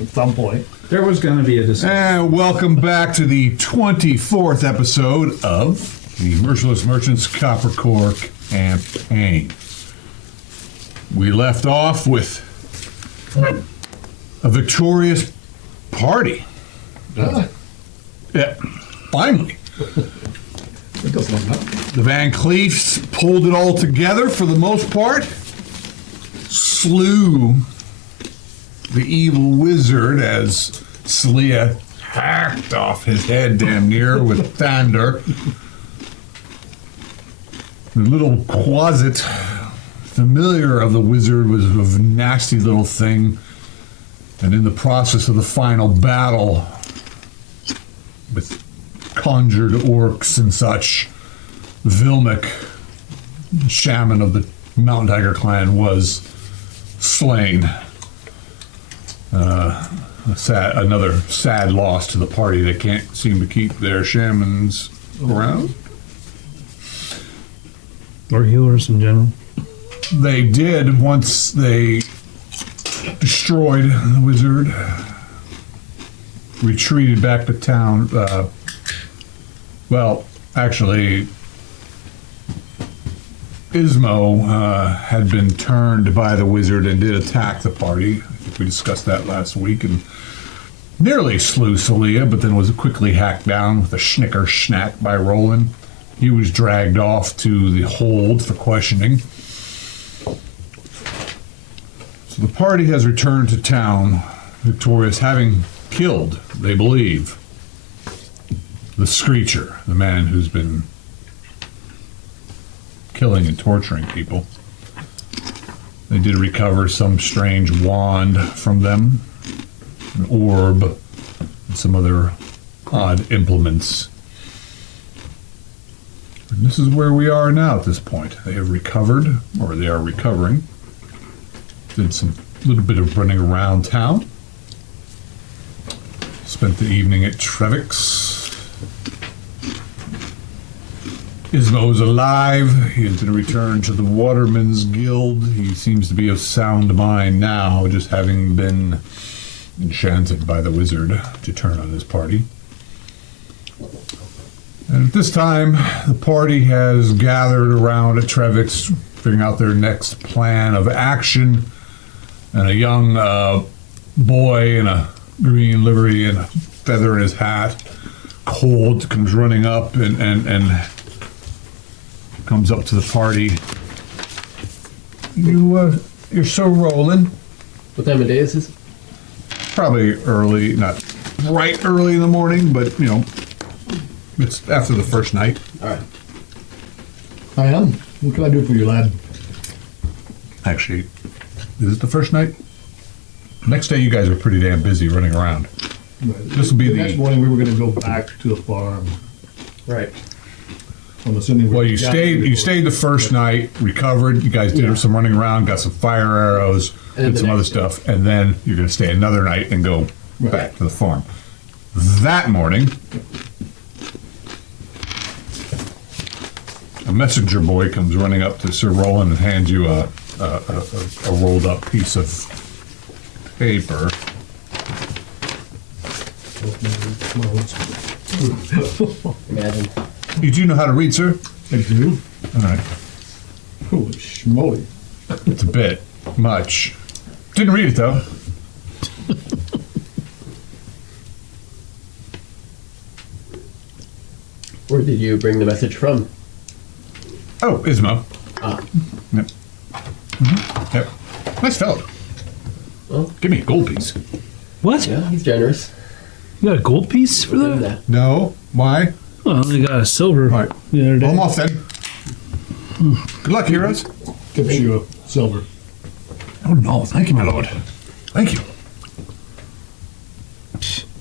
at some point. There was going to be a decision. And welcome back to the 24th episode of the Merciless Merchants Coppercore campaign. We left off with a victorious party. Yeah, finally. It doesn't look up. The Van Cleefs pulled it all together for the most part, slew the evil wizard as Celia hacked off his head damn near with thunder. The little closet familiar of the wizard was a nasty little thing, and in the process of the final battle with conjured orcs and such, Vilmic, shaman of the Mountain Tiger clan, was slain. Another sad loss to the party. They can't seem to keep their shamans around. Or healers in general. They did once they destroyed the wizard. Retreated back to town. Well, actually, Ismo had been turned by the wizard and did attack the party. I think we discussed that last week, and nearly slew Celia, but then was quickly hacked down with a schnicker-schnack by Roland. He was dragged off to the hold for questioning. So the party has returned to town, victorious, having killed, they believe, the Screecher, the man who's been killing and torturing people. They did recover some strange wand from them, an orb, and some other odd implements. And this is where we are now at this point. They have recovered, or they are recovering. Did some little bit of running around town. Spent the evening at Trevix. Ismo's alive. He has been returned to the Watermen's Guild. He seems to be of sound mind now, just having been enchanted by the wizard to turn on his party. And at this time, the party has gathered around at Trevix, figuring out their next plan of action. And a young boy in a green livery and a feather in his hat, cold, comes running up and comes up to the party. You're so rolling. What time of day is this? Probably early, not right early in the morning, but, you know, it's after the first night. All right. I am. What can I do for you, lad? Actually, is it the first night? Next day, you guys are pretty damn busy running around. This will be the next morning. We were going to go back to the farm. Right. I'm assuming. Well, you stayed the first night, recovered. You guys did some running around, got some fire arrows, And did some other next day. stuff, and then you're going to stay another night and go back to the farm. That morning, a messenger boy comes running up to Sir Roland and hands you a rolled up piece of paper. Imagine. You do know how to read, sir? I do. All right. Holy schmoly. It's a bit much. Didn't read it, though. Where did you bring the message from? Oh, Ismo. Ah. Yep. Mm-hmm. Yep. Nice fellow. Well, Give me a gold piece. What? yeah, he's generous. You got a gold piece for Give him that? that. No. Why? Well, I got a silver All right. the other day. Pull them off then. Good luck, heroes. Tips you a silver. Oh, no. Thank you, my lord. Thank you.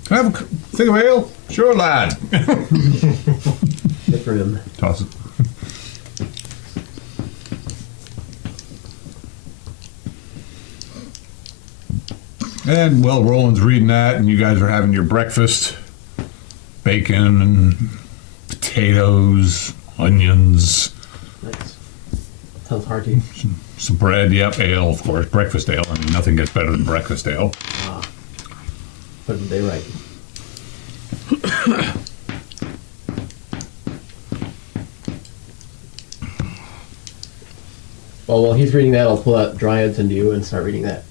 Can I have a thing of ale? Sure, lad. Good for him. Toss it. And, well, Roland's reading that, and you guys are having your breakfast. Bacon and potatoes, onions, Nice. Sounds hearty. some bread, yep, ale, of course, breakfast ale. I mean, nothing gets better than breakfast ale. Put the day right. Well, while he's reading that, I'll pull out Dryads into you and start reading that.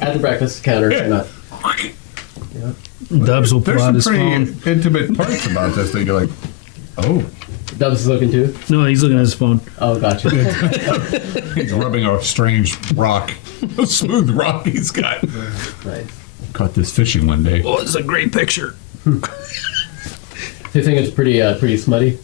At the breakfast counter, or not. Yeah. Dubs will pull There's out some his pretty phone. intimate parts about this that you're like, oh. Dubs is looking too. No, he's looking at his phone. Oh, gotcha. He's rubbing a strange rock, a smooth rock he's got. Nice. Caught this fishing one day. Oh, it's a great picture. Do you think it's pretty smutty?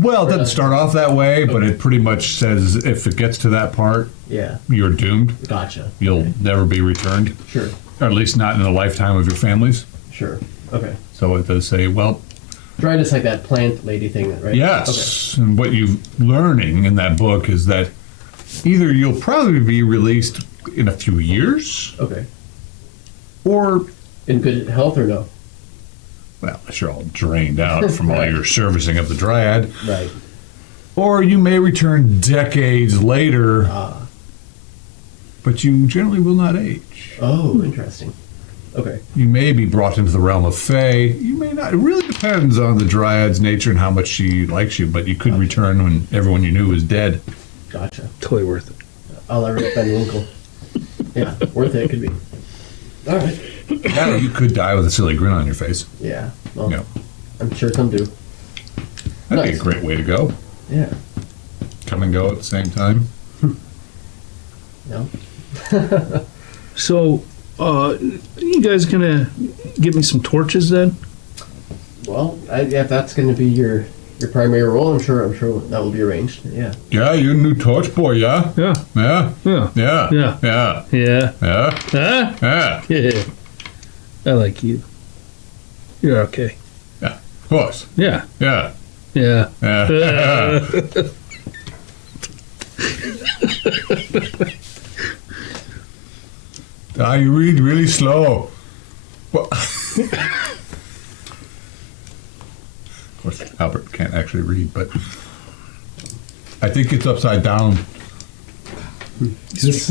Well, it doesn't start off that way, but it pretty much says if it gets to that part, Yeah. you're doomed. Gotcha. You'll never be returned, Sure. or at least not in the lifetime of your families. Sure. Okay. So it does say, well, Dryad is like that plant lady thing, right? yes. And what you're learning in that book is that either you'll probably be released in a few years, Okay. or, In good health or no? well, unless you're all drained out from all your servicing of the Dryad, Right. or you may return decades later, Ah. but you generally will not age. Oh, interesting. Okay. You may be brought into the realm of Fae. You may not. It really depends on the Dryad's nature and how much she likes you, but you could return when everyone you knew is dead. Gotcha. Totally worth it. I'll ever get Ben Winkle. Yeah, worth it could be. All right. Yeah, you could die with a silly grin on your face. Yeah. Well, Yeah. I'm sure some do. That'd be Nice. a great way to go. Yeah. Come and go at the same time. No. So, you guys gonna give me some torches then? Well, if that's going to be your primary role, I'm sure that will be arranged. Yeah. Yeah, you're a new torch boy, yeah? Yeah. Yeah. Yeah. Yeah. Yeah. Yeah. Yeah. Yeah. Huh? Yeah. Yeah. I like you. You're okay. Yeah. Of course. Yeah. Yeah. Yeah. Yeah. You read really slow. Well, of course, Albert can't actually read, but I think it's upside down. This,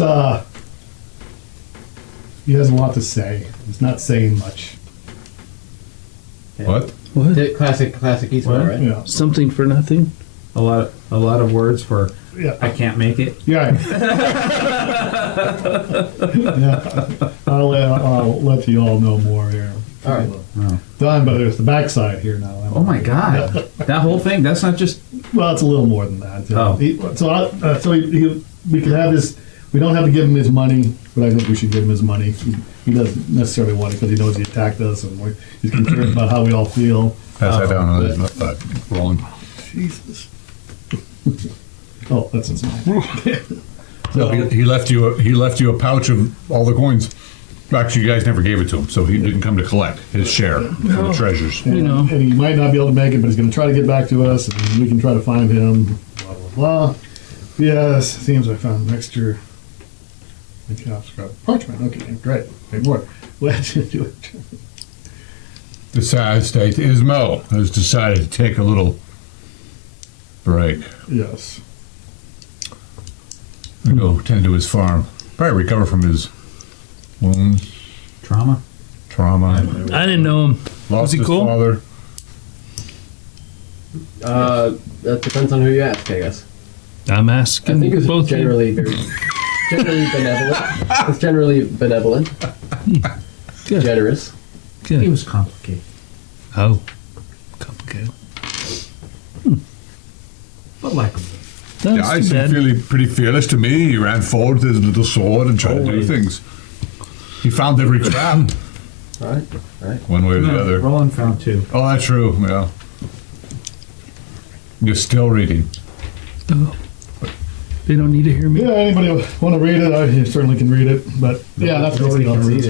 he has a lot to say. He's not saying much. Okay. What? What? The classic Eastman, What? right? Yeah. Something for nothing? A lot of words for Yeah. I can't make it. Yeah. Yeah. I'll let you all know more here. All right. Oh, Done, but there's the backside here now. oh my god, that whole thing. That's not just. Well, it's a little more than that. Oh. We could have this. We don't have to give him his money, but I think we should give him his money. He doesn't necessarily want it because he knows he attacked us, and he's concerned about how we all feel. Pass that down on his rolling. Jesus. Oh, that's his money. No, he left you a pouch of all the coins. Actually, you guys never gave it to him, so he didn't come to collect his share from the treasures. And, You know. and he might not be able to make it, but he's going to try to get back to us, and we can try to find him. Blah blah blah. Yes, seems I found an extra. Parchment. Okay, great. Make more. Let's do it. The sad state, Ismo has decided to take a little break. Yes. Go tend to his farm. Probably recover from his wounds, Trauma? trauma. I didn't know him. Lost Was he his cool? father. That depends on who you ask, I guess. I'm I asking think it's both of you. generally benevolent. It's generally benevolent, Good. generous. He Good. was complicated. Oh. Complicated. But likable. That's Yeah, I too seem bad. really pretty fearless to me. He ran forward with his little sword and tried to do Always. things. He found every trap, Right. Right. one way or the other. Roland found two. Oh, that's true. Yeah. You're still reading. Oh. They don't need to hear me. Yeah, anybody want to read it? I certainly can read it. But yeah, that's Nobody basically can all read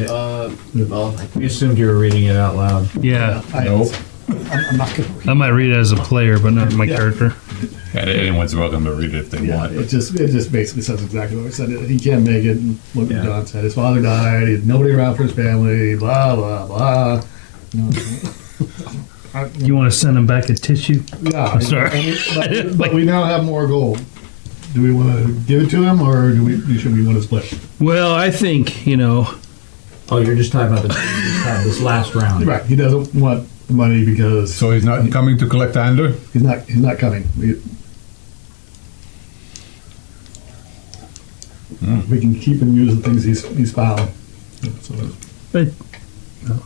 it it. Well, We assumed you were reading it out loud. Yeah. is. Nope. I'm not going to read I might read it as a player, but not my Yeah. character. And anyone's welcome to read it if they Yeah, want. it just basically says exactly what I said. He can't make it. And what Yeah. John said. His father died. He had nobody around for his family. Blah blah blah. You know, You want to send him back a tissue? yeah, I'm sorry. but we now have more gold. Do we want to give it to him, or should we want to split? Well, I think, Oh, you're just talking about this last round. Right, he doesn't want the money because So he's not coming to collect Ander? he's not coming. We can keep him use the things he's found. So, But no.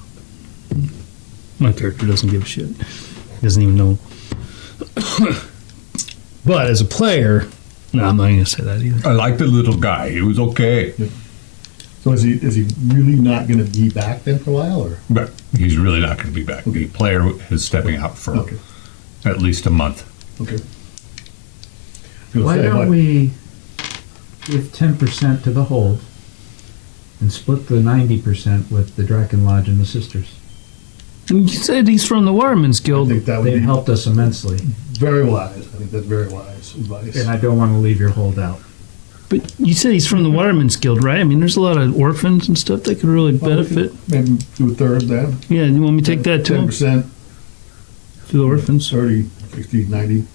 My character doesn't give a shit. He doesn't even know. But as a player, no, I'm not going to say that either. I like the little guy. He was okay. so is he really not going to be back then for a while, or? But he's really not going to be back. The player is stepping out for Okay. at least a month. Okay. Why don't we give 10% to the hold and split the 90% with the Draken Lodge and the Sisters? And you said he's from the Waterman's I Guild. think that would They've be helped us immensely, very wise. I think that's very wise advice. and I don't want to leave your hold out. But you said he's from the Waterman's Guild, right? I mean, there's a lot of orphans and stuff that could really benefit. Maybe do a third then. Yeah, you want me to take that to him? 10%, To the orphans? 30, 60, 90.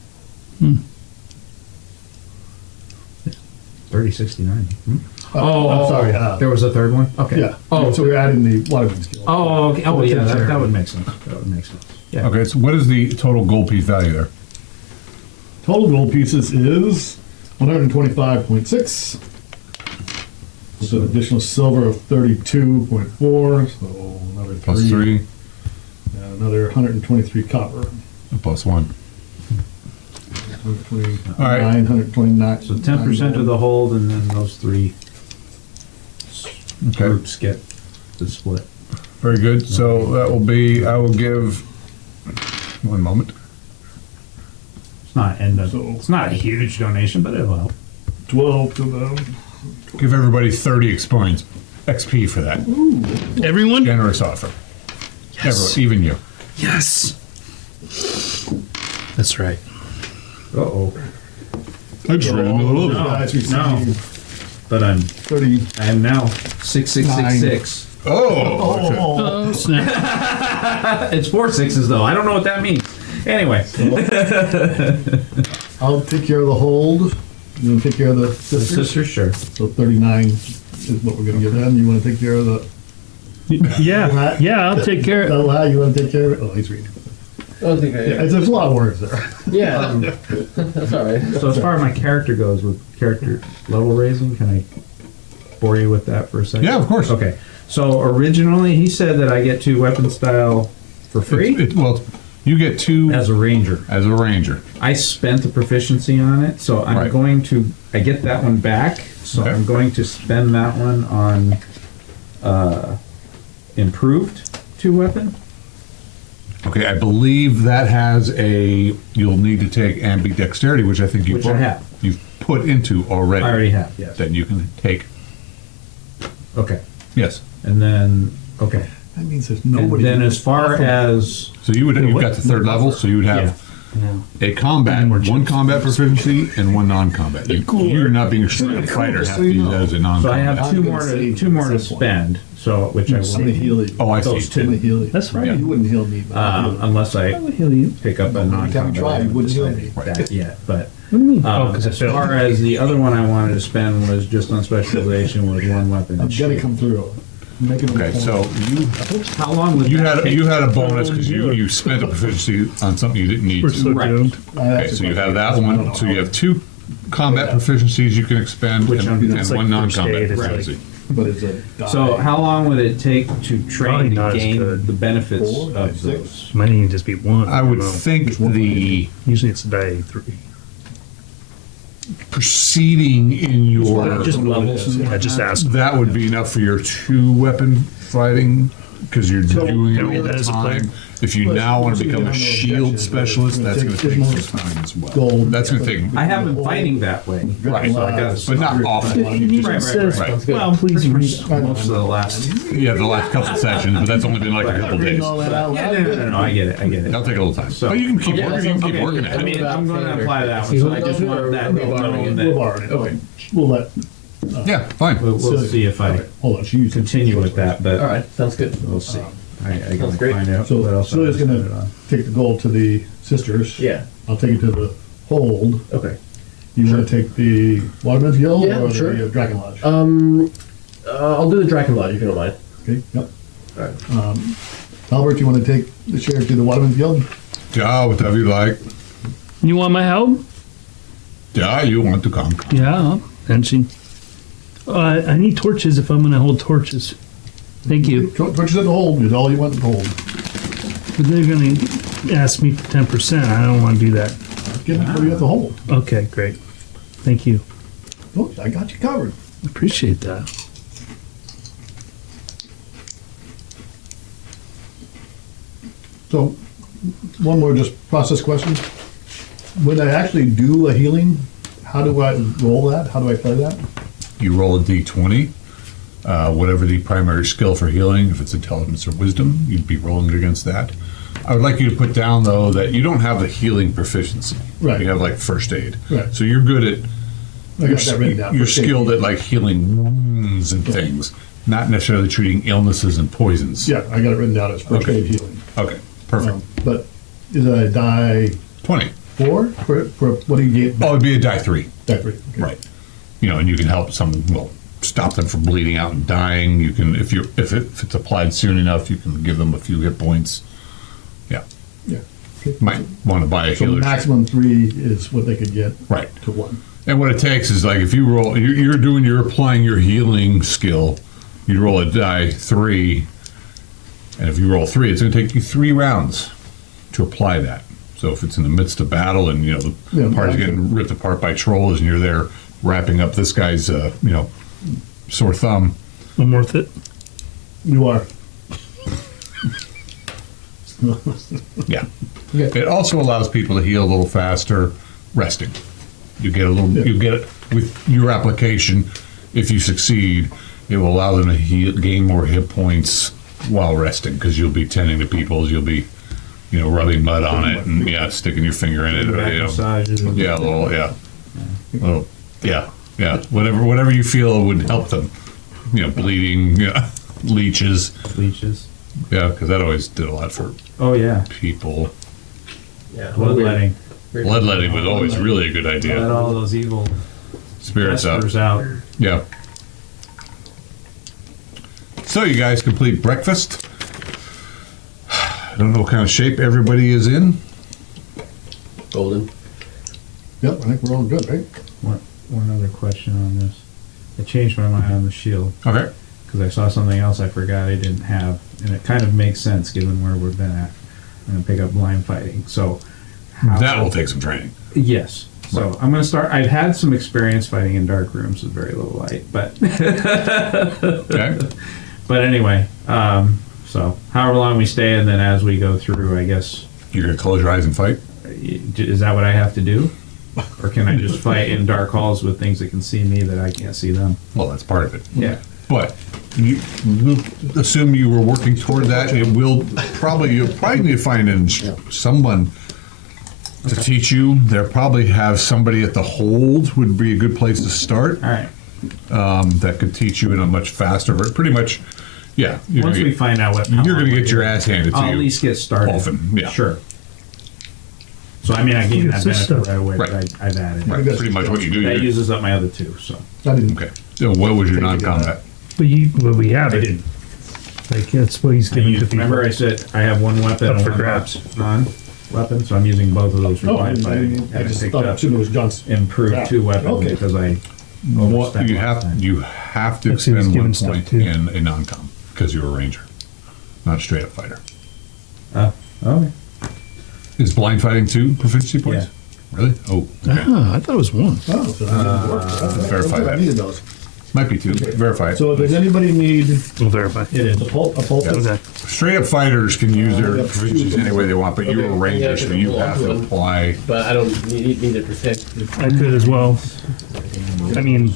30, 60, 90. I'm sorry. There was a third one? Okay. Yeah. Oh, so we're adding the Waterman skill. oh, okay. Oh, yeah, Sure. that would make sense. That would make sense. Yeah. Okay, so what is the total gold piece value there? Total gold pieces is 125.6. With an additional silver of 32.4, so another Plus 3, and another 123 copper. plus 1. 129, All right. 129. So 10% of the hold, and then those three Okay, groups get the split. very good. So that will be, I will give, one moment. It's not So- it's not a huge donation, but it'll help. 12 to them. Give everybody 30 experience XP for that. Everyone? Generous offer. Yes. Everyone, even you. Yes. That's right. Uh-oh. I just read another All little. guys receive no. But I am now 6666. Oh! Oh, snap. It's 4 6s though. I don't know what that means. Anyway, I'll take care of the hold. You want to take care of the the sisters? sister, sure. So 39 is what we're going to give them. You want to take care of the... Yeah, yeah, I'll take care of it. Oh, you want to take care of it? Oh, he's reading. I don't think Yeah, there's a lot of words there. Yeah, that's all right. So as far as my character goes with character level raising, can I bore you with that for a second? Yeah, of course. Okay. So originally he said that I get 2 weapon style for free Well, you get 2 as a ranger. as a ranger. I spent the proficiency on it, so I'm Right. going to. I get that one back, so Okay. I'm going to spend that one on improved 2 weapon. Okay, I believe that has a, you'll need to take ambidexterity, which I think Which I have. you've put into already. I already have. Yes. That you can take. Okay. Yes. And then okay. That means there's And nobody... then as far as So you've what? got the 3rd level, so you would have No. a combat, More 1 chips. combat proficiency and 1 non-combat. You're not being a straight fighter, have to use that as a so I non-combat. have 2 more to spend. So which I I'm going to will heal you. Oh, I see. those I'm going to 2. heal you. That's right. You wouldn't heal me. But I'll heal you. Unless I I would heal you. pick up a Every non-combat. time you try, I you haven't wouldn't heal decided me. that yet, but What do you mean? Oh, because I as failed. far as the other one I wanted to spend was just on specialization with 1 weapon. I'm going to come through. Make it a Okay, point. so How long would you that had take? you had a bonus because you spent a proficiency on something you didn't need We're to. so Right. doomed. Okay, so you have that one. So you have 2 combat proficiencies you can expend Which and, one? and It's like 1 non-combat first aid, it's proficiency. But it's a die. So how long would it take to Probably train not to as gain good. the benefits 4, of 6. those? Might even just be 1. I would don't know. think the Usually it's day 3. proceeding in your Just levels and I just asked. that would be enough for your 2 weapon fighting because you're doing it I mean, all that the is a time. plan. If you now want to become a But- shield specialist, that's going to take It's some time as well. gold. That's going to take, I have been fighting that way. Right. So I got but not often. It even Right, says, right. Right. well, please read. Most of the last. Yeah, the last couple sessions, but that's only been like a couple days. Yeah, no, I get it. That'll take a little time. So- Oh, you can keep Yeah, working. You can keep okay. working at I it. mean, I'm going to apply that one. See, So who I just knows? want that We're known We'll that borrow it. Okay. We'll let... Yeah, fine. we'll see if I Hold on, she used it. continue with that, but All right, sounds good. we'll see. I Sounds gotta great. find out what So else. Celia's I going spend it to on. take the gold to the sisters. Yeah. I'll take it to the hold. Okay. You want to take the Waterman's Guild Yeah, or sure. the Dragon Lodge? I'll do the Draken Lodge if you don't mind. Okay, yep. Alright. Albert, you want to take the share to the Waterman's Guild? Yeah, whatever you like. You want my help? Yeah, you want to come. Yeah, pension. I need torches if I'm going to hold torches. Thank you. Torches at the hold is all you want to hold. But they're going to ask me for 10%. I don't want to do that. Give them for you at the hold. Okay, great. Thank you. Oh, I got you covered. Appreciate that. So, one more just process question. When I actually do a healing, how do I roll that? How do I play that? You roll a d20, whatever the primary skill for healing, if it's intelligence or wisdom, you'd be rolling it against that. I would like you to put down, though, that you don't have the healing proficiency. Right. You have, like, first aid. Right. So you're good at, I got that written down. you're First aid. skilled at, like, healing wounds and things, not necessarily treating illnesses and poisons. Yeah, I got it written down as first Okay. aid healing. Okay, perfect. But is it a die 20. 4 for what do you get? Oh, it'd be a die 3. Die 3. Okay. Right. You know, and you can help someone, well, stop them from bleeding out and dying. You can, if it's applied soon enough, you can give them a few hit points. Yeah. Yeah. Okay. Might want to buy a So healer. maximum 3 is what they could get Right. to 1. And what it takes is, like, if you roll, you're applying your healing skill, you roll a die 3, and if you roll 3, it's going to take you 3 rounds to apply that. So if it's in the midst of battle and, you know, the Yeah, party's gotcha. getting ripped apart by trolls and you're there wrapping up this guy's, sore thumb. I'm worth it. You are. Yeah. Okay. It also allows people to heal a little faster resting. You get you get it with your application. If you succeed, it will allow them to gain more hit points while resting because you'll be tending to people. You'll be, rubbing mud on it and sticking your finger in it. Back massages. Yeah, a little, whatever you feel would help them. Bleeding, leeches. Leeches. Yeah, because that always did a lot for Oh yeah. people. Yeah. Bloodletting. Bloodletting was always really a good Let idea. all those evil Spirits out. vespers out. Yeah. So you guys complete breakfast. I don't know what kind of shape everybody is in. Golden. Yep, I think we're all good, right? One other question on this. I changed my mind on the shield Okay. because I saw something else I forgot I didn't have, and it kind of makes sense given where we've been at. I'm gonna pick up blind fighting. So That will take some training. Yes. So I'm going to start. I've had some experience fighting in dark rooms with very low light, but Okay. but anyway. So however long we stay, and then as we go through, I guess You're going to close your eyes and fight? is that what I have to do, or can I just fight in dark halls with things that can see me that I can't see them? Well, that's part of it. Yeah. But we'll assume you were working toward that. You'll probably need to find someone to teach you. They'll probably have somebody at the hold would be a good place to start. All right. That could teach you in a much faster, pretty much, yeah. Once we find out how You're going to long get your we're ass handed to I'll you. at least get started. Often, yeah. Sure. So I mean, I gain that It's just benefit stuff. right away, Right. but I've added. Right, pretty much what you do. That uses up my other two. So I didn't. Okay. So what was your Take it non-combat? But we have I it. didn't. Like, that's what he's giving to people. Remember, I said I have one weapon Up and for one grabs. non-weapon, so I'm using both of those for No, blind I fighting. didn't. I And just picked thought up it was John's. improved Yeah. 2 weapons Okay. because I overspent You last time. have to That's who was expend giving 1 stuff point too. in a non-com because you're a ranger, not a straight up fighter. Okay. Is blind fighting 2 proficiency points? Really? Oh, okay. Ah, I thought it was 1. Oh, so that didn't work. verify I that. needed those. Might be 2. Verify it. So does anybody need We'll verify. It is. a pulpit? Okay. Straight up fighters can use their Yeah. proficiencies any way they want, but you're a Okay. ranger, Yeah, so you well, have to I'm- apply. But I don't need it to fit. I could as well. I mean,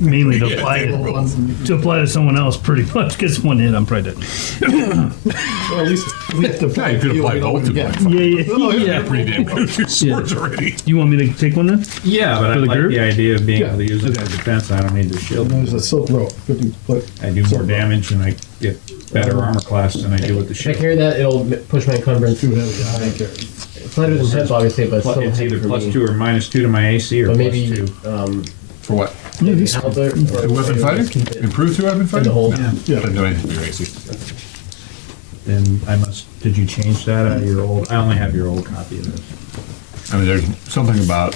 mainly to Yeah, apply they will. it, to apply to someone else pretty much gets 1 hit. I'm probably dead. Well, at least the Yeah, you could apply both to blind fighting. Yeah. Pretty damn good with your swords already. You want me to take one then? Yeah, but I For the like group? the idea of being Yeah. able to use it for defense. I don't need the shield. There's a silk rope, 50 foot. I do more damage and I get better armor class than I do with the If I shield. carry that, it'll push my encumbrance. Too heavy. I don't care. It's lighter than 10, obviously, but it's still It's heavy either for me. +2 or -2 to my AC or But +2. maybe For what? Yeah, these- Halberd, or Weapon fighting? keep it Improve through weapon fighting? in the hold. No. Yeah. Doesn't do anything for AC. Then did you change that out of your old, I only have your old copy of this. I mean, there's something about,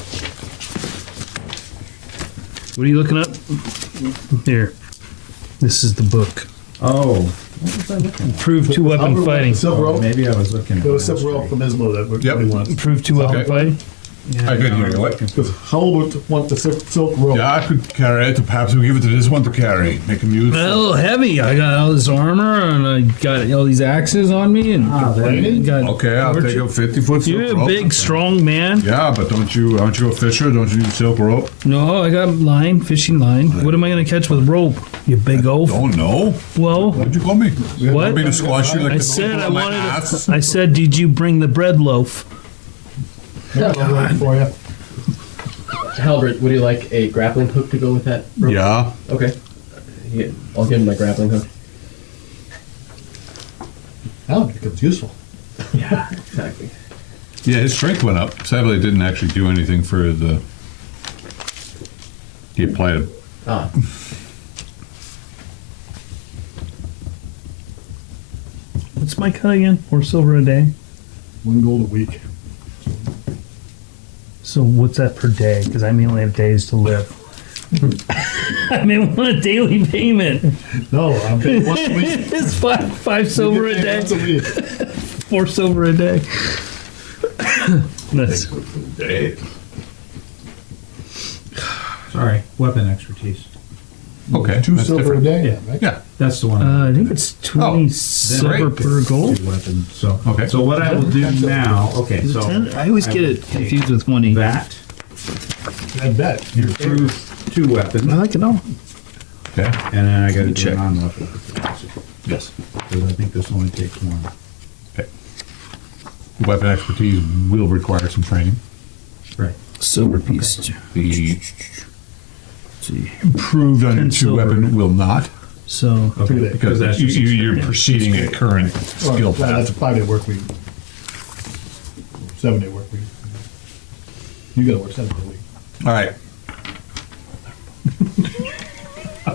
What are you looking up? Here. This is the book. Oh, what was I looking at? Improve two weapon fighting. Silk rope. Maybe I was looking at. There was the silk rope history. from Ismo that Yep. we want. Improve two weapon Okay. fighting. Yeah, I couldn't hear you. What? Because Halbert wants the silk rope. yeah, I could carry it. Perhaps we give it to this one to carry. Make him use. Well, heavy. I got all this armor and I got all these axes on me and got Okay, I'll take a 50-foot silk You're a rope. big, strong man. Yeah, but aren't you a fisher? Don't you use silk rope? No, I got line, fishing line. What am I going to catch with rope? You big oaf. Don't know. Well, What'd you call me? What? Want me to squash you like I the said I on my wanted. ass? I said, did you bring the bread loaf? Yeah, I'll wait for you. Halberd, would you like a grappling hook to go with that rope? Yeah. Okay. Yeah, I'll give him my grappling hook. Now it becomes useful. Yeah, exactly. Yeah, his strength went up. Sadly, it didn't actually do anything for the. He applied it. Ah, What's my cut again? 4 silver a day. 1 gold a week. So what's that per day? Because I may only have days to live. I may want a daily payment. No, I'm paying once a week. It's five silver a You get paid day. once a week. 4 silver a day. That's Sorry, weapon expertise. Okay. 2 that's silver different. a day, Yeah. right? Yeah. That's the one. I think it's 20 silver great. per gold. Two weapons. So Okay. So what I will do now? Okay, Is it so 10? I always get it confused with 20. that I bet. improve two weapons, I like it all. Okay. and then I got to do Check. a non-weapon Yes. because I think this only takes one. Okay. Weapon expertise will require some training. Right. Silver piece. The See. improved under 10 two silver. weapon will not, So Okay. Pretty big. because that's just you're experience. proceeding at current skill Well, that's a path. 5-day work week. 7-day work week. You gotta work 7 days a week. All right.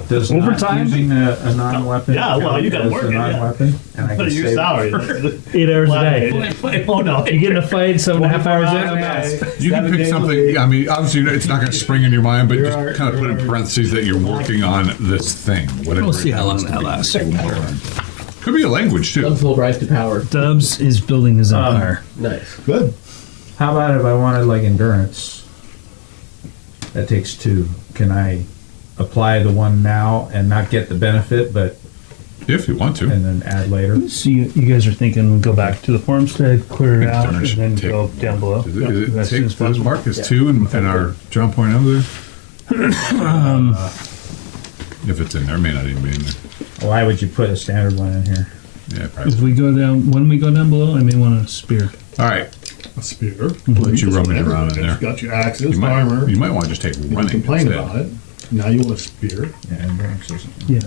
Does Overtime? not using a non-weapon? Yeah, well, count you gotta as work a it, yeah. non-weapon, and I can Your save. salary. 8 hours a day. Oh, no. You get in a fight, 7.5 hours in. You can pick something. I mean, obviously, it's not going to spring in your mind, but You're just our- kind of put in you're our- parentheses that you're working on this thing, whatever. We'll see it how long happens that to be. lasts. Could be a language too. Dubs will rise to power. Dubs is building his empire. Nice. Good. How about if I wanted like endurance? That takes 2. Can I apply the one now and not get the benefit, but If you want to. and then add later? So you guys are thinking we go back to the farmstead, clear it out, and Turns then take- go down below? Is it As soon as take those possible. markers Yeah. 2 and our John point over there? If it's in there, it may not even be in there. Why would you put a standard one in here? Yeah, probably. If we go down, when we go down below, I may want a spear. All right. A spear. Let you just rummage whatever. around in It's there. got your axes, You armor. might want to just take You running complain instead. about it. Now you want a spear. Yeah, endurance or something. Yeah.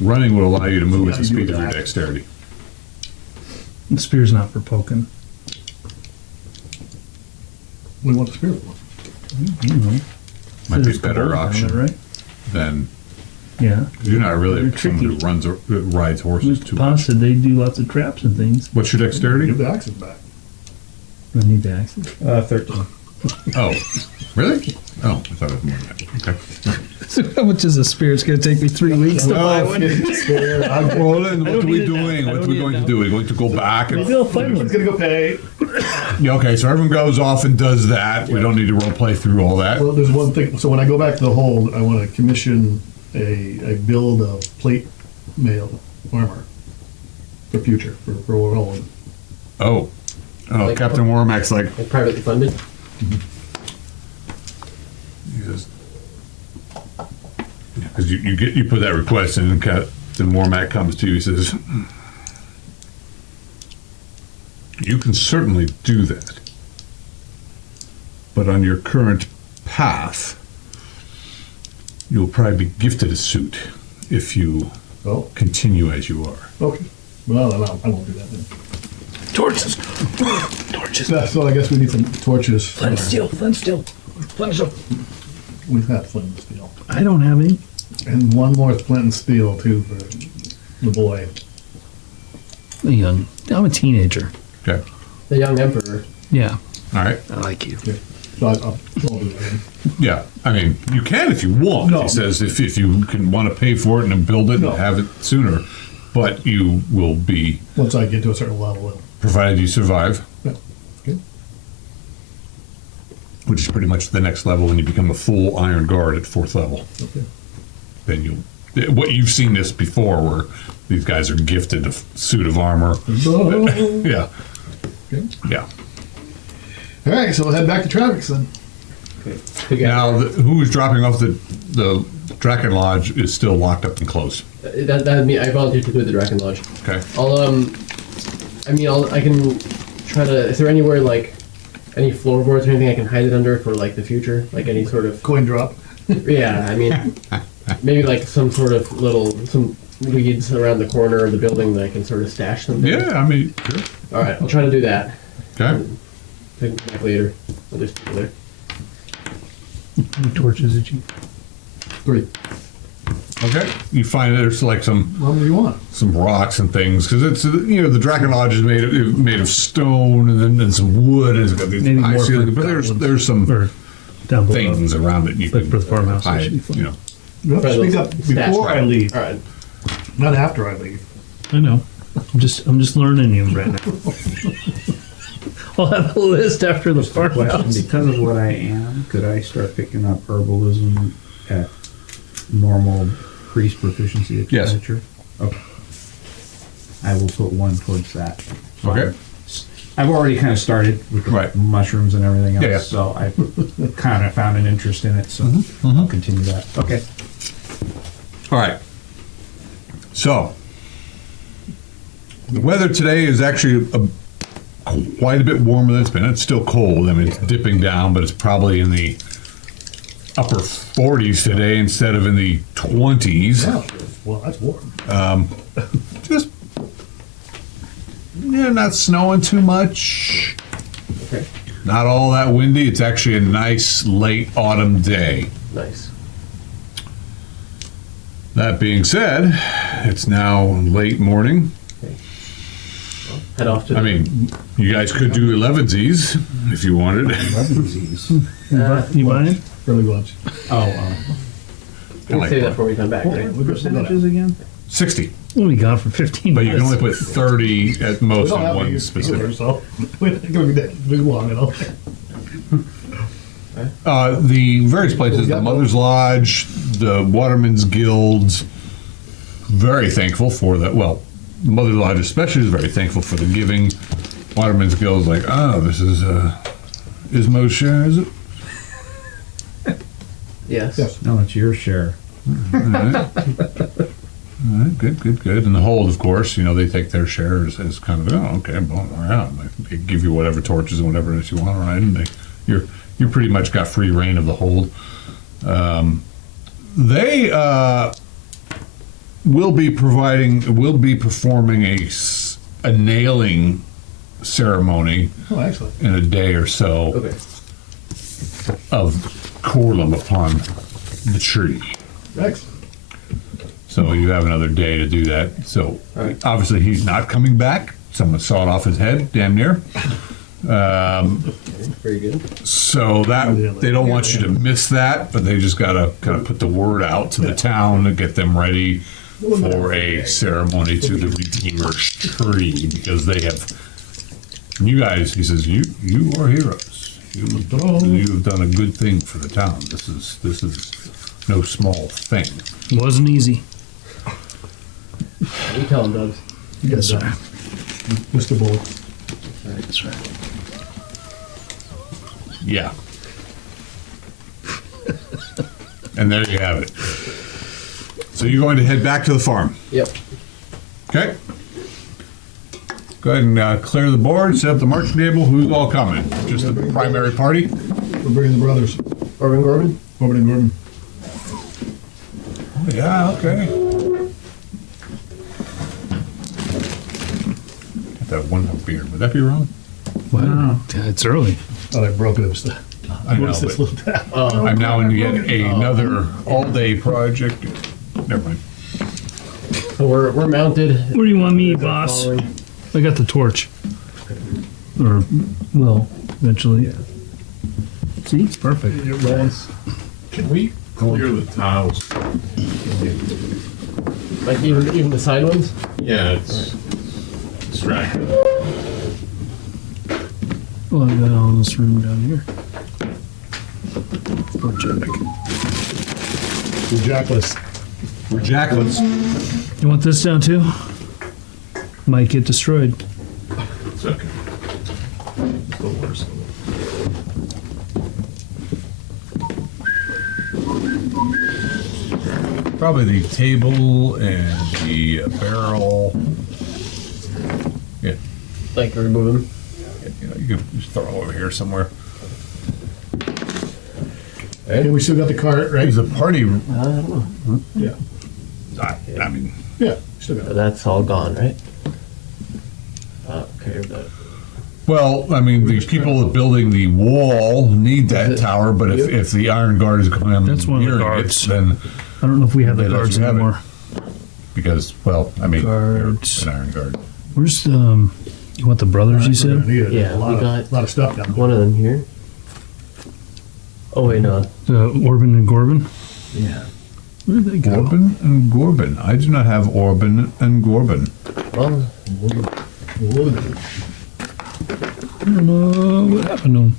Running will allow you to move at the Yeah, you speed do of your that. dexterity. The spear's not for poking. We want a spear for. You know. Might be a There's better gold down option there, right? than Yeah. you're not really They're someone who tricky. rides horses With too much. pasta, they do lots of traps and things. What's your dexterity? Give the axes back. I need the axes. 13. Oh, really? Oh, I thought it was more than that. Okay. So how much is a spear? It's going to take me 3 weeks to buy one. Spear. I'm Well, then what don't are we need it now. doing? I What don't are we need going it to now. do? Are we going to go back? And, Maybe I'll find one. gonna go pay. yeah, okay, so everyone goes off and does that. We don't need to role play through all that. Well, there's one thing. So when I go back to the hold, I want to commission a build of plate mail armor for future for rolling. Oh, Like- Captain Warmack's like, Like privately funded. because you put that request in, and Captain Warmack comes to you. He says, "You can certainly do that, but on your current path, you'll probably be gifted a suit if you Oh, continue as you are." okay. Well, then I won't do that then. Torches. Torches. So I guess we need some torches. Flint steel. Flint steel. Flint steel. We've got flint and steel. I don't have any. And one more flint and steel, too, for the boy. I'm a teenager. Okay. The young emperor. Yeah, All right. I like you. Okay. So I'll do it. Yeah. I mean, you can if you want. No. He says if you can want to pay for it and build it No. and have it sooner, but you will be Once I get to a certain level. provided you survive, Yeah. Okay. which is pretty much the next level when you become a full Iron Guard at 4th level. Okay. Then what you've seen this before, where these guys are gifted a suit of armor. Oh. Yeah. Okay. Yeah. All right, so we'll head back to Travis then. Okay. Together. Now, who is dropping off the Draken Lodge is still locked up and closed. That'd mean I volunteered to do the Draken Lodge. Okay. I can try to. Is there anywhere like any floorboards or anything I can hide it under for like the future, like any sort of? Coin drop. Yeah, I mean, maybe like some sort of some weeds around the corner of the building that I can sort of stash something. Yeah, I mean, sure. All right, I'll try to do that. Okay. Take it back later. I'll just put it there. How many torches did you? 3. Okay. You find there's like some What do you want? rocks and things because it's the Draken Lodge is made of stone and some wood and it's got these Maybe high more ceiling, for but goblins. there's some Or down below. things around it you Like can for the farmhouse. hide. You know. You have to speak up before I leave, All right. not after I leave. I know. I'm just learning you right now. I'll have a list after the Question, farmhouse. because of what I am, could I start picking up herbalism at normal priest proficiency Yes. expenditure? Okay. I will put 1 towards that. Okay. I've already kind of started with the Right. mushrooms and everything else, Yeah, yeah. so I kind of found an interest in it, so I'll continue that. Okay. All right. So, the weather today is actually quite a bit warmer than it's been. It's still cold. I mean, it's dipping down, but it's probably in the upper 40s today instead of in the 20s. Yeah. Well, that's warm. Just, not snowing too much. Okay. Not all that windy. It's actually a nice late autumn day. Nice. That being said, it's now late morning. Okay. Well, head off to. I mean, you guys could do 11sies if you wanted. You buying? Early lunch. Oh, you can say that before we come back, right? We'll just percentages again? 60. What we got for 15 But you minutes? can only put 30 at We most don't in have one to specific. either, so we're going to be long, you know. The various places, the Mother's Lodge, the Watermen's Guilds, very thankful for that. Well, Mother's Lodge especially is very thankful for the giving. Watermen's Guild is like, oh, this is Ismo's share, is it? Yes. Yes. No, it's your share. All right. All right, good. And the hold, of course, they take their share as kind of, oh, okay, well, all right. They give you whatever torches and whatever else you want, right? And you pretty much got free reign of the hold. They will be performing a nailing ceremony Oh, excellent. in a day or so Okay. of Corlum upon the tree. Excellent. So you have another day to do that. So All right. obviously he's not coming back. Someone sawed off his head, damn near. Very good. So that they don't want you to miss that, but they just gotta kind of put the word out to the town and get them ready for a ceremony to the Redeemer's tree because they have. You guys, he says, you are heroes. You have done a good thing for the town. This is no small thing. Wasn't easy. You tell him, Doug. Yes, sir. Mr. Bull. That's right. Yeah. And there you have it. So you're going to head back to the farm. Yep. Okay. Go ahead and clear the board, set up the marching table. Who's all coming? Just the primary party? We're bringing the brothers. Orban Gorman? Corbin and Gordon. Oh, yeah, okay. Got that one beer. Would that be wrong? Wow. No. It's early. Thought I broke it. It was the I know, What's this but little tab? I'm now in yet another all-day project. Never mind. So we're mounted. Where do you want me, boss? I got the torch. Or will eventually. See, it's perfect. It rolls. Can we clear the tiles? Like even the side ones. Yeah, it's distracting. Well, I got all this room down here. Oh, Jack. We're jackless. We're jackless. You want this down too? Might get destroyed. It's okay. It's the worst. Probably the table and the barrel. Yeah, Like remove them. you can just throw it over here somewhere. And we still got the cart, right? There's a party. I don't know. Yeah. I mean, Yeah, still got it. That's all gone, right? Okay, that. well, I mean, the people building the wall need that tower, but if the Iron Guard is coming That's one of the near it, guards. then I don't know if we have the They let guards you have it. anymore. because, well, I mean, Guards. you're an Iron Guard. Where's the? You want the brothers? You We're gonna said need it. Yeah, a lot we of, got- lot of stuff down there. One of them here. Oh wait, no. the Orban and Gorban. Yeah. Where did they go? Orban and Gorban. I do not have Orban and Gorban. Well, I don't know what happened to them.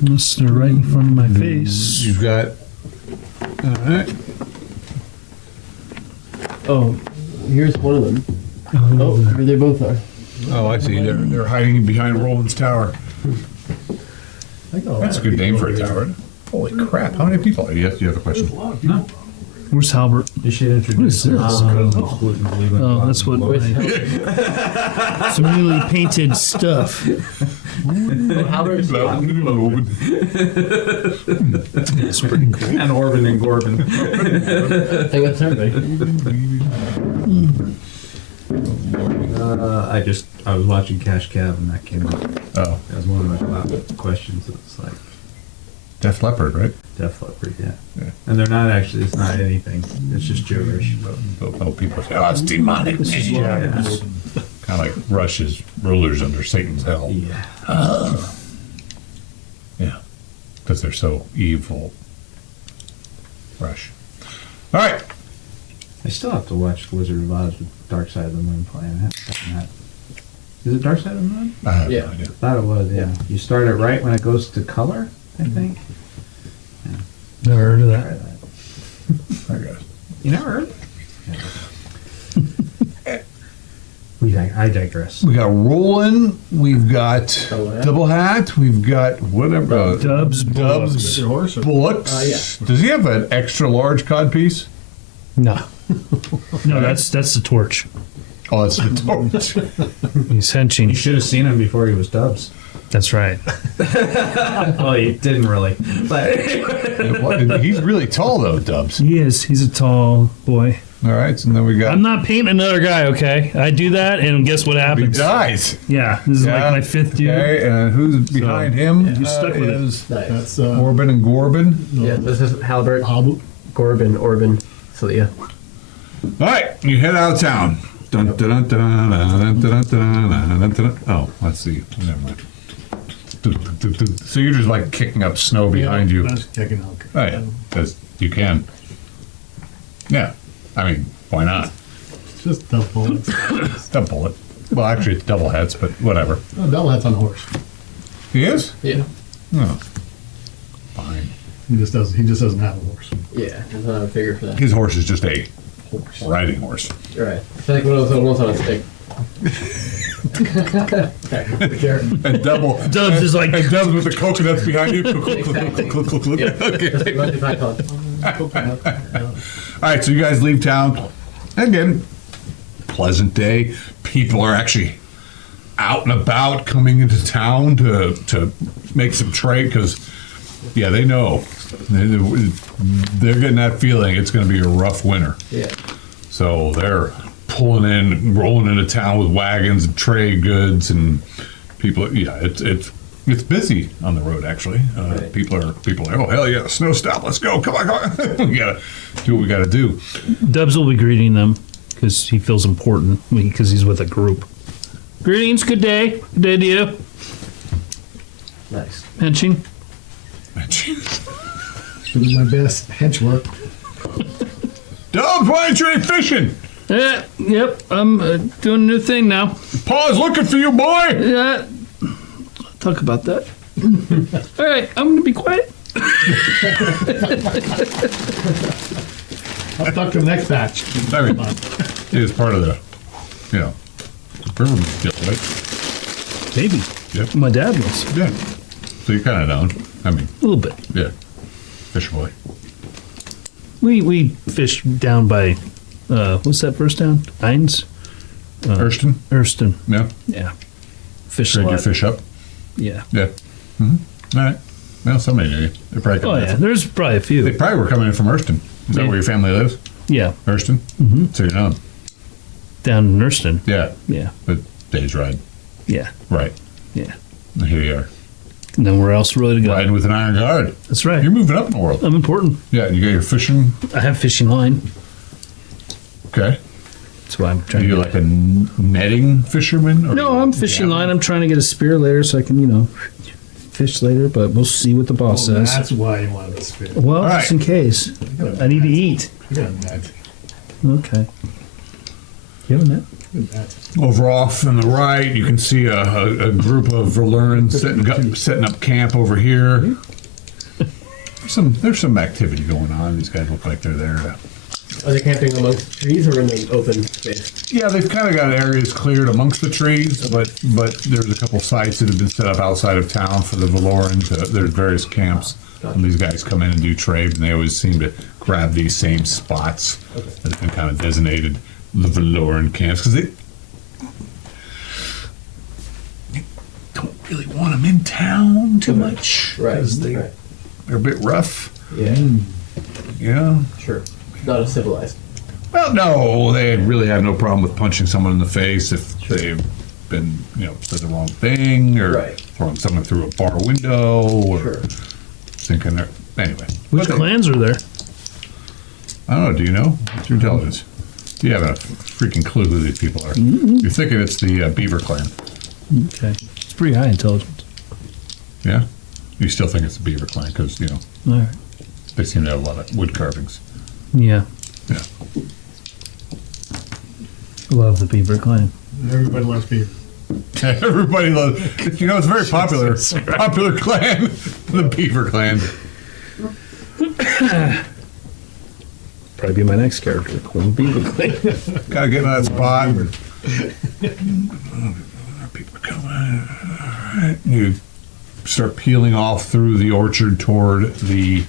Unless they're right in front of my face. You've got. All right. oh, here's one of them. Oh, here they both are. Oh, I see. They're hiding behind Roland's tower. That's a good name for a tower. Holy crap! How many people? Yes, you have a question. No, Where's Halbert? you should introduce What is this? Oh, that's what Wait, my, some newly painted stuff. Halbert's It's pretty cool. and Orban and Gorban. I think that's everybody. I was watching Cash Cab and that came up. Oh, That was one of my questions. It's like Def Leppard, right? Def Leppard, yeah. Yeah. And they're not actually. It's not anything. It's just gibberish. Oh, people say, oh, it's demonic. Yeah. Kind of like Rush's rulers under Satan's hell. Yeah. Yeah, because they're so evil. Rush. All right. I still have to watch Wizard of Oz with Dark Side of the Moon playing. I haven't done that. Is it Dark Side of the Moon? I have Yeah. no idea. I thought it was, yeah. You start it right when it goes to color, I think. Never heard of Try that. I got it. You never heard? I digress. We got Roland. We've got Double hat. Double Hat. We've got whatever. Dubs, Dubs. Your horse? Or? Books. Yeah. Does he have an extra large cod piece? No. No, that's the torch. Oh, that's the torch. He's henching. You should have seen him before he was Dubs. That's right. Oh, you didn't really. But He's really tall though, Dubs. He is. He's a tall boy. All right, so then we got. I'm not painting another guy, okay? I do that, and guess what He happens? dies. Yeah, this is Yeah. like my fifth dude. Okay, and who's behind him? He's stuck with it. Is Nice. That's Orban and Gorban. Yeah, this is Halbert, Habu. Gorban, Orban, Celia. All right, you head out of town. Dun, dun, dun, dun, dun, dun, dun, dun, dun, dun. Oh, let's see. Never mind. So you're just like kicking up snow behind you. That's checking out. Oh yeah, because you can. Yeah, I mean, why not? It's just tough bullets. Don't pull it. Well, actually, it's double heads, but whatever. Oh, Double Hat's on a horse. He is? Yeah. Oh, fine. He just doesn't have a horse. Yeah, there's not a figure for that. His horse is just a Horse. riding horse. You're right. It's like one of those ones on a stick. And double. Dubs is like, And Dubs with the coconuts behind you. Exactly. Okay. Just like Monty Python. All right, so you guys leave town. Again, pleasant day. People are actually out and about, coming into town to make some trade because, yeah, they know they're getting that feeling it's going to be a rough winter. Yeah. So they're pulling in, rolling into town with wagons and trade goods and people. Yeah, it's It's busy on the road, actually. Right. People are oh hell yeah, snow stop, let's go, come on. We gotta do what we gotta do. Dubs will be greeting them because he feels important because he's with a group. Greetings, good day to you. Nice. Henching. Doing my best hench work. Dubs, why aren't you fishing? Yep, I'm doing a new thing now. Pa's looking for you, boy. Yeah, talk about that. All right, I'm gonna be quiet. I'll talk to the next batch. I mean, it is part of the, river deal, right? Maybe. Yep. My dad was Yeah. So you kind of know. I mean, a little bit. yeah. Fish boy. We fished down by what's that first town? Hines? Hurston? Erston. Yeah. Yeah. Fish a Trade your lot. fish up. Yeah. Yeah. Mm-hmm. All right. Well, somebody knew you. They probably Oh coming in yeah. from- There's probably a They few. probably were coming in from Hurston. Is that Maybe. where your family lives? Yeah. Hurston? Mm-hmm. So you know them. Down in Erston. Yeah. Yeah. But day's ride. Yeah. Right. Yeah. And here you are. Nowhere else really to go. Riding with an iron guard. That's right. You're moving up in the world. I'm important. Yeah, and you got your fishing. I have fishing line. Okay. That's why I'm Are trying you to like a netting fisherman? Or No, I'm fishing line. I'm trying to get a spear later so I can, fish later, but we'll see what the boss says. That's why you wanted to spit. Well, All just right. in case. I need to eat. You got a net. Okay. You have a net? Good net. Over off on the right, you can see a group of Verlurans setting up camp over here. There's some activity going on. These guys look like they're there to... Are they camping amongst trees or in the open space? Yeah, they've kind of got areas cleared amongst the trees, but there's a couple sites that have been set up outside of town for the Valorans. There's various camps, and these guys come in and do trade, and they always seem to grab these same spots that have been kind of designated the Valoran camps, because they don't really want them in town too much. Right. 'Cause Right. they're a bit rough. Yeah. Yeah. Sure. Not as civilized. Well, no, they really have no problem with punching someone in the face if they've been, said the wrong thing, or Right. throwing someone through a bar window, or Sure. thinking they're... Anyway. Which But clans are there? I don't know, do you know? What's your intelligence? You have a freaking clue who these people are. You're thinking it's the Beaver clan. Okay. It's pretty high intelligence. Yeah? You still think it's the Beaver clan, because, All right. they seem to have a lot of wood carvings. Yeah. Yeah. Love the Beaver clan. Everybody loves beef. Everybody loves... it's very popular. Popular clan. The Beaver clan. Probably be my next character. Beaver clan. Gotta get in that spot. People are coming. All right. You start peeling off through the orchard toward the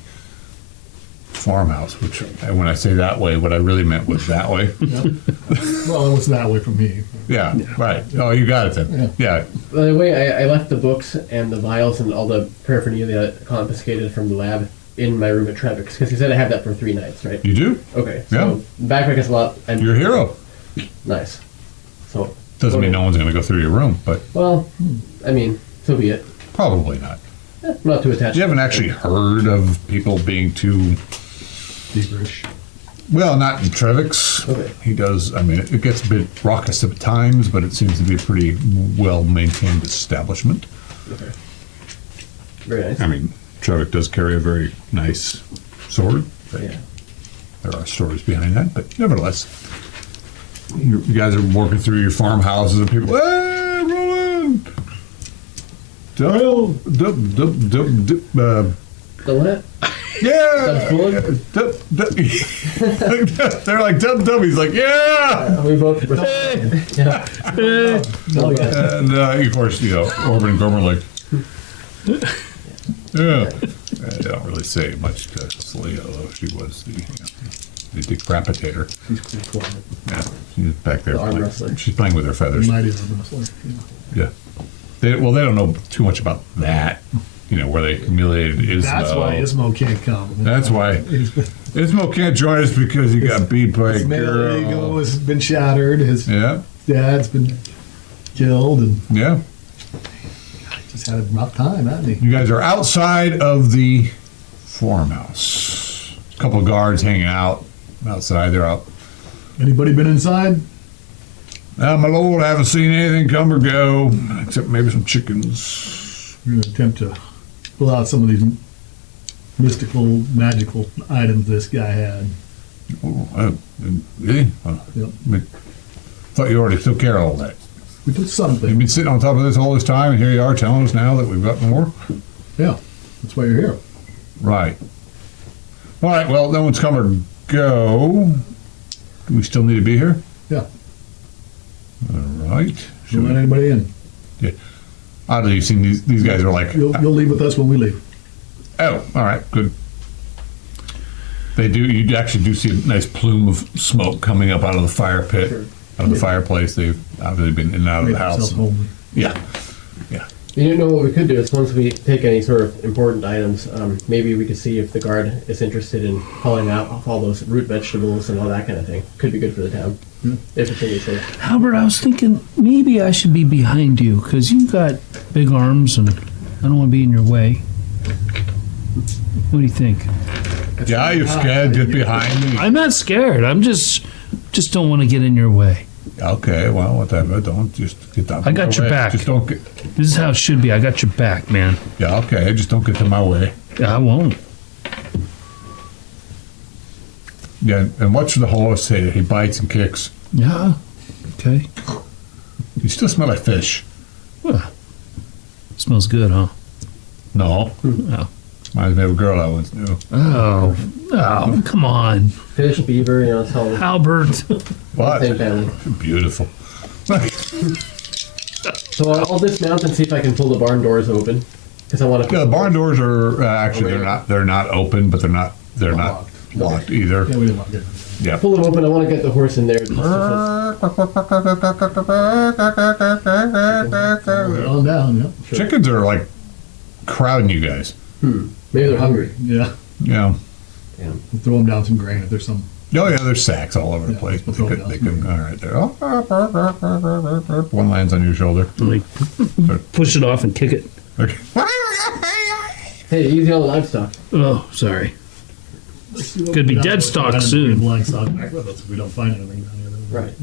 farmhouse, which, when I say that way, what I really meant was that way. Well, it was that way for me. Yeah, right. Oh, you got it then. Yeah. By the way, I left the books and the vials and all the paraphernalia confiscated from the lab in my room at Trevix, because he said I have that for 3 nights, right? You do? Okay. So backpack is a lot. And You're a hero. Nice. So. Doesn't mean no one's going to go through your room, but Well, I mean, so be it. probably not. I'm not too attached. You haven't actually heard of people being too... Beaverish. Well, not in Trevix. Okay. He does, it gets a bit raucous at times, but it seems to be a pretty well-maintained establishment. Okay. Very nice. Trevik does carry a very nice sword. But Yeah. there are stories behind that, but nevertheless, you guys are working through your farmhouses and people, hey, Roland! The what? Yeah! Dubs They're like, dub. He's like, yeah! We both. Yeah. Oh, yeah. And of course, Orban and Gomer are like, yeah. I don't really say much to Celia, although she was the decapitator. He's pretty quiet. Yeah, she's back there The arm playing. wrestler. She's playing with her feathers. Mighty urban wrestler. Yeah. They don't know too much about that, where they humiliated Ismo. That's why Ismo can't come. That's why Ismo can't join us, because he got beat by a His male ego girl. has been shattered. His Yeah, dad's been killed, and yeah. He's had a rough time, hasn't he? You guys are outside of the farmhouse. A couple of guards hanging out outside. They're out. Anybody been inside? My lord, I haven't seen anything come or go, except maybe some chickens. We're going to attempt to pull out some of these mystical, magical items this guy had. Oh, really? Oh, Yep. I thought you already took care of all that. We took You've something. been sitting on top of this all this time, and here you are telling us now that we've got more? Yeah, that's why you're here. Right. All right, well, no one's come or go. Do we still need to be here? Yeah, All right. don't let anybody in. Oddly, you've seen these guys are like, You'll leave with us when we leave. oh, all right, good. They do, you actually do see a nice plume of smoke coming up out of the fire pit, out of the fireplace. They've obviously been in and out of Make the house. yourself homely. Yeah. You know what we could do is once we take any sort of important items, maybe we could see if the guard is interested in calling out all those root vegetables and all that kind of thing. Could be good for the town. If it's any safe. Albert, I was thinking maybe I should be behind you because you've got big arms and I don't want to be in your way. What do you think? Yeah, you're scared. Get behind me. I'm not scared. I'm just don't want to get in your way. Okay, well, whatever. Don't just get down. I got your back. Just don't get. This is how it should be. I got your back, man. Yeah, okay. Just don't get to my way. I won't. Yeah, and what's the horse say? He bites and kicks. Yeah. Okay. You still smell like fish. Well, smells good, huh? No. Oh. Reminds me of a girl I once knew. Oh, come on, Fish, beaver, you know, it's all Albert. What? same family. Beautiful. So I'll dismount and see if I can pull the barn doors open. Because I want to. Yeah, the barn doors are actually they're not open, but they're not locked either. Yeah, we didn't want to get Yeah. Pull them open. I want to get the horse in there. on down, yeah. Chickens are like crowding you guys. Maybe they're hungry. Yeah, Yeah. Damn. we'll throw them down some grain if there's some. Oh yeah, there's sacks all over the Yeah, place, but we'll they throw could, it down. all right there. Oh, one lands on your shoulder. Like, push it off and kick it. Okay. Hey, easy on the livestock. Oh, sorry. Could be dead stock soon. Blind stock back with us if we don't find anything down here. Right.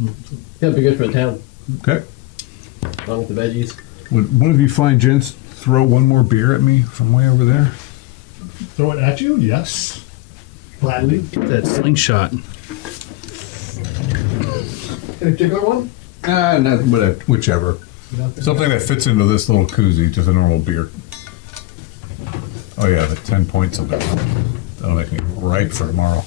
That'd be good for the town. Okay. Along with the veggies. Would one of you fine gents throw one more beer at me from way over there? Throw it at you? Yes. Gladly. That slingshot. Any particular one? Nothing but whichever. Something that fits into this little koozie, just a normal beer. Oh yeah, the 10 points of that. That'll make me ripe for tomorrow.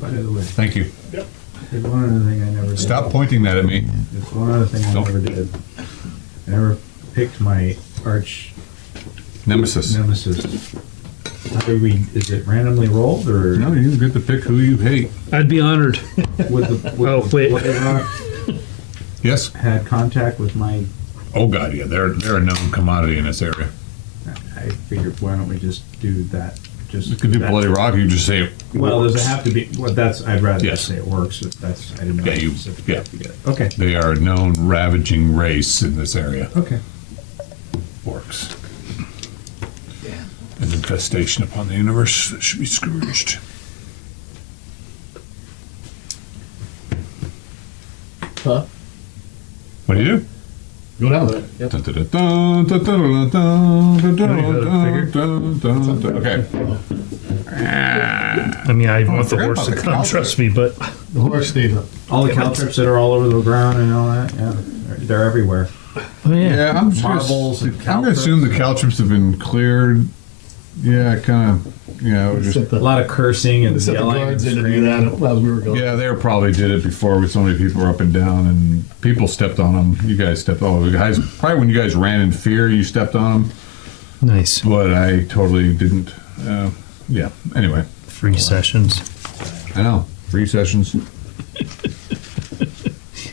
By the way, Thank you. there's one other thing I never did. Stop pointing that at me. There's one other thing I Don't. never did. I never picked my arch Nemesis. nemesis. How do we? Is it randomly rolled or No, you get to pick who you hate. I'd be honored. with the? With Oh, the wait. Bloody Rock Yes. had contact with my. Oh god, yeah, they're a known commodity in this area. I figured, why don't we just do that? Just You could do that- Bloody Rock. You just say. Well, does it Orks. have to be? Well, that's. I'd rather Yes. just say it works. But that's. I didn't know. Yeah, how you- specific yeah. you have to get it. Okay. They are a known ravaging race in this area. Okay. Orks. An infestation upon the universe that should be scourged. Huh? What do you do? Go down. Yep. Okay. I mean, I want the forgot horse about to the come, cow trust me, but The horse stays up. All the caltrips that are all over the ground and all that. Yeah, they're everywhere. oh yeah. Yeah, I'm just Marbles and I'm gonna assume the caltrips have been cleared. Yeah, kind of. Yeah, we're just. Set A the, lot of cursing and set the yelling. guards and in to do screaming. that as we were going. Yeah, they probably did it before with so many people were up and down and people stepped on them. You guys stepped on them. Guys, probably when you guys ran in fear, you stepped on them, Nice. but I totally didn't. Yeah, anyway. Free sessions. I know. Free sessions.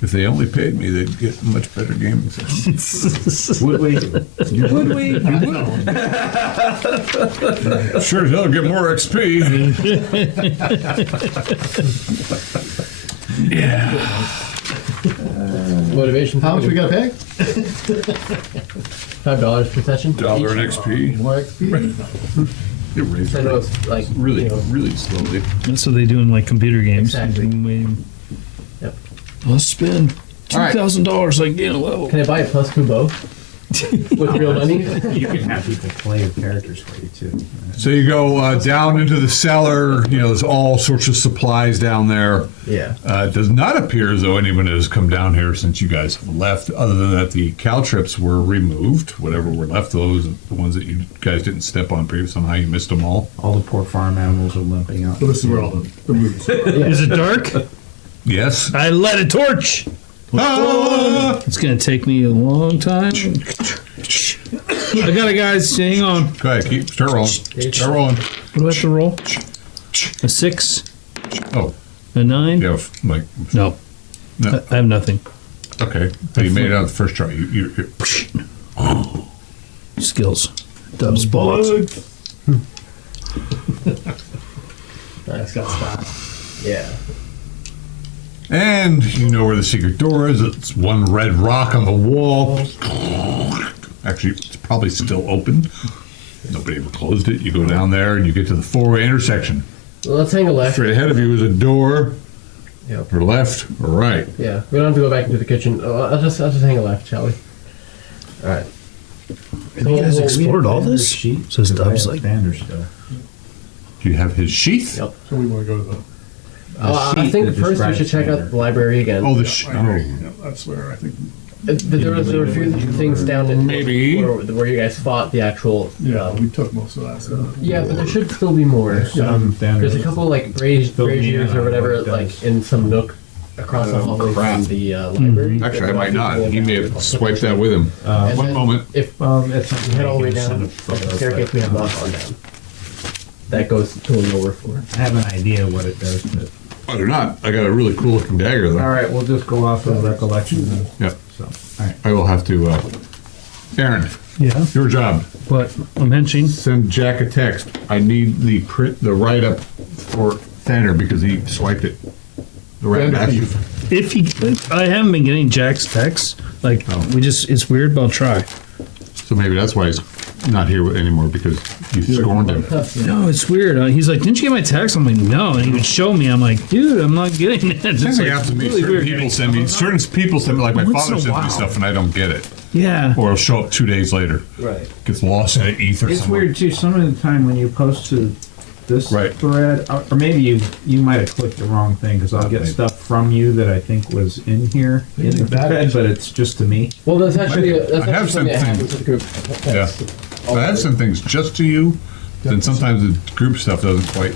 If they only paid me, they'd get much better gaming sessions. Would we? Would we? Sure as hell get more XP. Motivation. How much we got to pay? $5 per session. Dollar an XP. More XP? It raises I know it's like really, you know, really slowly. That's what they do in like computer games. Exactly. Yep. Let's spend $2,000 like gain a level. Can I buy a +2 bow with real money? You can have people play with characters for you too. So you go down into the cellar. You know, there's all sorts of supplies down there. Yeah. It does not appear as though anyone has come down here since you guys have left, other than that the caltrips were removed. Whatever were left, those, the ones that you guys didn't step on previously, somehow you missed them all. All the poor farm animals are limping out. So this is where all the roots are. Is it dark? Yes. I lit a torch. Ah! It's gonna take me a long time. I got it, guys. Hang on. Go ahead, start rolling. Start rolling. What do I have to roll? A 6, Oh, a 9. you have, like, No, no. I have nothing. Okay. But you made it on the first try. You're Skills. Dubs bullets. Nice, got stopped. Yeah. And you know where the secret door is. It's one red rock on the wall. Actually, it's probably still open. Nobody ever closed it. You go down there and you get to the four-way intersection. Well, let's hang a left. Straight ahead of you is a door. Yep. Or left or right. Yeah, we don't have to go back into the kitchen. Oh, I'll just hang a left, shall we? All right. Have you guys explored all this? Sheet. Says Dubs like like Banner stuff. Do you have his sheath? Yep. So we want to go to the. I think that first we describes should check out Banner. the library again. Oh, the Yeah, that's where I think. There were a few things down in Maybe. where you guys fought the actual. Yeah, we took most of that stuff. Yeah, but there should still be more. There's a couple like braziers or whatever, like in some nook across the hallway from the library. Actually, I might not. He may have swiped that with him. And One then moment. If Well, that's something we head all the way you can down, send a photo the of, staircase we have not gone down. That goes to a lower floor. I have an idea what it does, but Oh, they're not. I got a really cool looking dagger all though. right, we'll just go off of recollection. Then. Yep. So, all right. I will have to. Aaron, yeah. your job. What I'm henching. Send Jack a text. I need the print, the write up for Thanner because he swiped it. The rat master. If he, I haven't been getting Jack's texts. Like it's weird, but I'll try. So maybe that's why he's not here anymore because you scorned him. No, it's weird. He's like, "Didn't you get my text?" I'm like, "No," and he would show me. I'm like, "Dude, I'm not getting it." It's Same thing like happens to me. really Certain weird. people send me, like my Once father in a sends me while. stuff and I don't get it. Yeah. Or it'll show up 2 days later. Right. Gets lost in an ether It's somewhere. weird too. Some of the time when you post to this Right. thread, or maybe you might have clicked the wrong thing because I'll get Maybe. stuff from you that I think was in here in the thread, but it's just to me. Well, that's actually I have something that something- happens with the group. Yeah. I have some things just to you, then sometimes the group stuff doesn't quite.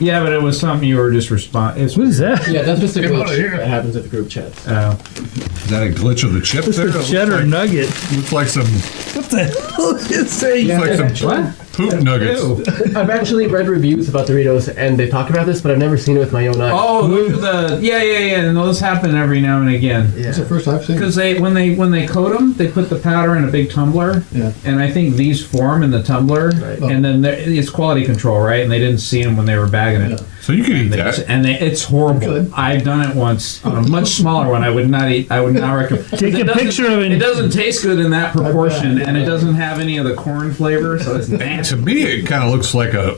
Yeah, but it was something you were just responding. What is that? Yeah, that's just a Get glitch outta here. that happens with the group chats. Is that a glitch of the chip It's there? a cheddar nugget. Looks like some. What the hell is that? Looks like some poop nuggets. I've actually read reviews about Doritos, and they talk about this, but I've never seen it with my own eyes. Oh, those are yeah, and those happen every now and again. That's the first I've seen. Because when they coat them, they put the powder in a big tumbler, Yeah. and I think these form in the tumbler, Right. and then it's quality control, right? And they didn't see them when they were bagging it. Yeah. So you can eat that. It's horrible. Good. I've done it once on a much smaller one. I would not eat. I would not recommend. Take a picture of it. It doesn't taste good in that proportion, and it doesn't have any of the corn flavor, so it's To nasty. me, it kind of looks like a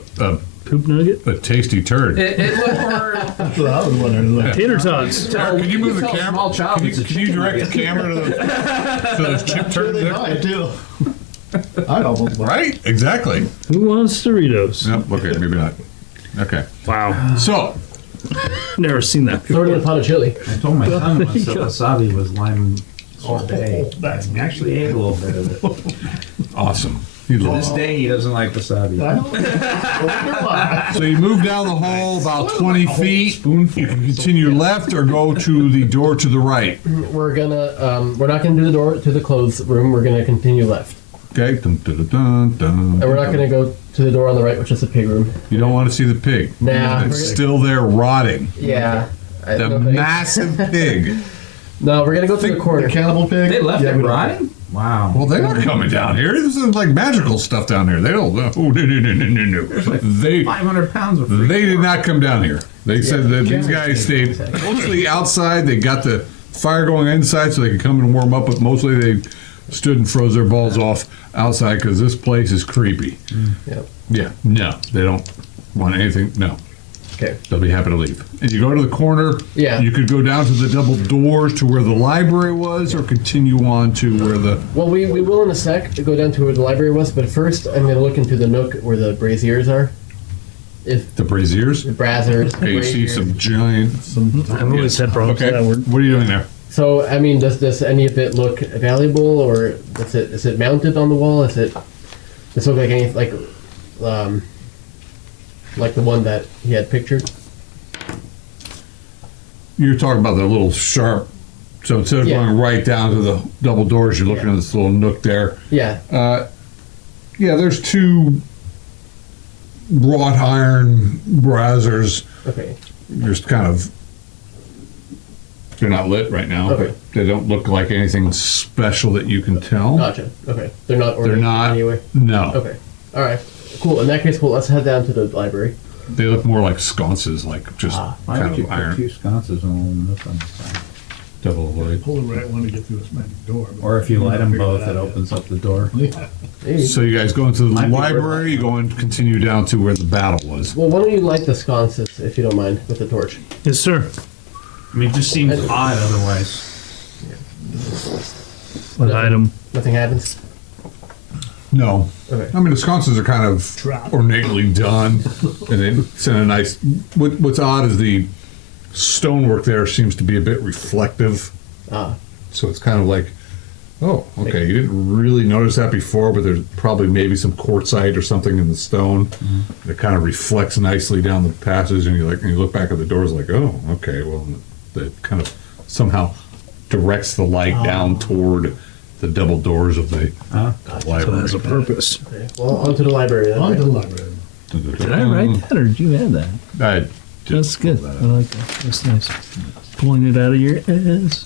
Poop nugget. tasty turd. It looked more. That's what I was wondering. Like, Tater tots. Eric, can you move the tell a camera? small child it's a Can you chicken direct the nugget. camera to those chip turds they there? buy it too. I almost bought it. Right? Exactly. Who wants Doritos? Nope. Okay, maybe not. Okay. Wow. So, Never seen that Throw it in a pot of chili. I told my son once that wasabi was lime sorbet. That's I actually ate a little bit of it. awesome. You To love this day, he doesn't like wasabi. I know. So you move down the hall about 20 feet. You can continue left or go to the door to the right. We're gonna we're not gonna do the door to the clothes room. We're gonna continue left, Okay. Dun, dun, dun, dun, dun. and we're not gonna go to the door on the right, which is the pig room. You don't want to see the pig. Nah, It's we're gonna- still there rotting. Yeah. The No, thanks. massive pig. No, we're gonna go to the corner. The cannibal pig. They left Yeah, it we don't- rotting? Wow. Well, they're not coming down here. This is like magical stuff down here. They don't. Oh, no. They 500 pounds of free they did pork. not come down here. They said that these guys stayed mostly outside. They got the fire going inside so they could come and warm up, but mostly they stood and froze their balls off outside because this place is creepy. Yep. Yeah, no, they don't want anything. No, Okay. they'll be happy to leave. And you go to the corner. Yeah. You could go down to the double doors to where the library was, or continue on to where the. Well, we will in a sec go down to where the library was, but first I'm going to look into the nook where the braziers are. If The braziers. the braziers. Okay, you see some giant. I've always had problems Okay, with that word. what are you doing there? So I mean, does any of it look valuable, or is it mounted on the wall? Does it look like anything like the one that he had pictured? You're talking about the little sharp. So instead of Yeah. going right down to the double doors, you're looking Yeah. at this little nook there. Yeah. Yeah, there's two wrought iron braziers. Okay. Just kind of. They're not lit right now. Okay. But they don't look like anything special that you can tell. Gotcha. Okay. They're not. They're ornate not. anyway. No. Okay. All right. Cool. In that case, cool. Let's head down to the library. They look more like sconces, like just Why kind don't you of put iron. two sconces on this on the side? Double wood. Pull the right one to get through this magic door. but Or if you we'll light them figure both, that it out opens up the door. yet. Yeah. Maybe. So you guys go into the Might be library, you go and continue down to where the battle was. Well, why don't you light the sconces if you don't mind with the torch? Yes, sir. I mean, it just seems odd otherwise. What item? Nothing happens. No. Okay. I mean, the sconces are kind of Trap. ornately done, and they send a nice. What's odd is the stonework there seems to be a bit reflective, Ah. so it's kind of like, oh, okay, you didn't really notice that before, but there's probably maybe some quartzite or something in the stone that kind of reflects nicely down the passage, and you look back at the doors like, oh, okay, well, that kind of somehow directs the light down toward the double doors of the So library. it has a purpose. Okay. Well, on to the library then. On to right? the library. Did I write that or did you add that? I That's good. I like that. That's nice. Pulling it out of your ass.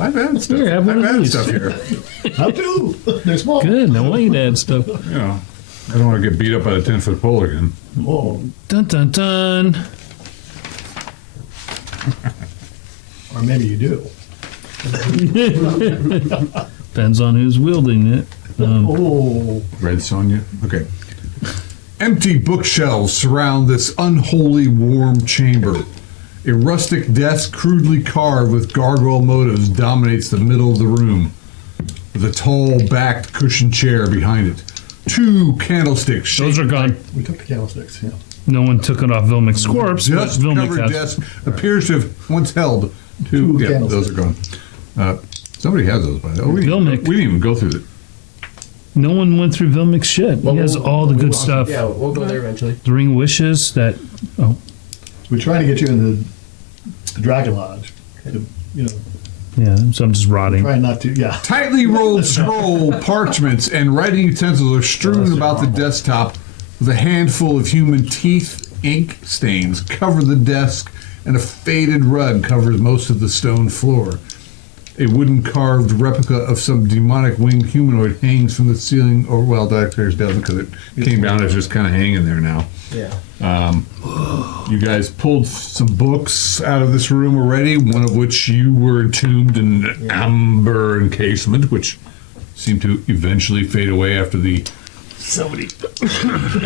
I've added stuff. Here, have one I've of added these. stuff here. How to? They're small. Good. I want you to add stuff. You know, I don't want to get beat up by a 10-foot pole again. Whoa. Dun dun dun. Or maybe you do. Depends on who's wielding it. Oh. Red Sonja. Okay. Empty bookshelves surround this unholy warm chamber. A rustic desk crudely carved with gargoyle motives dominates the middle of the room, with a tall backed cushioned chair behind it. Two candlesticks Those are gone. We took the candlesticks, yeah. No one took it off Vilmic's corpse, but just Vilmic covered has. desk appears to have once held two. Two Yeah, those are gone. Somebody has those by the way. Oh, Vilmic. we didn't even go through it. No one went through Vilmic's shit. He Well, has we'll- all the good we'll- stuff. Yeah, we'll go there eventually. The Ring of Wishes that. Oh, We're trying to get you in the Dragon Lodge. To, you know, yeah. So I'm just rotting. trying not to, yeah. Tightly rolled scroll, parchments, and writing utensils are strewn about the desktop with a handful of human teeth. Ink stains cover the desk, and a faded rug covers most of the stone floor. A wooden carved replica of some demonic winged humanoid hangs from the ceiling, or well, that upstairs doesn't because it came down. It's just kind of hanging there now. Yeah. You guys pulled some books out of this room already, one of which you were entombed in an amber encasement, which seemed to eventually fade away after the somebody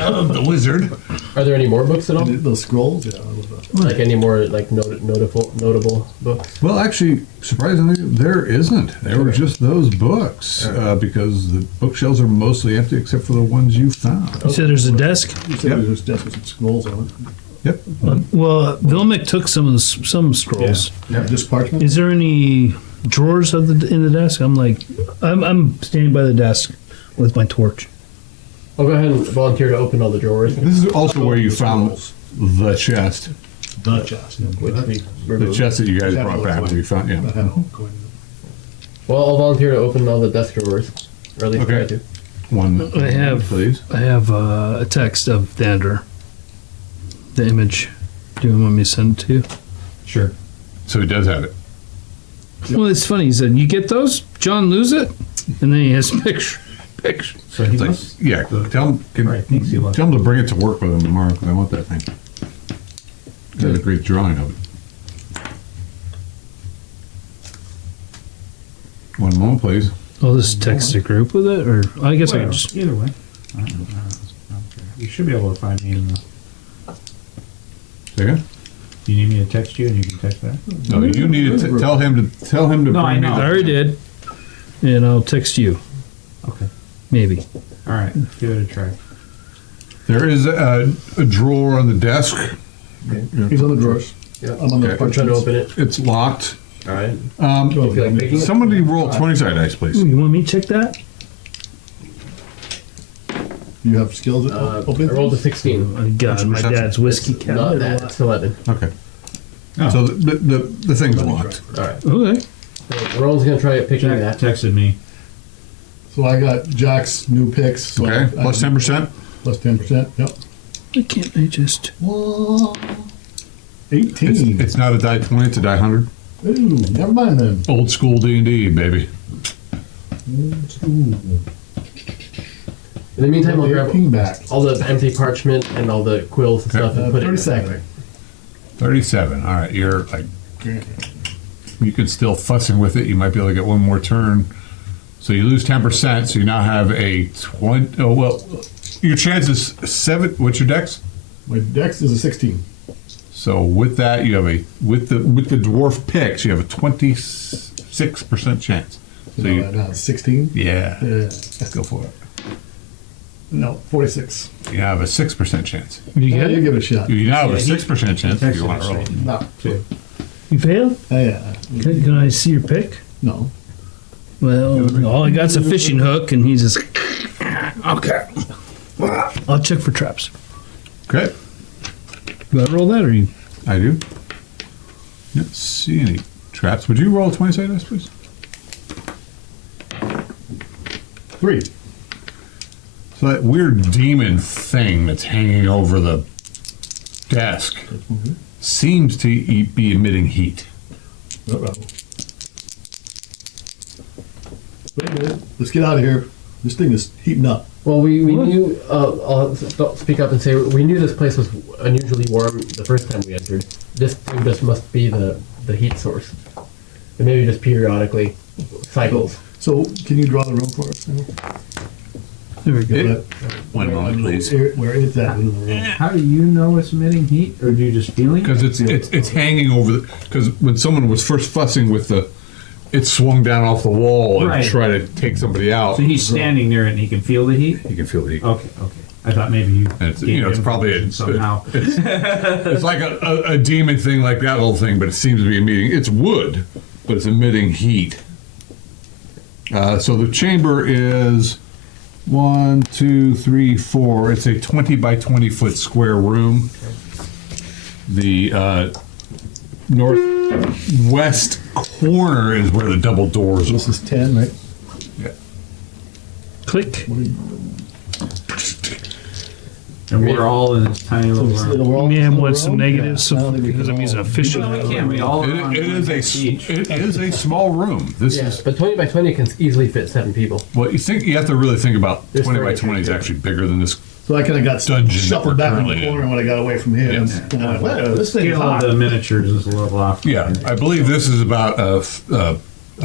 of the wizard. Are there any more books at all? Those scrolls, yeah. I love those. Like any more like notable books? Well, actually, surprisingly, there isn't. There were Okay. just those books because the bookshelves are mostly empty except for the ones you found. You said there's a desk. You said Yep. there's just with some scrolls on it. Yep. Well, Vilmic took some scrolls. Yeah. Just parchment? Is there any drawers in the desk? I'm standing by the desk with my torch. I'll go ahead and volunteer to open all the drawers, This is also where you found the chest. The chest. Yeah. which we The removed. chest that you guys Yeah, brought looks back. like- You found, yeah. I have no coin. Well, I'll volunteer to open all the desk drawers, or at least try Okay. to. One, I have, please. I have a text of Thander. The image. Do you want me to send it to you? Sure. So he does have it. Well, it's funny. He said, "You get those? John lose it," and then he has picture. So he It's like, must. yeah, tell him, Right, thinks he left. tell him to bring it to work with him tomorrow because I want that thing. Got a great drawing of it. One moment, please. I'll just text the group with it, or I guess I Well, can just. either way. I don't care. You should be able to find me in the. Say again? Do you need me to text you and you can text that? No, you need to tell him to No, I bring me know. I already did, and I'll text you. Okay. Maybe. All right. Give it a try. There is a drawer on the desk. He's on the drawers. Yeah. I'm on the Okay. I'm trying to parchments. open it. It's locked. All right. Oh, You feel like picking it? Somebody roll 20-sided dice, please. Ooh, you want me to check that? You have skills at I open? rolled a 16. Oh my God, my dad's whiskey Not cabinet. that. It's 11. Okay. Oh. So the thing's locked. All right. Okay. Roland's gonna try picking Jack that. texted me. So I got Jack's new picks. So Okay. Plus 10%. Plus 10%. Yep. Why can't I just? 18. It's not a die 20, it's a die 100. Ooh, never mind then. Old school D&D, baby. In the meantime, I'll grab 18 back. all the empty parchment and all the quills and stuff and put it in the 37. backpack. 37. All right, you're like, you could still fussing with it. You might be able to get one more turn. So you lose 10%. So you now have a 20. Oh well, your chance is 7. What's your dex? My dex is a 16. So with that, you have a with the dwarf picks, you have a 26% chance. So you, No, 16? yeah, Yeah. let's go for it. No, 46. You have a 6% chance. You Yeah, get you it? give it a shot. You now have a Yeah, he- 6% chance if you want to roll. No. You failed? Yeah. Can I see your pick? No. Well, all I got's a fishing hook, and he's just. Okay. I'll check for traps. Okay, Do I roll that, or you? I do. Don't see any traps. Would you roll a 20-sided dice, please? 3. So that weird demon thing that's hanging over the desk seems to be emitting heat. Uh-oh. Wait a minute. Let's get out of here. This thing is heating up. Well, we knew. I'll speak up and say we knew this place was unusually warm the first time we entered. This thing just must be the heat source. And maybe just periodically cycles. So, can you draw the room for us? There we go. It- One moment, please. Where is that in the room? How do you know it's emitting heat, or do you just feeling? Because it's hanging over the. Because when someone was first fussing with the, it swung down off the wall and Right. tried to take somebody out. So he's standing there and he can feel the heat. You can feel the heat. Okay. I thought maybe you. And it's, gave it's probably information somehow. It's like a demon thing, like that little thing, but it seems to be emitting. It's wood, but it's emitting heat. So the chamber is 1, 2, 3, 4. It's a 20 by 20 foot square room. The northwest corner is where the double doors are. This is 10, right? Yeah. Click. And we're all in this tiny little room. Yeah, what's some negatives? I don't think we Because I'm can using a all- fishing No, we hook. can't. We all are on It is each. it is a small room. This Yeah, is but 20 by 20 can easily fit 7 people. well. You have to really think about There's 20 by 33 20 is too. actually bigger than this. So I kind of got Dungeon that shuffled we're back in the currently in. corner when I got away from him. Yeah. And I went, "Wow, this thing is Scale of hot." the miniatures is a little off. Yeah, I believe this is about a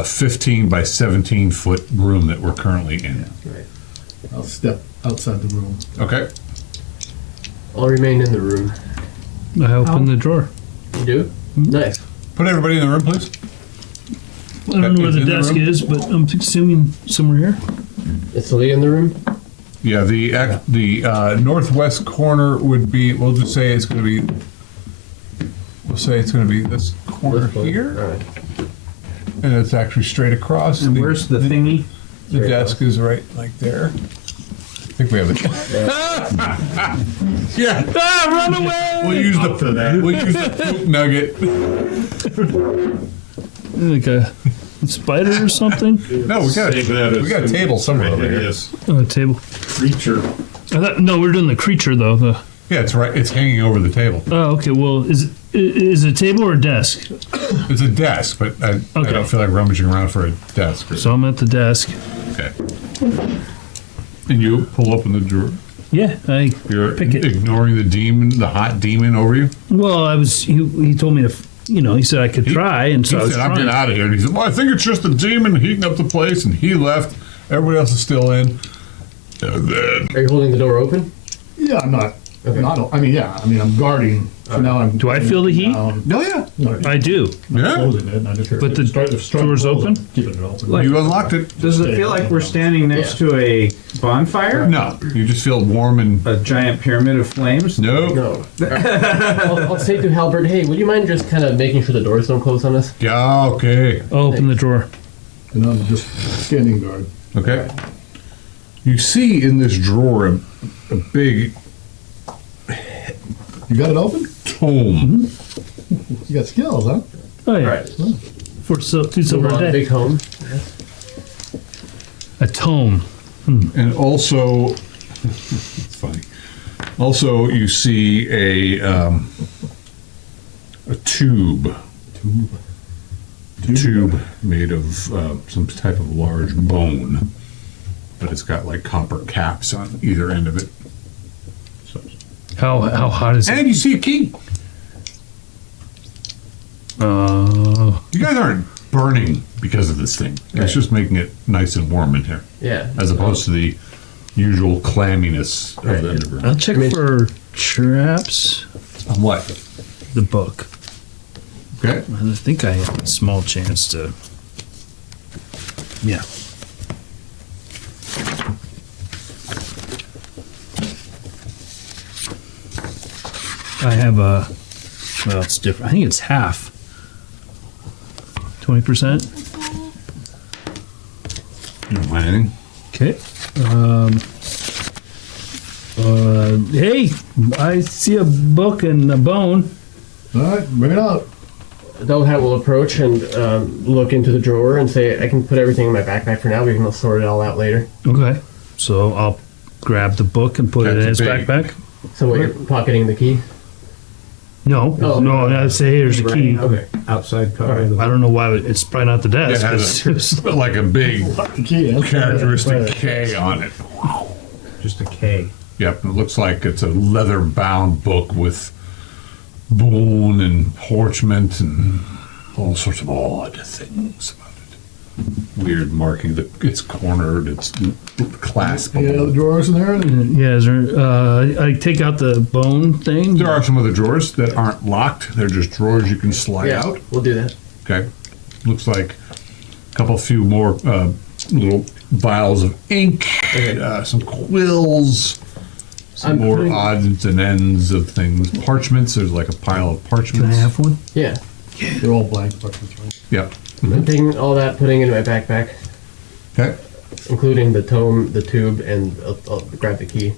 15 by 17 foot room that we're currently in. Right. I'll step outside the room. Okay. I'll remain in the room. I open the drawer. You do? Nice. Put everybody in the room, please. I don't know where Is the in the desk room? is, but I'm assuming somewhere here. Is Celia in the room? Yeah, the northwest corner would be. We'll just say it's going to be. We'll say it's going to be this corner This one? here, All right. and it's actually straight across. And where's the thingy? The desk is right like there. I think we have it. Yeah. Ah, run away! We'll use the poop nugget. Like a spider or something? No, we got Save that as we got a table somewhere right over there, here. yes. Oh, a table. Creature. I thought, no, we're doing the creature though. Yeah, it's right. It's hanging over the table. Oh, okay. Well, is it a table or a desk? It's a desk, but I Okay. don't feel like rummaging around for a desk. So I'm at the desk. Okay. And you pull open the drawer. Yeah, You're Pick it. ignoring the demon, the hot demon over you. Well, I was. He told me to. he said I could try, and so I He was said, I'm getting trying. out of here. And he said, well, I think it's just a demon heating up the place. And he left. Everybody else is still in. And then, Are you holding the door open? Yeah, I'm not. Okay. I'm guarding. So now I'm. Do I feel the heat? oh, yeah. No, I do. Yeah. closing it. I just heard But the door's open? Keeping it open. Like- You unlocked it. Does it feel like we're standing next to a bonfire? No. You just feel warm and. A giant pyramid of flames? Nope. No. I'll say to Halbert, hey, would you mind just kind of making sure the doors don't close on us? Yeah, okay. I'll open the drawer. And I'm just standing guard. Okay. You see in this drawer a big You got it open? tome. You got skills, huh? Oh yeah. All right. For two So silver we're on a a day. big home. A tome. And also, it's funny. Also, you see a tube. Tube made of some type of large bone, but it's got like copper caps on either end of it. How hot is it? And you see a key. You guys aren't burning because of this thing. It's Right. just making it nice and warm in here, Yeah. as opposed to the usual clamminess of Right. the underground. I'll check for traps. On what? The book. Okay. I think I have a small chance to. Yeah. I have a. Well, it's different. I think it's half. 20%. You don't mind anything? Okay. Hey, I see a book and a bone. All right, bring it out. Delhat will approach and look into the drawer and say, I can put everything in my backpack for now. We can sort it all out later. Okay. So I'll grab the book and put it in That's his big. backpack. So what, you're pocketing the key? No, Oh. no. I'd say here's a key. Okay. Outside cover of the I don't know why it's probably not the It desk. has It's- like a big The key, huh? characteristic K on it. just a K. Yep, it looks like it's a leather-bound book with bone and parchment and all sorts of odd things about it. Weird marking. It's cornered. It's claspable. Any other drawers in there? yeah, is there, I take out the bone thing. There are some other drawers that aren't locked. They're just drawers you can slide Yeah, out. we'll do that. Okay. Looks like a few more little vials of ink, some quills, some I'm more putting- odds and ends of things. Parchments. There's like a pile of Can I parchments. have one? Yeah. They're all blank parchments, right? Yep. I'm taking all that, putting it in my backpack, Okay. including the tome, the tube, and I'll grab the key.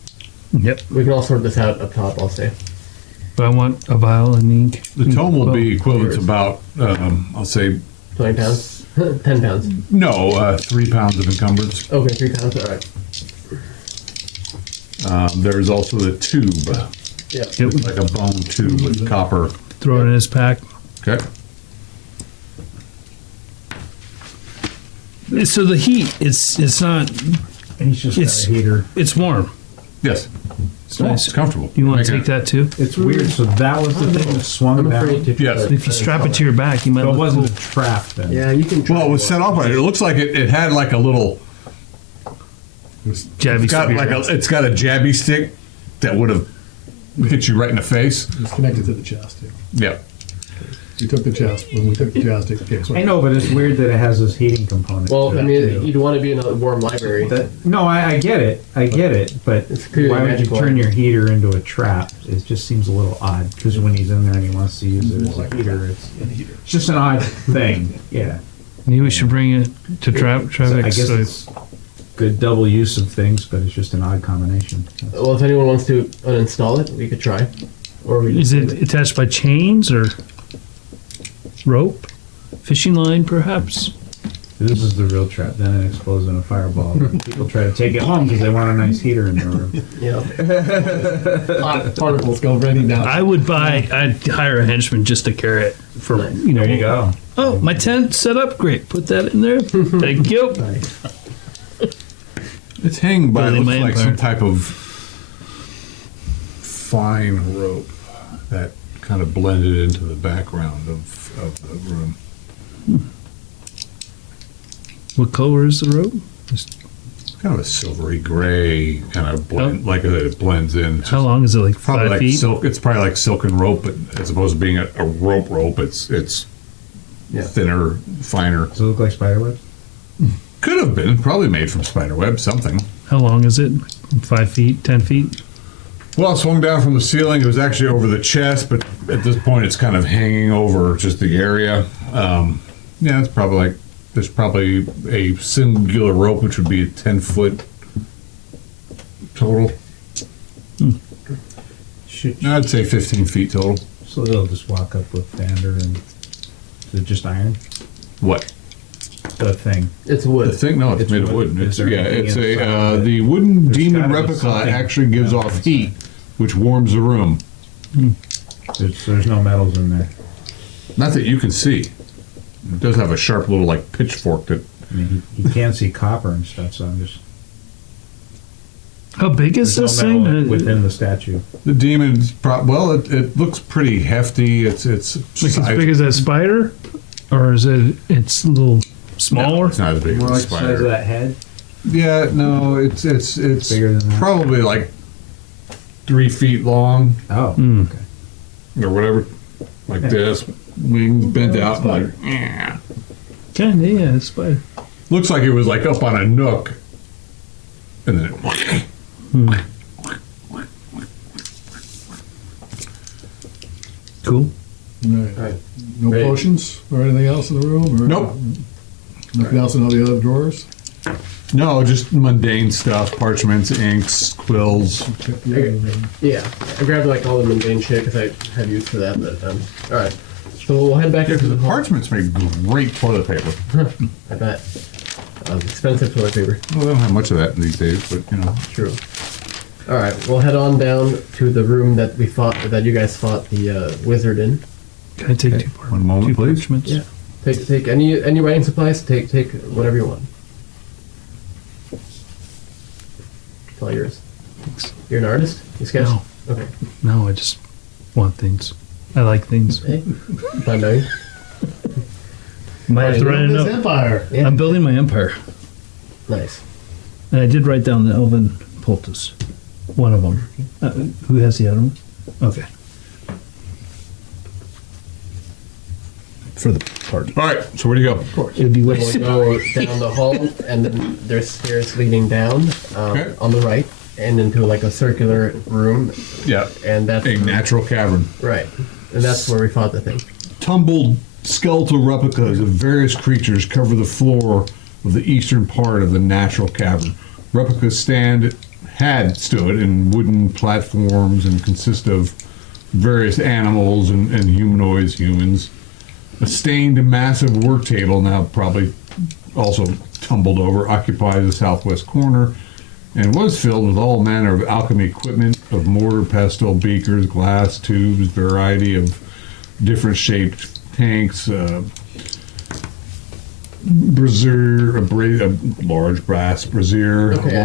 Yep. We can all sort this out up top, I'll say. But I want a vial and ink. The tome will be Well, equivalent to about, I'll say, 20 pounds? 10 pounds. no, 3 pounds of encumbrance. Okay, 3 pounds, alright. There's also the tube, Yeah. Yep. like a bone tube with copper. Throw it in his pack. Okay. So the heat, it's not. And he's just It's- got a heater. It's warm. Yes. It's Well, nice. it's comfortable. You want to Make take it- that too? It's weird. So that was the thing that swung I'm down. afraid to. Yes. If you strap it to your back, you might So it look wasn't cool. a trap then. Yeah, you can try. Well, it was set off by it. It looks like it had like a little. Jabby spear. It's got a jabby stick that would have hit you right in the face. It's connected to the chest. Yeah. Yeah. We took the chest. When we took the chest, I know, but it's weird that it has this heating component. Well, to I it, mean, too. you'd want to be in a warm library. No, I get it. I get it. But It's clearly why would you magical. turn your heater into a trap? It just seems a little odd. Because when he's in there and he wants to use it as a heater, it's just an odd thing. Yeah. Maybe we should bring it to traffic. I guess So it's good double use of things, but it's just an odd combination. Well, if anyone wants to uninstall it, we could try. Or we is it attached by chains or rope? Fishing line, perhaps? This is the real trap. Then it explodes in a fireball. People try to take it home because they want a nice heater in their room. Yeah. hot particles go raining down. I'd hire a henchman just to carry it for, Nice. you know. There you go. Oh, my tent set up. Great. Put that in there. Thank you. It's hanging by, Building looks my like some empire. type of fine rope that kind of blended into the background of the room. What color is the rope? Just- Kind of a silvery gray, kind of blend, like I said, it blends in. It's How just long is it? Like probably 5 like feet? silk. It's probably like silken rope, but as opposed to being a rope, it's Yeah. thinner, finer. Does it look like spiderwebs? Could have been probably made from spider web, something. How long is it? 5 feet? 10 feet? Well, it swung down from the ceiling. It was actually over the chest, but at this point, it's kind of hanging over just the area. Yeah, it's probably like there's probably a singular rope, which would be a 10-foot total. I'd say 15 feet total. So they'll just walk up with Vander and is it just iron? What? The thing. It's wood. The thing? No, it's made of wood. Is It's, there yeah, anything it's inside a that- the wooden There's demon gotta be replica something actually gives metal off inside. heat, which warms the room. There's no metals in there. Not that you can see. It does have a sharp little like pitchfork that. I mean, you can see copper and stuff, so I'm just. How big is There's this no metal thing? within the statue. The demon's well, it looks pretty hefty. It's Like as big as that spider? Or is it's a little smaller? No, it's not as big More as a like the size of spider. that head. Yeah, no, it's Bigger than that. probably like 3 feet long Oh, Mm. okay. or whatever, like this, wings bent out. And like, yeah. Kinda, yeah, it's spider. Looks like it was like up on a nook, and then it. Cool. Right. Right. No Right. potions or anything else in the room? Or Nope. Nothing else in all the other drawers? No, just mundane stuff: parchments, inks, quills. Check the other room. Yeah, I grabbed like all the mundane shit because I have use for that. But all right, so we'll head back into the hall. Parchments make great toilet paper. I bet. Expensive toilet paper. Well, they don't have much of that these days, but you know. True. All right, we'll head on down to the room that that you guys fought the wizard in. Can I take Okay. two One moment, two please. parchments? Yeah. Take any writing supplies. Take whatever you want. It's all yours. Thanks. You're an artist. You sketch. No. Okay. No, I just want things. I like things. Hey, fine by me. Might have to write a This note. empire. Yeah. I'm building my empire. Nice. And I did write down the Elven poultice. One of them. Who has the other one? Okay. For the party. All right, so where do you go? It'd be We'll wasted. go down the hall, and then there's stairs leading down Okay. on the right, and into like a circular room, Yeah, and that's a natural cavern. right, and that's where we fought the thing. Tumbled skeletal replicas of various creatures cover the floor of the eastern part of the natural cavern. Replicas had stood in wooden platforms and consist of various animals and humans. A stained massive work table, now probably also tumbled over, occupies the southwest corner and was filled with all manner of alchemy equipment of mortar, pestle, beakers, glass, tubes, variety of different shaped tanks, brazier, a large brass brazier. Okay.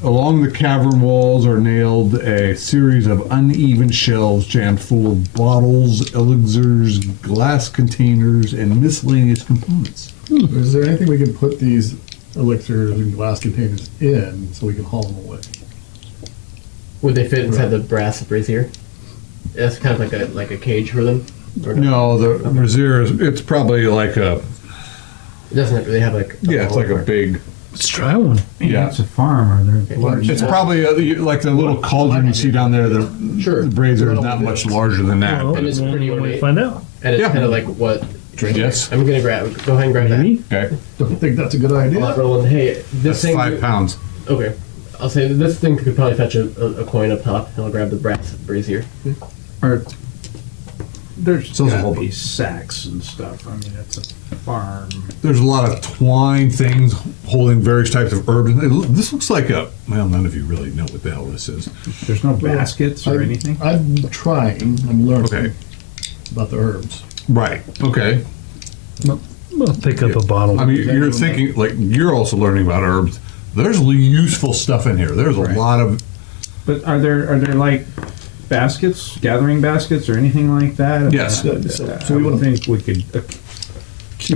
Along the cavern walls are nailed a series of uneven shelves jammed full of bottles, elixirs, glass containers, and miscellaneous components. Is there anything we can put these elixirs and glass containers in so we can haul them away? Would they fit inside the brass brazier? That's kind of like a cage for them. Or No, the brazier it's probably like a It doesn't really have like. it's like a hole. big. Let's try one. Yeah. It's a farm, or they're large. It's probably like the little cauldron you see down there. Sure. The brazier is not much larger than that. Well, but it's pretty when we ornate. find out. And it's Yeah. kind of like what. yes. I'm gonna grab. Go ahead and grab Maybe. Okay. Don't think that's a good that. idea. I'll let Roland. Hey, this That's thing. 5 pounds. Okay. I'll say that this thing could probably fetch a coin up top, and I'll grab the brass brazier. Or there's So it's a gotta whole be sacks and stuff. I mean, it's a farm. There's a lot of twine things holding various types of herbs. This looks like well, none of you really know what the hell this is. There's no baskets or anything. I'm trying. I'm learning Okay. about the herbs. Right. Okay. I'll pick up a bottle. I mean, you're thinking, like, you're also learning about herbs. There's useful stuff in here. There's a Right. lot of, But are there like baskets, gathering baskets, or anything like that? Yes. So I we would want to think we could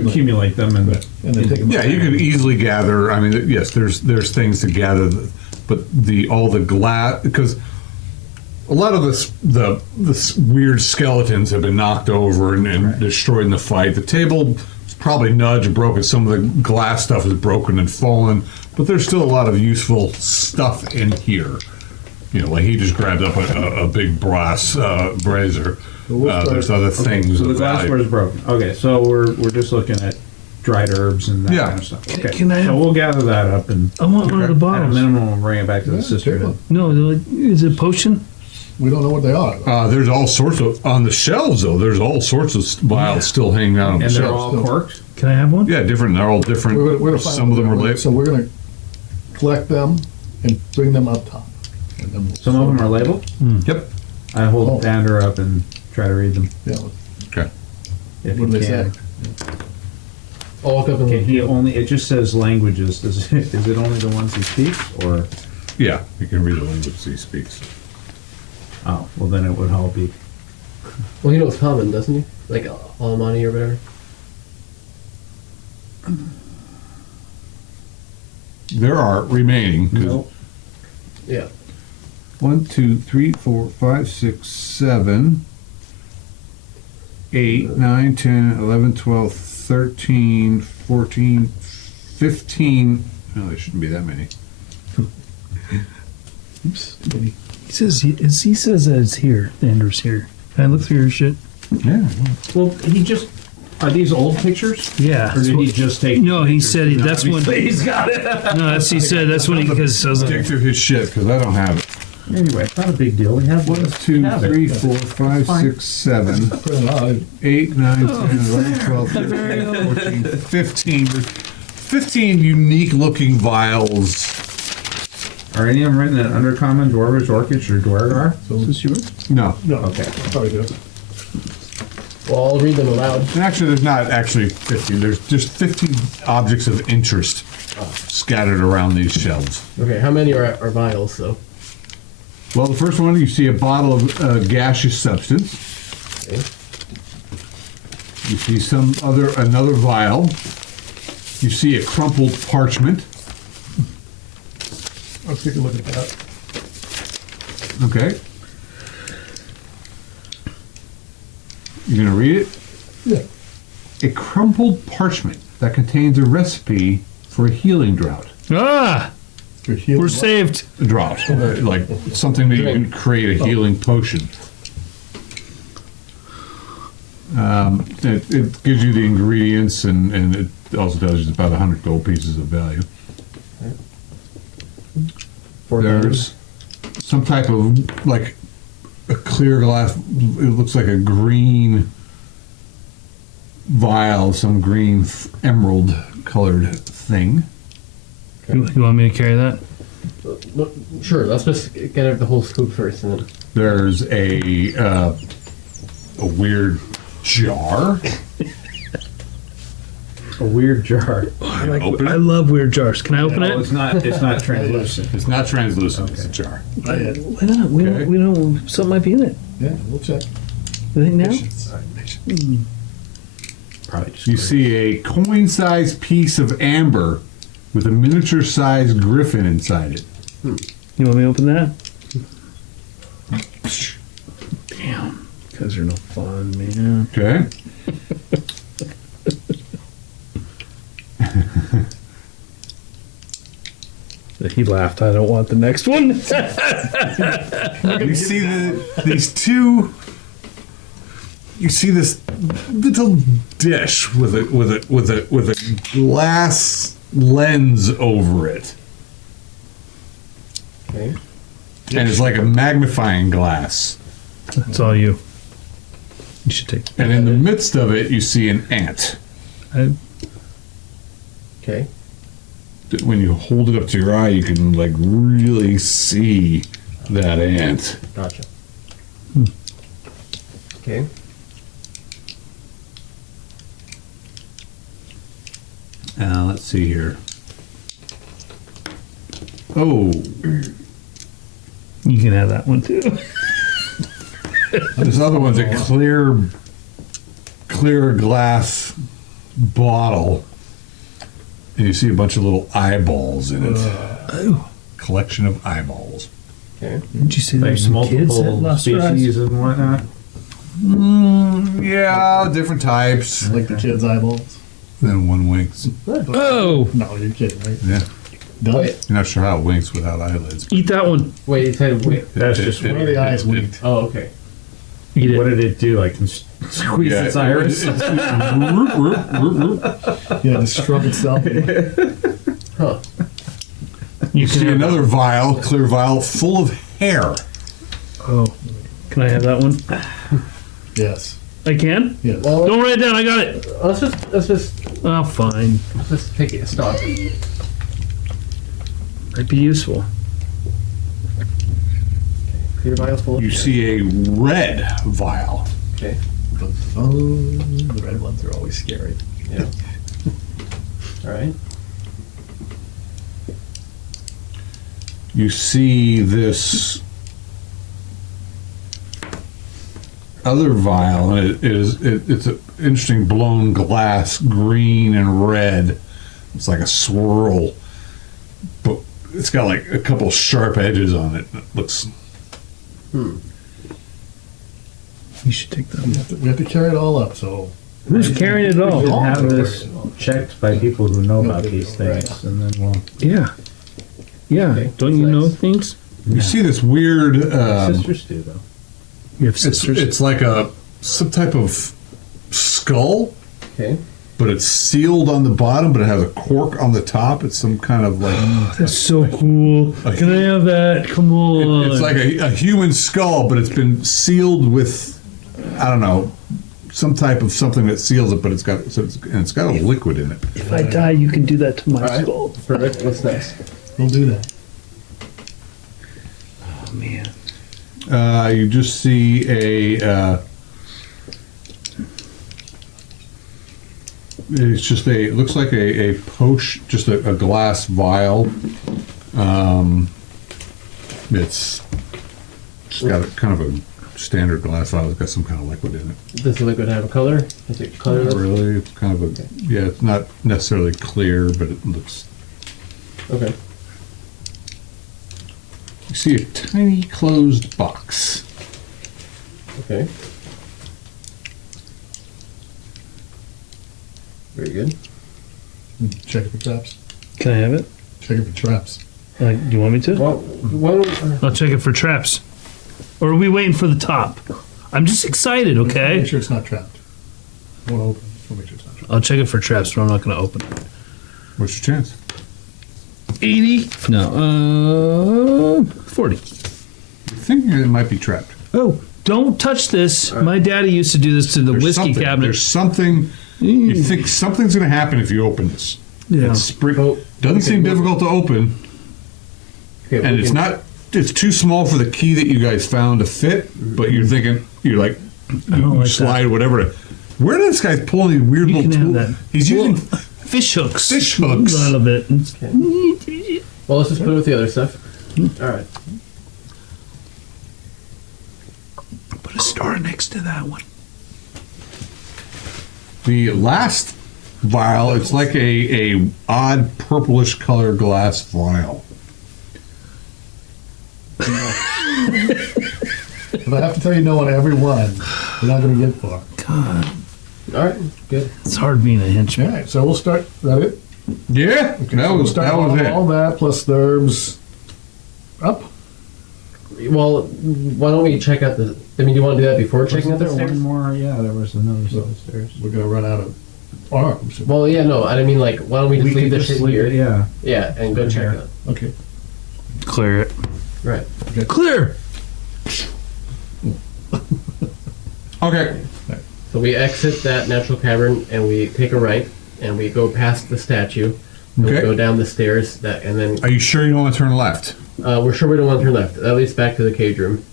accumulate them and and then take them. Yeah, you could easily gather. I mean, yes, there's things to gather, but all the glass, because a lot of the weird skeletons have been knocked over and destroyed in the fight. The table is probably nudged and broken. Some of the glass stuff is broken and fallen, but there's still a lot of useful stuff in here. You know, like he just grabbed up a big brass brazier. There's other things. So the of glassware value. is broken. Okay, so we're just looking at dried herbs and that Yeah. kind of stuff. Okay, Can I have- so we'll gather that up and I want one of the at a bottles. minimum we'll bring it back to the Yeah, take sisterhood. one. No, is it potion? We don't know what they are. There's all sorts of on the shelves though. There's all sorts of vials still hanging out on the And they're shelves. all so- corked? Can I have one? Yeah, different. They're all different. We're gonna find Some of out them are what they labeled. So we're going to collect them and bring them up top. And then we'll Some of them are labeled? Yep. I hold Oh. Pander up and try to read them. Yeah. Okay. If What he do they can. say? I'll look up in Can he the. only, it just says languages. Is it only the ones he speaks or? Yeah, you can read the language he speaks. Oh, well then it would all be. Well, he knows common, doesn't he? Like Alamani or whatever. There are remaining. 'Cause Yeah. 1, 2, 3, 4, 5, 6, 7, 8, 9, 10, 11, 12, 13, 14, 15. No, there shouldn't be that many. Oops. He says that it's here. Andrew's here. Can I look through your shit? Yeah. Well, he just, are these old pictures? Yeah. Or did he just take? No, he pictures? said No, that's when. obviously he's got it. No, he said that's when he because I was Dig like, through his shit because I don't have it. Anyway, it's not a big deal. We have 1, 2, have it. 3, 4, 5, Fine. 6, 7, Print it out. 8, 9, 10, 11, 12, 13, 14, 15. 15 unique looking vials. Are any of them written in Undercommon, Dwarvish, Orcish, or Dwargar? is this yours? No. No, Okay. probably do. Well, I'll read them aloud. And actually, there's not actually 15. There's just 15 objects of interest scattered around these shelves. Okay, how many are vials though? Well, the first one, you see a bottle of gaseous substance. Okay. You see another vial. You see a crumpled parchment. Let's take a look at that. Okay. You gonna read it? Yeah. A crumpled parchment that contains a recipe for a healing drought. Ah, Your healing we're what? saved. A drought, like something that you can create a healing potion. It gives you the ingredients and it also tells you it's about 100 gold pieces of value. There's some type of like a clear glass. It looks like a green vial, some green emerald colored thing. You want me to carry that? Look, sure, let's just get the whole scoop first, and then. There's a weird jar. A weird jar. Open it. I love weird jars. Can I open No, it? it's not translucent. It's not translucent. It's a jar. Why not? We Okay. don't. We don't. Something might be in it. Yeah, we'll check. You think now? Probably just You see a coin-sized piece of amber with a miniature-sized griffin inside it. You want me to open that? Damn. Guys are no fun, man. Okay. He laughed. I don't want the next one. You see these two. You see this little dish with a glass lens over it, Okay. and it's like a magnifying glass. That's all you. You should take. And in the midst of it, you see an ant. Okay. When you hold it up to your eye, you can like really see that ant. Gotcha. Okay. Let's see here. Oh, You can have that one too. This other one's a clear glass bottle, and you see a bunch of little eyeballs in it. Collection of eyeballs. Okay. Did you say Like there's some kids at multiple Lost Rise? species and whatnot. Yeah, different types. Like the kids' eyeballs. Then one winks. Oh, No, you're kidding, right? Yeah, Done? Wait. you're not sure how it winks without eyelids. eat that one. Wait, you said wait. That's just One of the eyes winked. Oh, okay. Eat it. What did it do? Like squeeze Yeah, its iris? Yeah, just shrug itself. Huh. You see another vial, clear vial, full of hair. Oh, can I have that one? Yes. I can. Yes. Well, Don't write it down. I got it. let's just Oh, fine. take a stop. Might be useful. Clear vials full of You hair. see a red vial. Okay. The red ones are always scary. Yeah. All right. You see this other vial, and it's an interesting blown glass, green and red. It's like a swirl, but it's got like a couple sharp edges on it. It looks. You should take that. We have to carry it all up, so. Who's carrying it We all? should have this checked by people who know about these things, Right. and then we'll. Yeah. Yeah. Okay, Don't you nice. know things? You see this weird. Sisters do though. You have sisters. It's like some type of skull, Okay. but it's sealed on the bottom, but it has a cork on the top. It's some kind of like. That's so cool. Can I have that? Come on. It's like a human skull, but it's been sealed with, I don't know, some type of something that seals it, but it's got a liquid in it. If I die, you can do that to my All right. skull. Perfect. What's next? We'll do that. Oh man. You just see it looks like a potion, just a glass vial. It's got a kind of a standard glass vial. It's got some kind of liquid in it. Does the liquid have a color? Is it Not colorless? really. It's kind of yeah. It's not necessarily clear, but it looks. Okay. You see a tiny closed box. Okay. Very good. Check it for traps. Can I have it? Check it for traps. Do you want me to? Well, I'll check it for traps. Or are we waiting for the top? I'm just excited, Make okay? sure it's not trapped. I want to open it. We'll make sure it's not trapped. I'll check it for traps, but I'm not going to open it. What's your chance? 80? No, 40. I think it might be trapped. Oh, don't touch this. My daddy used to do this to the There's whiskey something. cabinet. There's something. You think something's going to happen if you open this. Yeah. It's Oh, doesn't seem okay. difficult to open, okay, and we it's can- not. It's too small for the key that you guys found to fit. But you're thinking, you're like, don't you like slide whatever. Where did this guy pull these weird You little can have tools? that. He's using Fish hooks. fish hooks. Out of it. Well, let's just put it with the other stuff. All right. Put a star next to that one. The last vial, it's like a odd purplish color glass vial. If I have to tell you no on every one, you're not going to get far. God, All right. Good. it's hard being a All henchman. right, so we'll start. Is that it? Yeah, Okay, that so we'll was start all all that plus the herbs up. Well, why don't we check out the? I mean, do you want to do that before checking out the Wasn't there stairs? one more? Yeah, there was another set of stairs. We're going to run out of arms. Well, yeah, no. I mean, like, why don't we just We leave could this just shit leave here? it, yeah. Yeah, and go check it out. Okay. Clear it. Right. Clear. Okay. So we exit that natural cavern and we take a right and we go past the statue. And Okay. we go down the stairs and then Are you sure you don't want to turn left? we're sure we don't want to turn left. That leads back to the cage room.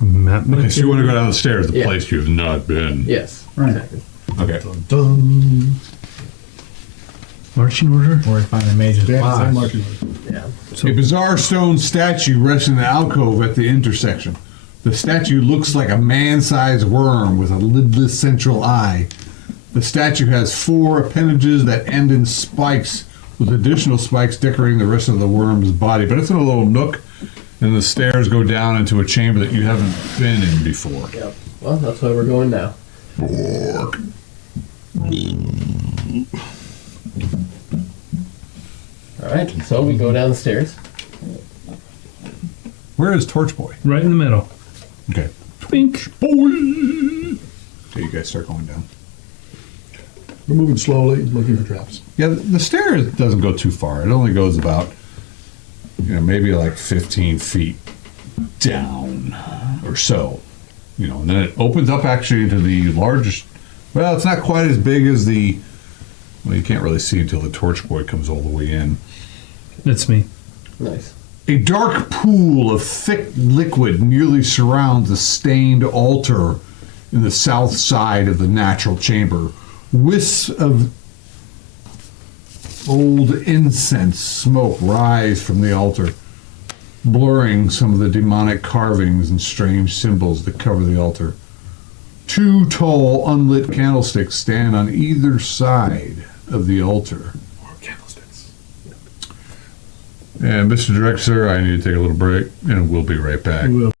Map Okay, so you want to go down the stairs, the Yeah. place you have not been. Yes. Right. Exactly. Okay. Dun, dun. Marching order. Or find the mage's Yeah, same box. marching order. Yeah. A bizarre stone statue rests in the alcove at the intersection. The statue looks like a man-sized worm with a lidless central eye. The statue has 4 appendages that end in spikes, with additional spikes decorating the rest of the worm's body. But it's in a little nook, and the stairs go down into a chamber that you haven't been in before. Yep. Well, that's why we're going now. Ork. Alright, so we go down the stairs. Where is Torch Boy? Right in the middle. Okay. Twink. Boy. So you guys start going down. We're moving slowly, looking for traps. Yeah, the stairs doesn't go too far. It only goes about, maybe like 15 feet down or so. And then it opens up actually into the largest. Well, it's not quite as big as the. Well, you can't really see until the Torch Boy comes all the way in. That's me. Nice. A dark pool of thick liquid nearly surrounds the stained altar in the south side of the natural chamber. Wisps of old incense smoke rise from the altar, blurring some of the demonic carvings and strange symbols that cover the altar. 2 tall, unlit candlesticks stand on either side of the altar. More candlesticks. And Mr. Director, I need to take a little break, and we'll be right back. We will.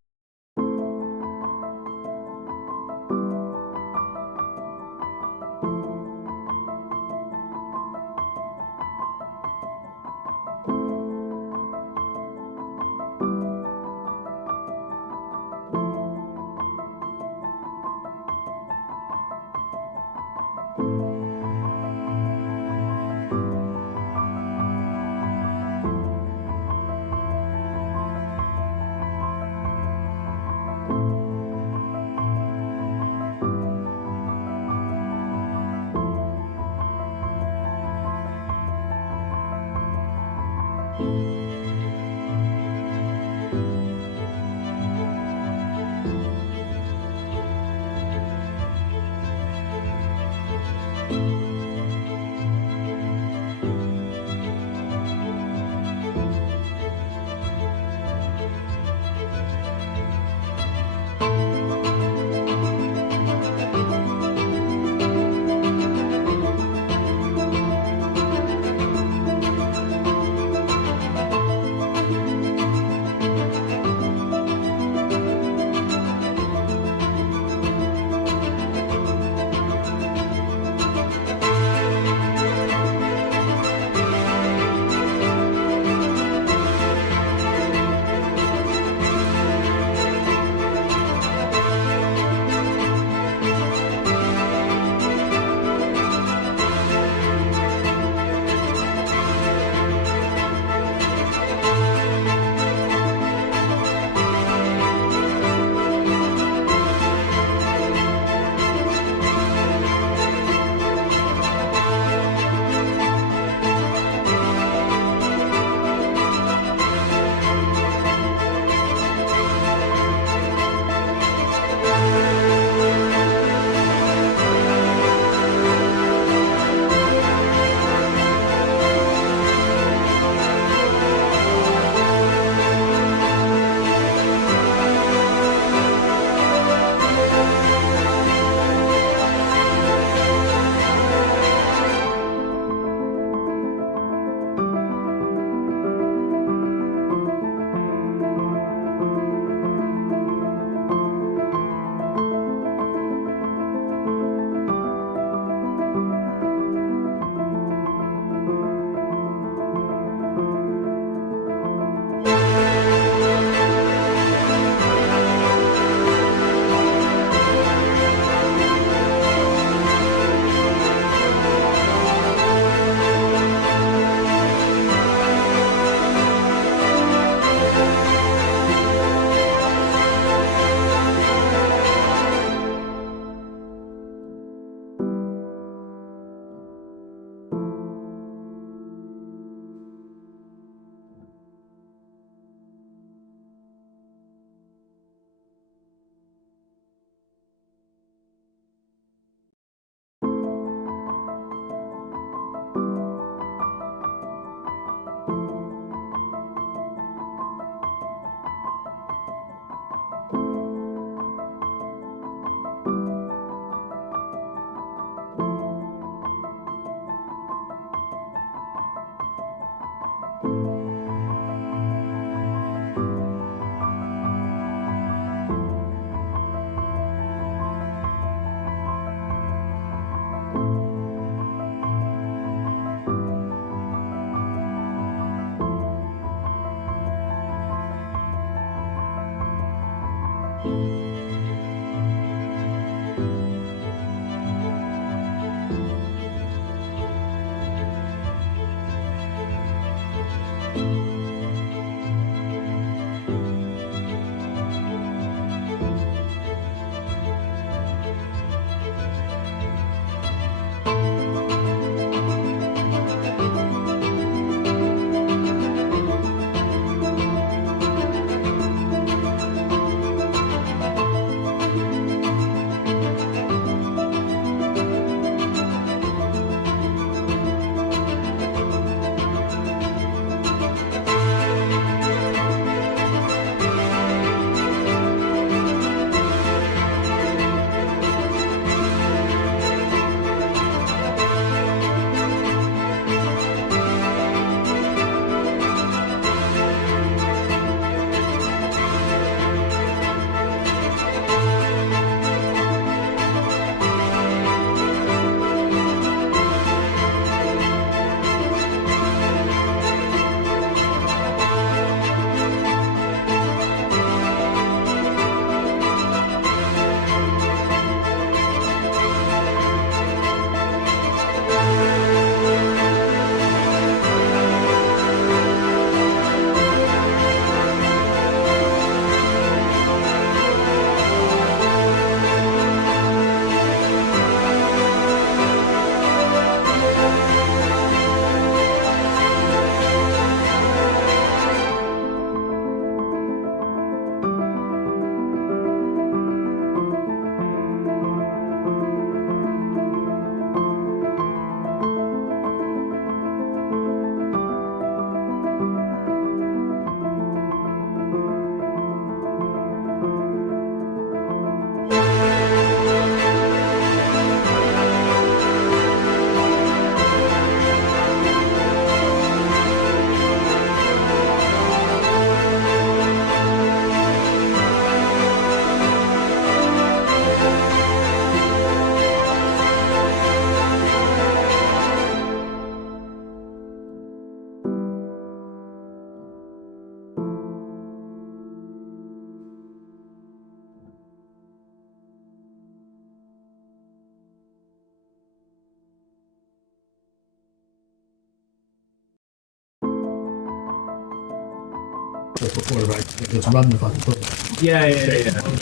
process before, right? Just run the fucking program.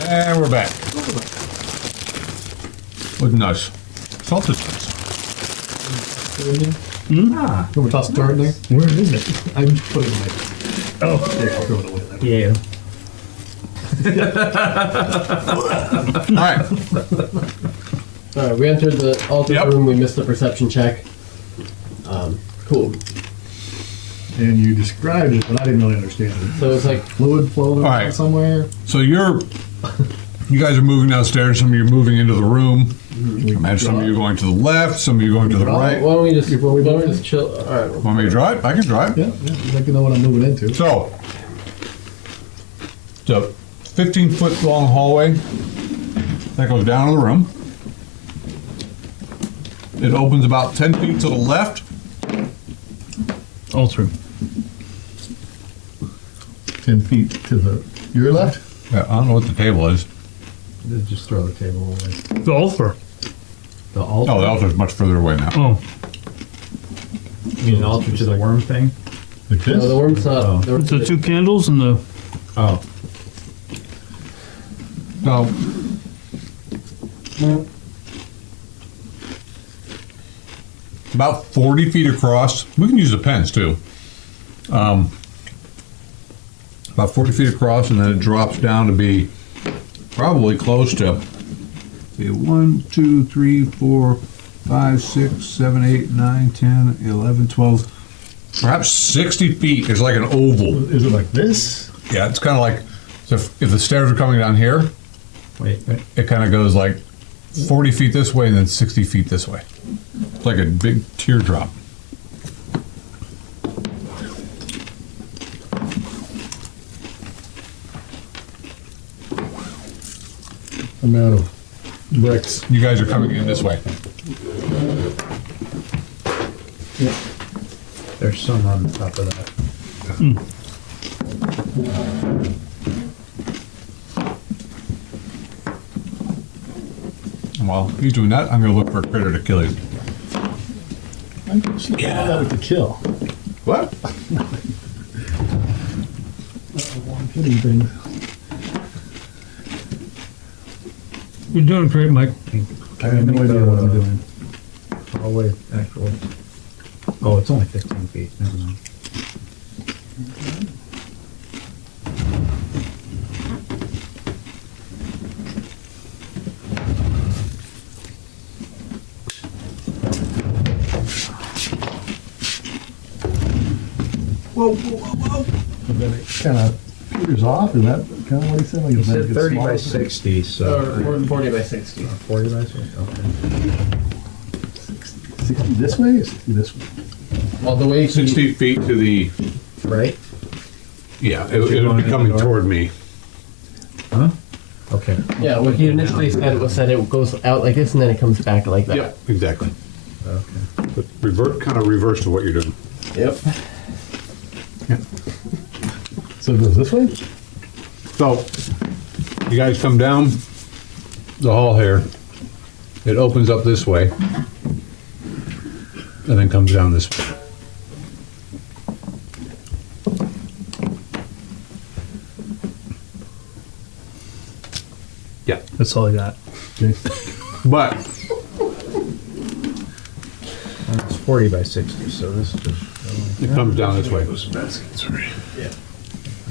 And we're back. With nice. Salt is nice. Ah, Can we toss a stir in there? Where is it? I'm just putting it away. Oh, There, I'll throw it away there. yeah. All right. Alright, we entered the altar Yep. room, we missed the perception check. Cool. And you described it, but I didn't really understand it. So it's like, Fluid flowing All around right. somewhere. So you guys are moving downstairs. Some of you are moving into the room. Imagine some of you going to the left, some of you going to the why right. don't we just chill? Alright. Want me to drive? I can drive. Yeah, I'd like to know what I'm moving into. So, the 15-foot long hallway that goes down to the room. It opens about 10 feet to the left. All through. 10 feet to your left? Yeah, I don't know what the table is. just throw the table away. The altar. The altar? Oh, the altar's much further away now. Oh, You mean an altar to the worm thing? Like No, this? the worm's not. Oh. The worm's the two candles and the. Oh. So, about 40 feet across. We can use the pens too. About 40 feet across, and then it drops down to be probably close to 1, 2, 3, 4, 5, 6, 7, 8, 9, 10, 11, 12, perhaps 60 feet is like an oval. Is it like this? Yeah, it's kind of like, so if the stairs are coming down here, Wait. it kind of goes like 40 feet this way and then 60 feet this way. It's like a big teardrop. Amount of bricks. You guys are coming in this way. There's some on top of that. And while he's doing that, I'm going to look for a critter to kill you. I can see how that with the kill. What? I'm hitting things. You're doing great, Mike. I have no idea what I'm doing. Oh, wait, actually. Oh, it's only 15 feet. Never mind. Whoa, whoa, whoa, whoa. And then it kind of peters off. Is that kind of what he said? Like He it's said gets 30 by smaller? 60, so. 40 by 60. 40 by 60? Okay. 60 this way or 60 this way? Well, the way he, 60 feet to the... Right? Yeah, it'll be coming toward me. Huh? Okay. yeah, what he initially said was that it goes out like this and then it comes back like that. Yeah, exactly. Okay. But kind of reverse to what you're doing. Yep. So it goes this way? So, you guys come down the hall here. It opens up this way. And then comes down this way. Yeah. That's all I got. Okay. But, And it's 40 by 60, so this is just. it comes down this way.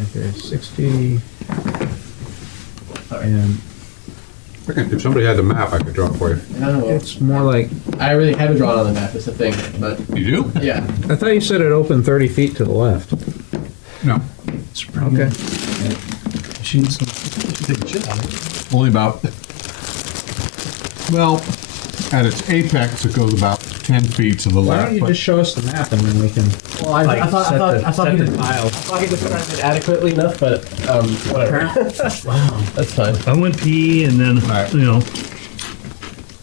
Okay, 60. And If somebody had the map, I could draw it for you. No, it's more like. I really haven't drawn on the map, it's a thing, but You do? yeah. I thought you said it opened 30 feet to the left. No. Okay. Machines. Take a shit on it. Only about, well, at its apex, it goes about 10 feet to the Why left. don't you but- just show us the map and then we can. Well, I thought set he the just tiles. I thought he described it adequately enough, but whatever. Wow. That's fine. I went pee and then, Right. you know,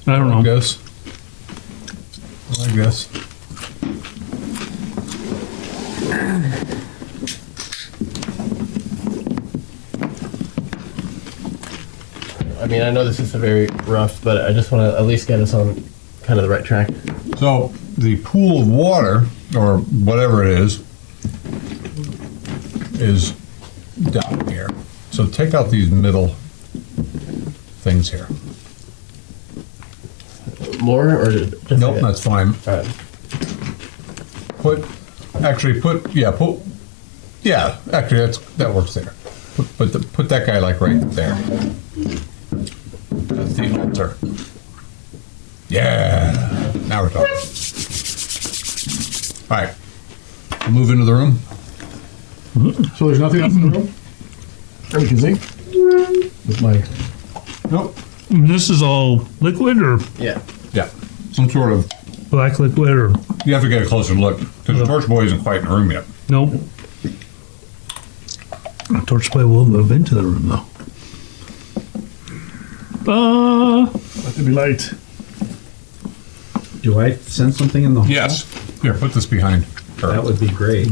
I don't I know. guess. I guess. I mean, I know this is a very rough, but I just want to at least get us on kind of the right track. So the pool of water, or whatever it is down here. So take out these middle things here. More or just Nope, like that's fine. All right. Actually, that works there. Put that guy like right there. That's the altar. Yeah, now we're talking. All right, move into the room. So there's nothing else in the room that we can see? With my, Nope. This is all liquid or Yeah. Yeah, some sort of. black liquid or You have to get a closer look because the torch boy isn't quite in the room yet. nope? Torchlight will move into the room though. let there be light. Do I send something in the hall? Yes. Here, put this behind her. That would be great.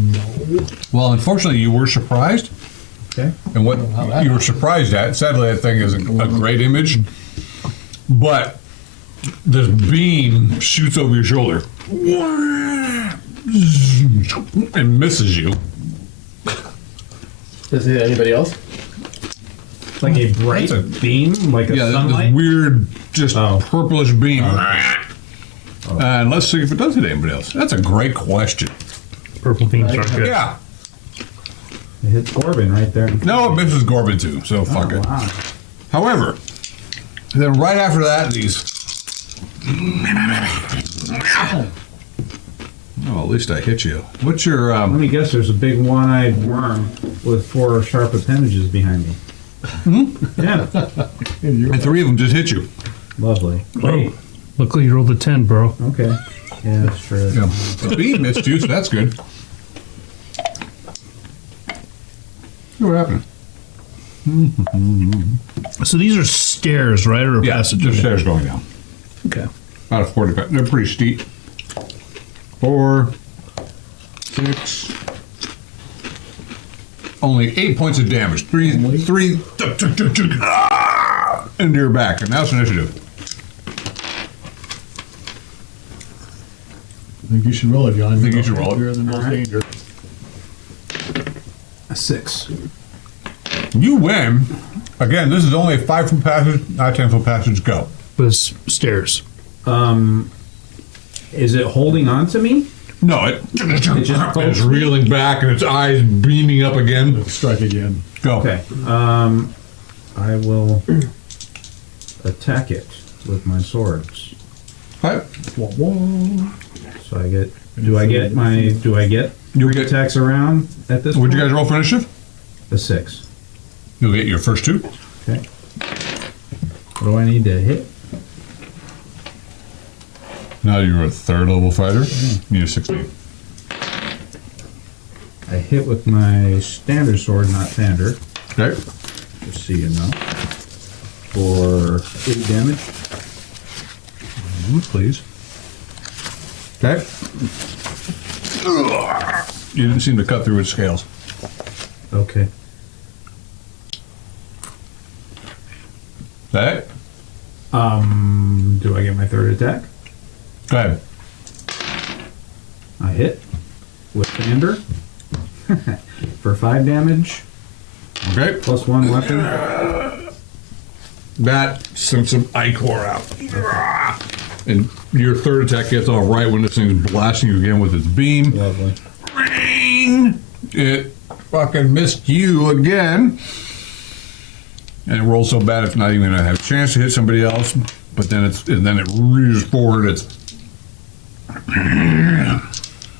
Well, unfortunately, you were surprised. Okay. And what you were surprised at, sadly, that thing isn't a great image, but this beam shoots over your shoulder and misses you. Does it hit anybody else? Like a bright That's a- beam, like a Yeah, sunlight. this weird, just Oh. purplish beam. And let's see if it does hit anybody else. That's a great question. Purple beams are good. Yeah. It hits Corbin right there. No, it misses Gorbin too, so fuck it. Wow. However, then right after that, these. Oh, at least I hit you. What's your Let me guess. There's a big one-eyed worm with 4 sharp appendages behind me. Yeah. and 3 of them just hit you. Lovely. Oh, luckily you rolled a 10, bro. Okay. Yeah, that's true. Yeah. The beam missed you, so that's good. What happened? So these are stairs, right, or Yeah, passages? just stairs going down. Okay. Out of 40. They're pretty steep. 4, 6. Only 8 points of damage. 3 into your back. And now it's initiative. I think you should roll it, John. I think you should roll it. You're in the most danger. A 6. You win. Again, this is only a 5-foot passage, not a 10-foot passage. Go. But it's stairs. Is it holding on to me? No, it's reeling back and its eyes beaming up again. Strike again. Go. Okay. I will attack it with my swords. Right. So I get. Do I get You'll get. attacks around at this Would point? you guys roll for initiative? A 6. You'll get your first 2. Okay. What do I need to hit? Now you're a 3rd level fighter. You're 16. I hit with my standard sword, not Pander. Okay. Just so you know. For 8 damage. Please. Okay. You didn't seem to cut through its scales. Okay. That? Do I get my 3rd attack? Go ahead. I hit with Pander for 5 damage, Okay. plus 1 weapon. That sends some ichor out. And your 3rd attack gets all right when this thing's blasting you again with its beam. Lovely. It fucking missed you again. And it rolls so bad it's not even gonna have a chance to hit somebody else. But then it rears forward.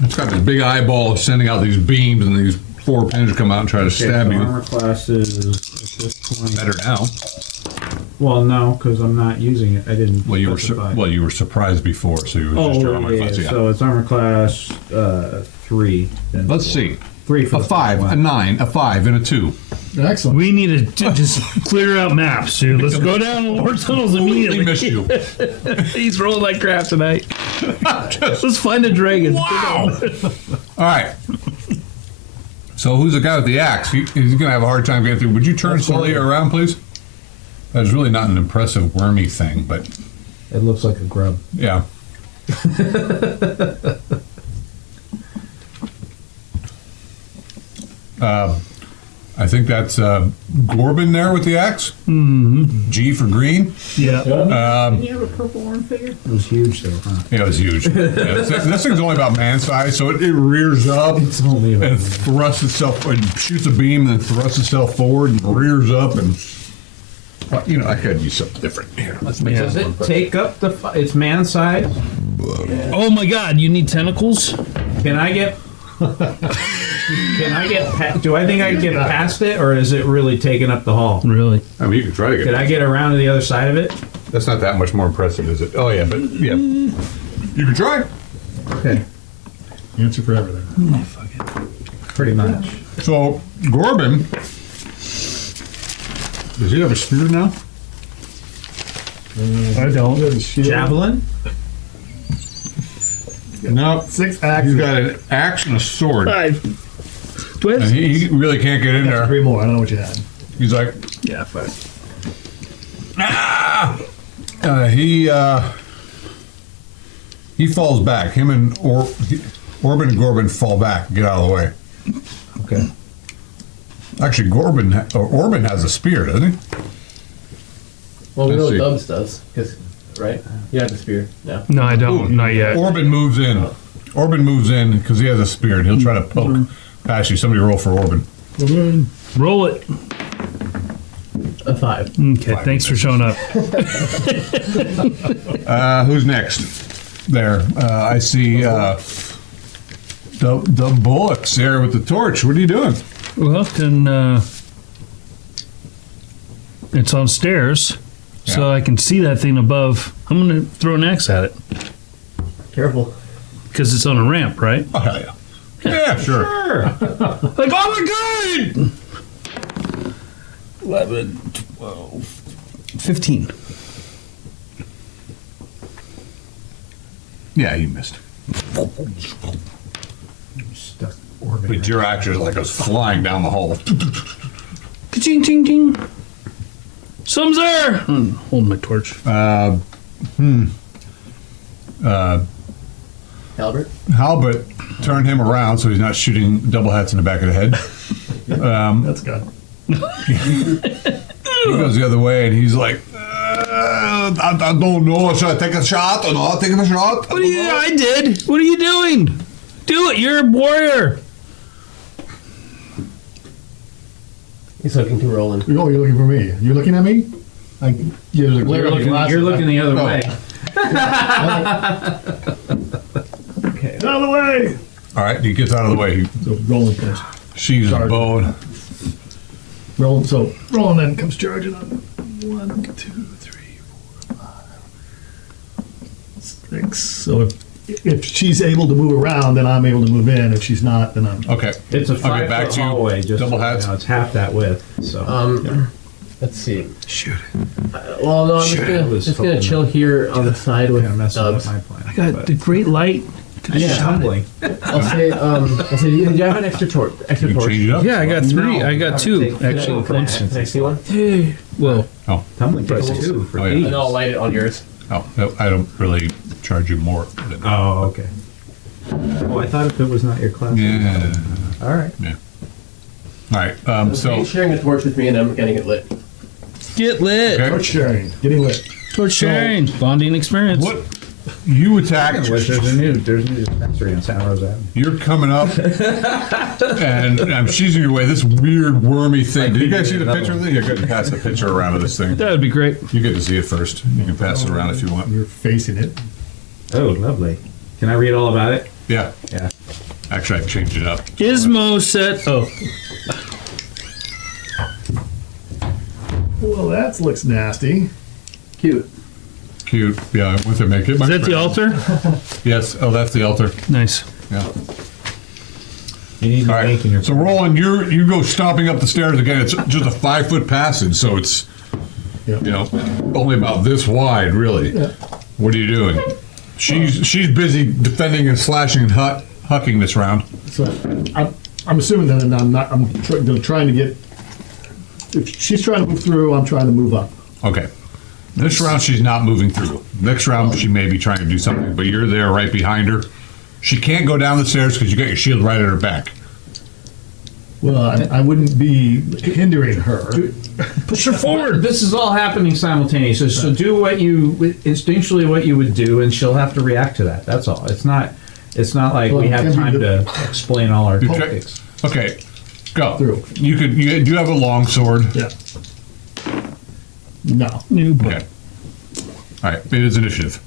It's got this big eyeball sending out these beams, and these 4 pins come out and try to stab so you. armor class is at this point. Better now. Well, no, because I'm not using it. I didn't. Well, you specify. were surprised before, so you were just your armor class. Yeah. So it's armor class 3. Then Let's see. 3 for A the 5, first a one. 9, a 5, and a 2. Excellent. We need to just clear out maps, dude. Let's go down the Lord tunnels He immediately. missed you. He's rolling like crap tonight. Let's find a dragon. Wow! All right. So who's the guy with the axe? He's going to have a hard time getting through. Would you turn Celia around, please? That's really not an impressive wormy thing, but It looks like a grub. yeah. I think that's Gorbin there with the axe. Mm-hmm. G for green. Yeah. Didn't you have a purple worm figure? It was huge though, huh? Yeah, it was huge. Yeah, this thing's only about man size, so it rears up It's only about and thrusts itself, and shoots a beam, and then thrusts itself forward and rears up, and well, you know, I could use something different here. Let's make Does this it one. take up it's man size? Oh my God! You need tentacles? Can I get? Do I think I can get past it, or is it really taking up the hall? Really? I mean, you could try to get. Could I get around to the other side of it? That's not that much more impressive, is it? Oh yeah, but yeah, you can try. Okay, Answer for everything. pretty much. So Gorbin, does he have a spear now? I don't. Javelin? No, 6 axes. he's got an axe and a sword, Five. Do I and have? he really can't get in there. 3 more. I don't know what you had. He's like, Yeah, five. he falls back. Him and Orban and Gorbin fall back. Get out of the way. Okay. Actually, Orban has a spear, doesn't he? Well, we Let's know see. Dubs does, because, right? You have the spear now. No, I don't. Not yet. Orban moves in. Orban moves in because he has a spear, and he'll try to poke past you. Somebody roll for Orban. Roll it. A 5. Okay. Thanks for showing up. Who's next? There. I see the bullocks there with the torch. What are you doing? Well, then it's on stairs, so Yeah. I can see that thing above. I'm gonna throw an axe at it Careful. because it's on a ramp, right? Oh, hell yeah. Yeah, sure. Like, oh my God! 11, 12, 15. Yeah, you missed. Stuck Orban. But your axe is like goes flying down the hall. Ka-ching, ching, ching. Some's there! Hold my torch. Albert? Halbert turned him around so he's not shooting double hats in the back of the head. That's good. He goes the other way and he's like, I don't know. Should I take a shot or not? Taking a shot? What are you? I did. What are you doing? Do it. You're a warrior. He's looking to Roland. Oh, you're looking for me. You're looking at me? You're looking the other Oh. way. Get out of the way! All right, he gets out of the way. He So Roland comes. sheaves his bow. and- Roland then comes charging on 1, 2, 3, 4, 5, 6. So if she's able to move around, then I'm able to move in. If she's not, then I'm. Okay. It's a I'll get back 5-foot to you. hallway. Just Double so you hats. know, it's half that width. So Let's see. Shoot. Well, no, I'm Sure. I was just gonna hoping chill here on the side with kind of messing up Dubs. my plan. I got the great light. Yeah, tumbling. I'll say, do you have an extra torch? Extra You can torch? change it up. Yeah, I got 3. No. I got 2. Actually, Can I see one? well, Tumbling takes 2 for Oh, yeah. these. And I'll light it on yours. Oh, no, I don't really charge you more than that. Oh, okay. Oh, I thought if it was not your class. Yeah. All right. Yeah. All right. So, He's sharing a torch with me and I'm getting it lit. get lit. okay. Torch sharing. Getting lit. Torch sharing. Bonding experience. What you attacked? There's a new dispensary on Santa Rosa Avenue. You're coming up, and I'm she's in your way. This weird wormy thing. Did you guys see the picture of it? You're going to pass the picture around of this thing. That would be great. You get to see it first. You can pass it around if you want. You're facing it. Oh, lovely. Can I read all about it? Yeah. Yeah. Actually, I changed it up. Gizmo set. Oh, Well, that looks nasty. Cute. Cute. Yeah, I went there. Make it. is that the altar? Yes. Oh, that's the altar. Nice. Yeah. You need All to make in your right. So, Roland, you go stomping up the stairs again. It's just a 5-foot passage, so it's Yeah. only about this wide, really. Yeah. What are you doing? She's busy defending and slashing and hucking this round. So I'm assuming that I'm trying to get. If she's trying to move through, I'm trying to move up. Okay. This round she's not moving through. Next round she may be trying to do something, but you're there right behind her. She can't go down the stairs because you got your shield right at her back. Well, I wouldn't be hindering her. Push her forward. This is all happening simultaneously. So do what you instinctually what you would do, and she'll have to react to that. That's all. It's not like Well, we have can we time do- to explain all our You check- tactics. Okay, go. Through. You do have a long sword. Yeah. No. New book. Okay. All right, it is initiative.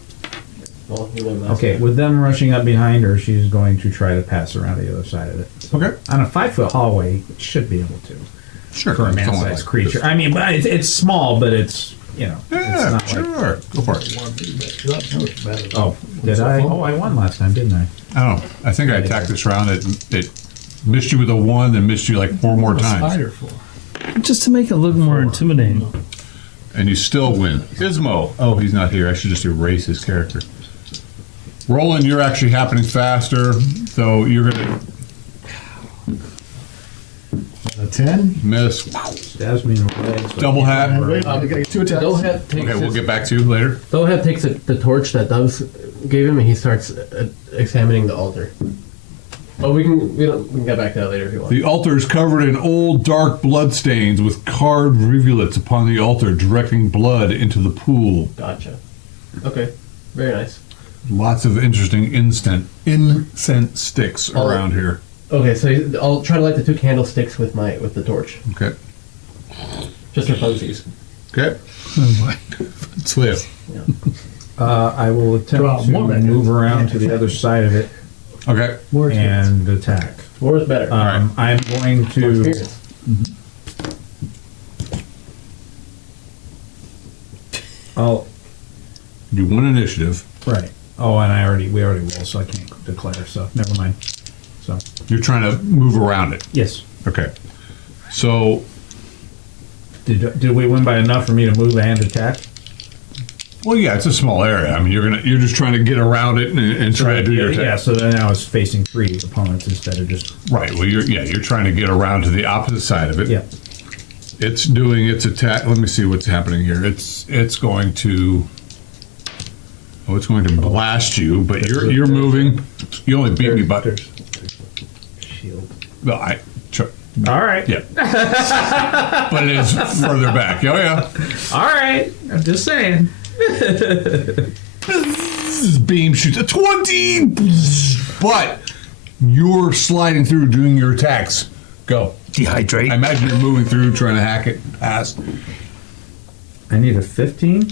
Well, you win last Okay, time. with them rushing up behind her, she's going to try to pass around the other side of it. Okay. On a 5-foot hallway, it should be able to. Sure. For a it's only man-sized like creature. this. I mean, but it's small, but it's, you know. Yeah, it's not sure. like. Go for it. Oh, did I? Oh, I won last time, didn't I? I don't know. I think I attacked this round. It missed you with a 1, then missed you like 4 more times. Spider for. Just to make it look more intimidating. And you still win. Ismo. Oh, he's not here. I should just erase his character. Roland, you're actually happening faster, so you're going A 10? to miss. Stabs me in the leg. so- Double hat. Wait, I got 2 attacks. Dolehead takes Okay, we'll his- get back to you later. Dolehead takes the torch that Doves gave him, and he starts examining the altar. Oh, we can get back to that later if you want. The altar is covered in old dark bloodstains with carved rivulets upon the altar directing blood into the pool. Gotcha. Okay, very nice. Lots of interesting incense sticks Oh. around here. Okay, so I'll try to light the 2 candlesticks with the torch, Okay. just for funsies. Okay. Slip. I will attempt Draw to one red. move around to the other side of it Okay. and attack. More is better. I'm going More to. experience. I'll. You won initiative. Right. Oh, and we already rolled, so I can't declare. So never mind. So You're trying to move around it. yes. Okay. So, Did we win by enough for me to move and attack? well, yeah, it's a small area. I mean, you're just trying to get around it and try to do your attack. Yeah. So then I was facing 3 opponents instead of just. Right. Well, you're trying to get around to the opposite side of it. Yeah. It's doing its attack. Let me see what's happening here. It's going to. Oh, it's going to blast you, but you're moving. You only beat me by. Shield. Well, All right. yeah. But it is further back. Oh yeah. All right. I'm just saying. Beam shoots a 20, but you're sliding through, doing your attacks. Go. Dehydrate. I imagine you're moving through, trying to hack it past. I need a 15.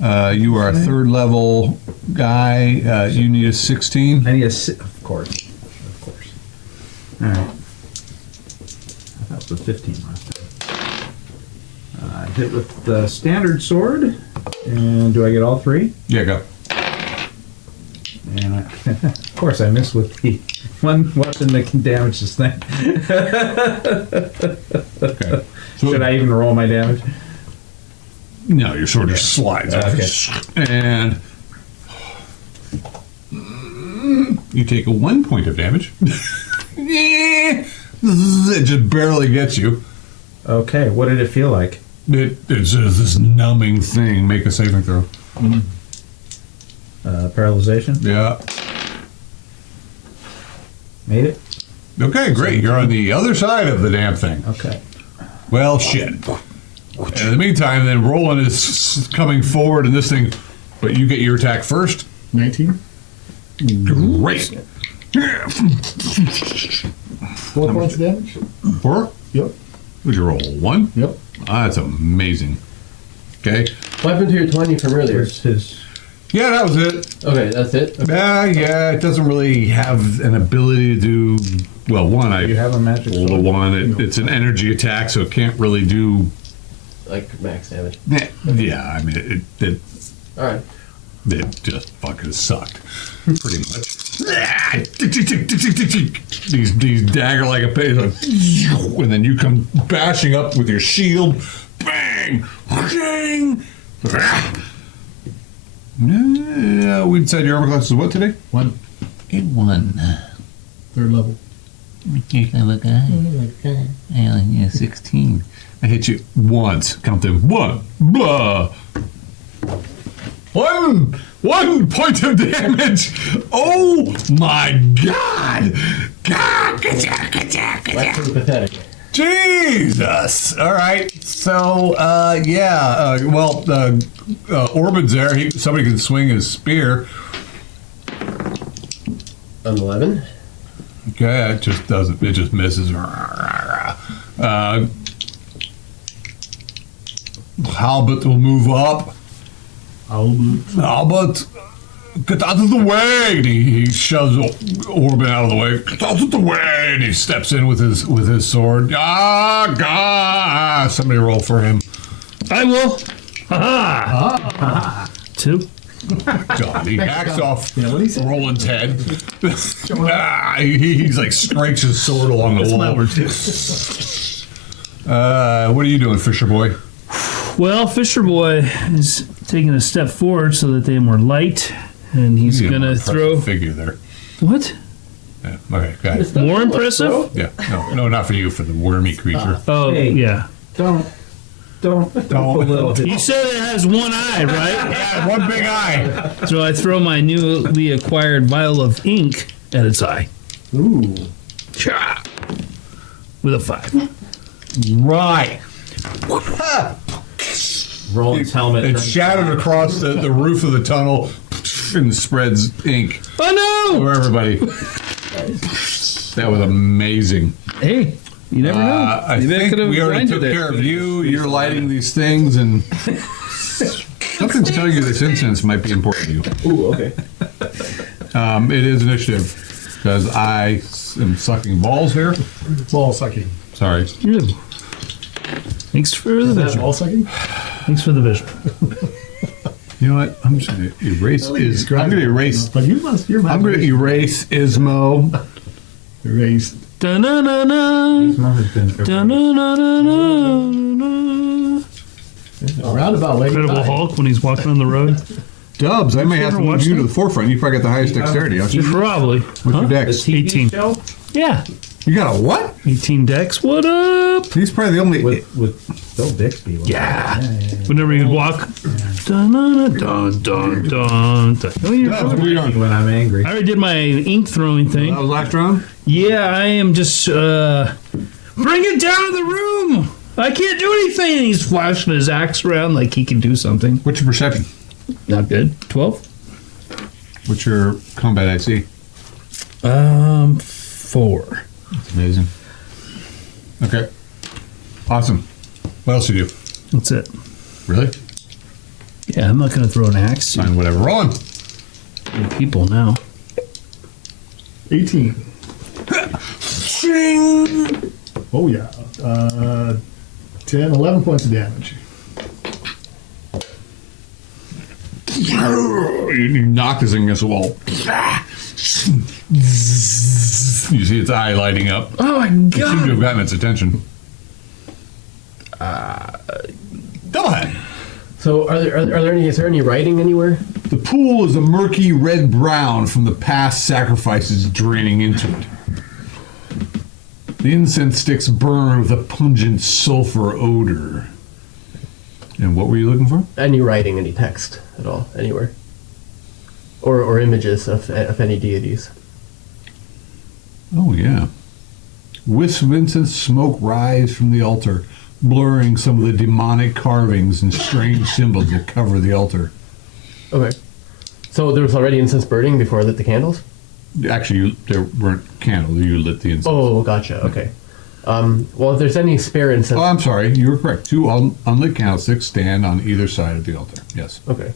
You are a 3rd level guy. You need a 16. I need of course. Of course. All right. That was a 15 last time. Hit with the standard sword. And do I get all 3? Yeah, go. And of course I miss with the one weapon that can damage this thing. Okay. So, Should I even roll my damage? No, your sword just slides. Okay. And you take 1 point of damage. It just barely gets you. Okay, what did it feel like? It's just this numbing thing. Make a saving throw. Paralyzation? Yeah. Made it? Okay, great. You're on the other side of the damn thing. Okay. Well, shit. And in the meantime, then Roland is coming forward and this thing, but you get your attack first. 19? Great. 4 points of damage? 4? Yep. Would you roll 1? Yep. Ah, that's amazing. Okay. What happened to your 20 from earlier? Here's his. Yeah, that was it. Okay, that's it. Okay. Yeah, it doesn't really have an ability to do. Well, one, I You have a magic rolled a sword? 1. It's an energy attack, so it can't really do. Like max damage. Yeah, I mean, it All right. just fucking sucked, pretty much. These dagger like a pain, like, and then you come bashing up with your shield, bang, bang. We'd said your armor class is what today? 1. It won. 3rd level. Look, I only need a 16. I hit you once. Count them. 1. Blah. 1 point of damage. Oh my god! That's pretty pathetic. Jesus! All right. So, Orbit's there. Somebody can swing his spear. An 11. Okay, it just doesn't. It just misses. Halbert will move up. Halbert, get out of the way! And he shoves Orbit out of the way. Get out of the way! And he steps in with his sword. Somebody roll for him. I will. Ha-ha. 2. God, he hacks off Roland's head. He's like strikes his sword along the wall. What are you doing, Fisher Boy? Well, Fisher Boy is taking a step forward so that they are more light, and he's You going to throw. figure there. What? Yeah, okay, go ahead. More impressive? Yeah, no, not for you, for the wormy creature. Oh, Hey. yeah. Don't belittle You said it has one eye, right? Yeah, one big eye. So I throw my newly acquired vial of ink at its eye. Ooh. Cha! With a 5. Right. Roland's helmet. It shattered across the roof of the tunnel and spreads ink Oh, for everybody. That was amazing. no! Hey, you never know. I Maybe think could've we already blinded took it. care of you. You're lighting these things, and something's telling you this incense might be important to you. Ooh, okay. It is initiative, because I am sucking balls here. Ball sucking. Sorry. Ew. Thanks for the visual. Ball sucking? Thanks for the visual. You know what? I'm just going to erase I'm going to erase. But you must. You're I'm going to erase Ismo. erase. Da-na-na-na. has been Da-na-na-na-na-na. A roundabout lady. Incredible Hulk when he's walking on the road. Dubs, I may have to ever move watched you to that? the forefront. You probably got the highest dexterity, don't you? Probably. What's your the dex? TV 18. show Yeah. You got a what? 18 decks. What up? He's probably the only. with Bill Bixby. Yeah. Whenever you walk. Dun-dun-dun-dun-dun. Oh, you're Dubs, what right. are you doing? When I'm angry. I already did my ink throwing thing. That was last round? Yeah, I am just, bring it down to the room! I can't do anything! And he's flashing his axe around like he can do something. What's your perception? Not good. 12? What's your combat IC? 4. That's amazing. Okay. Awesome. What else do you do? That's it. Really? Yeah, I'm not gonna throw an axe Fine, whatever. Rolling. at people now. 18. Oh, yeah. 10, 11 points of damage. You knock this thing against the wall. You see its eye lighting up. Oh my You seem to god! have gotten its attention. Go ahead. So, is there any writing anywhere? The pool is a murky red-brown from the past sacrifices draining into it. The incense sticks burn with a pungent sulfur odor. And what were you looking for? Any writing, any text at all, anywhere? Or images of any deities? Oh, yeah. Wisps of incense smoke rise from the altar, blurring some of the demonic carvings and strange symbols that cover the altar. Okay. So there was already incense burning before I lit the candles? Actually, there weren't candles. You lit the incense. Oh, gotcha. Okay. Well, if there's any spare incense... Oh, I'm sorry. You were correct. 2 unlit candlesticks stand on either side of the altar. Yes. Okay.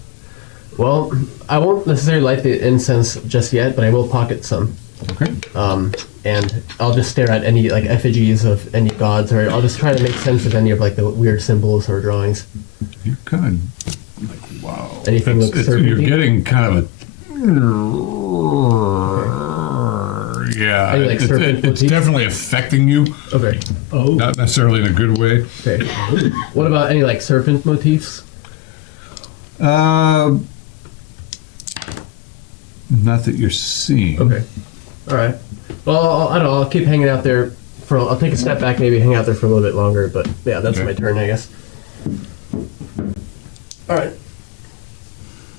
Well, I won't necessarily light the incense just yet, but I will pocket some. Okay. And I'll just stare at any like effigies of any gods, or I'll just try to make sense of any of like the weird symbols or drawings. You're kind of like, wow. Anything looks You're serpentine? getting kind of a. Yeah. Any, like, serpent It's motif? definitely affecting you. Okay. Oh. Not necessarily in a good way. Okay. What about any like serpent motifs? Not that you're seeing. Okay. All right. Well, I don't know. I'll keep hanging out there for. I'll take a step back, maybe hang out there for a little bit longer. But yeah, that's Okay. my turn, I guess. All right.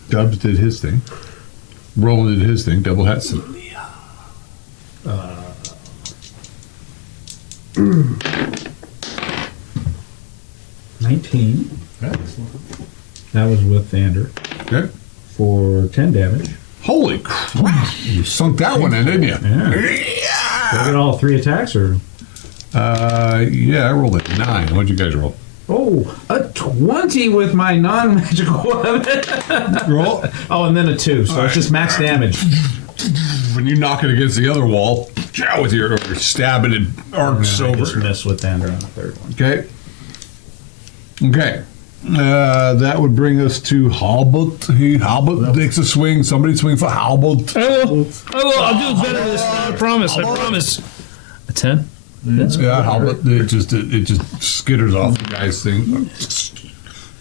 Dubs did his thing. Roland did his thing. Double hat suit. 19. Excellent. That was with Vander Okay. for 10 damage. Holy crap! You sunk that one in, didn't you? Yeah. Did I get all 3 attacks or? Yeah, I rolled a 9. What'd you guys roll? Oh, a 20 with my non-magical weapon. Roll. Oh, and then a 2, so it's just max damage. When you knock it against the other wall, with your stabbing and arcs I just over. missed with Vander on the third one. Okay. Okay. That would bring us to Halbert. Halbert takes a swing. Somebody swing for Halbert. I will. I'll do better this time. I promise. I promise. A 10? Yeah, Halbert. It just skitters off the guy's thing.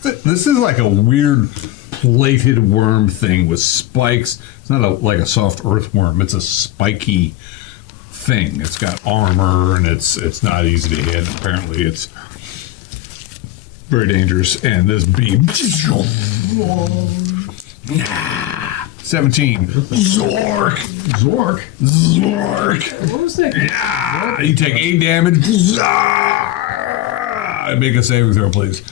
This is like a weird plated worm thing with spikes. It's not like a soft earthworm. It's a spiky thing. It's got armor and it's not easy to hit. Apparently, it's very dangerous. And this beam. 17. Zork. What was that? Yeah. You take 8 damage. Make a saving throw, please.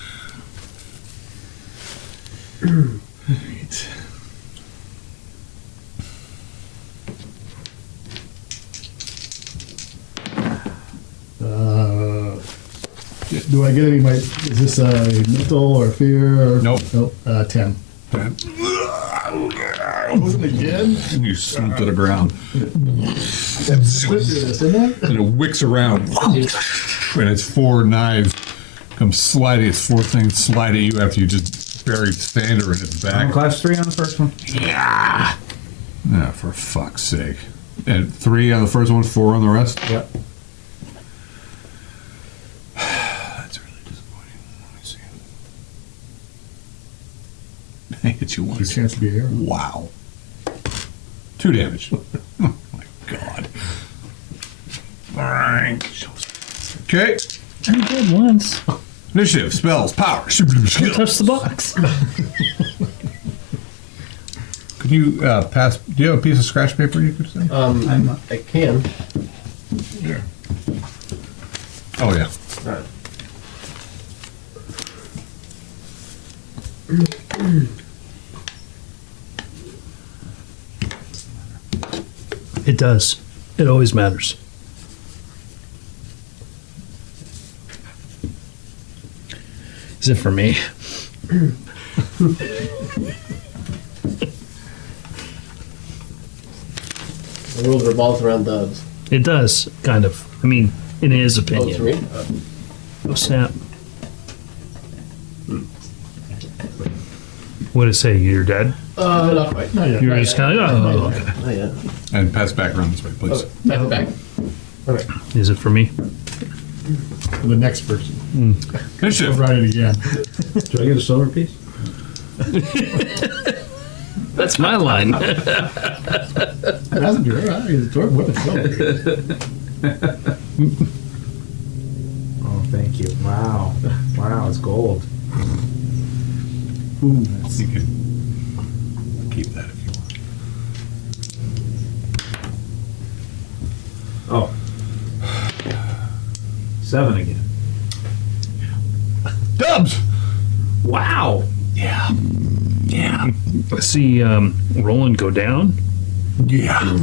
Do I get any? Is this a mental or fear? Or, Nope. Nope. 10. Again? And you slump to the ground. And it wicks around. And its 4 knives come sliding, its 4 things slide at you after you just buried Stander in its back. Class 3 on the first one. Yeah. Yeah, for fuck's sake. And 3 on the first one, 4 on the rest? Yep. That's really disappointing. Let me see. I hit you There's a once. chance to be here. Wow. 2 damage. Oh my god. Alright. Okay. I did once. Initiative, spells, power, Don't skill. touch the box. Could you pass? Do you have a piece of scratch paper you could say? I can. Oh yeah. Alright. It does. It always matters. Is it for me? The world revolves around dubs. It does, kind of. I mean, in his Oh, it's for opinion. me? Oh, snap. What did it say? You're dead? Not quite. Not yet. You were just kind of, oh, okay. Not yet. And pass back around this way, please. Okay. Pass it back. Okay. Is it for me? For the next person. Initiative. Write it again. Do I get a silver piece? That's my line. Messenger, he's a sword weapon. Oh, thank you. Wow. Wow, it's gold. You can keep that if you want. Oh. 7 again. Dubs. Wow. Yeah. Yeah. I see Roland go down. Yeah.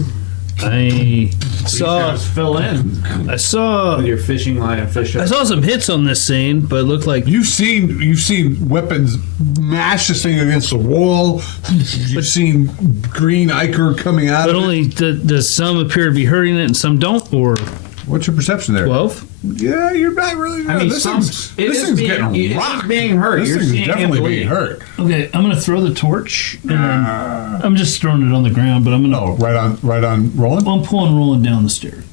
I saw. Fill in I saw. with your fishing line and fish. I saw some hits on this scene, but it looked like You've seen weapons mash this thing against the wall. You've seen green ichor coming out but of it. only does some appear to be hurting it and some don't, or What's your perception there? 12. Yeah, you're not really. I mean, this some, thing's, it this is thing's being, getting it is rocked. being hurt. This You're thing's seeing definitely him being bleed. hurt. Okay, I'm gonna throw the torch, and then I'm just throwing it on the ground, but I'm gonna. Oh, right on, Roland. I'm pulling Roland down the stairs.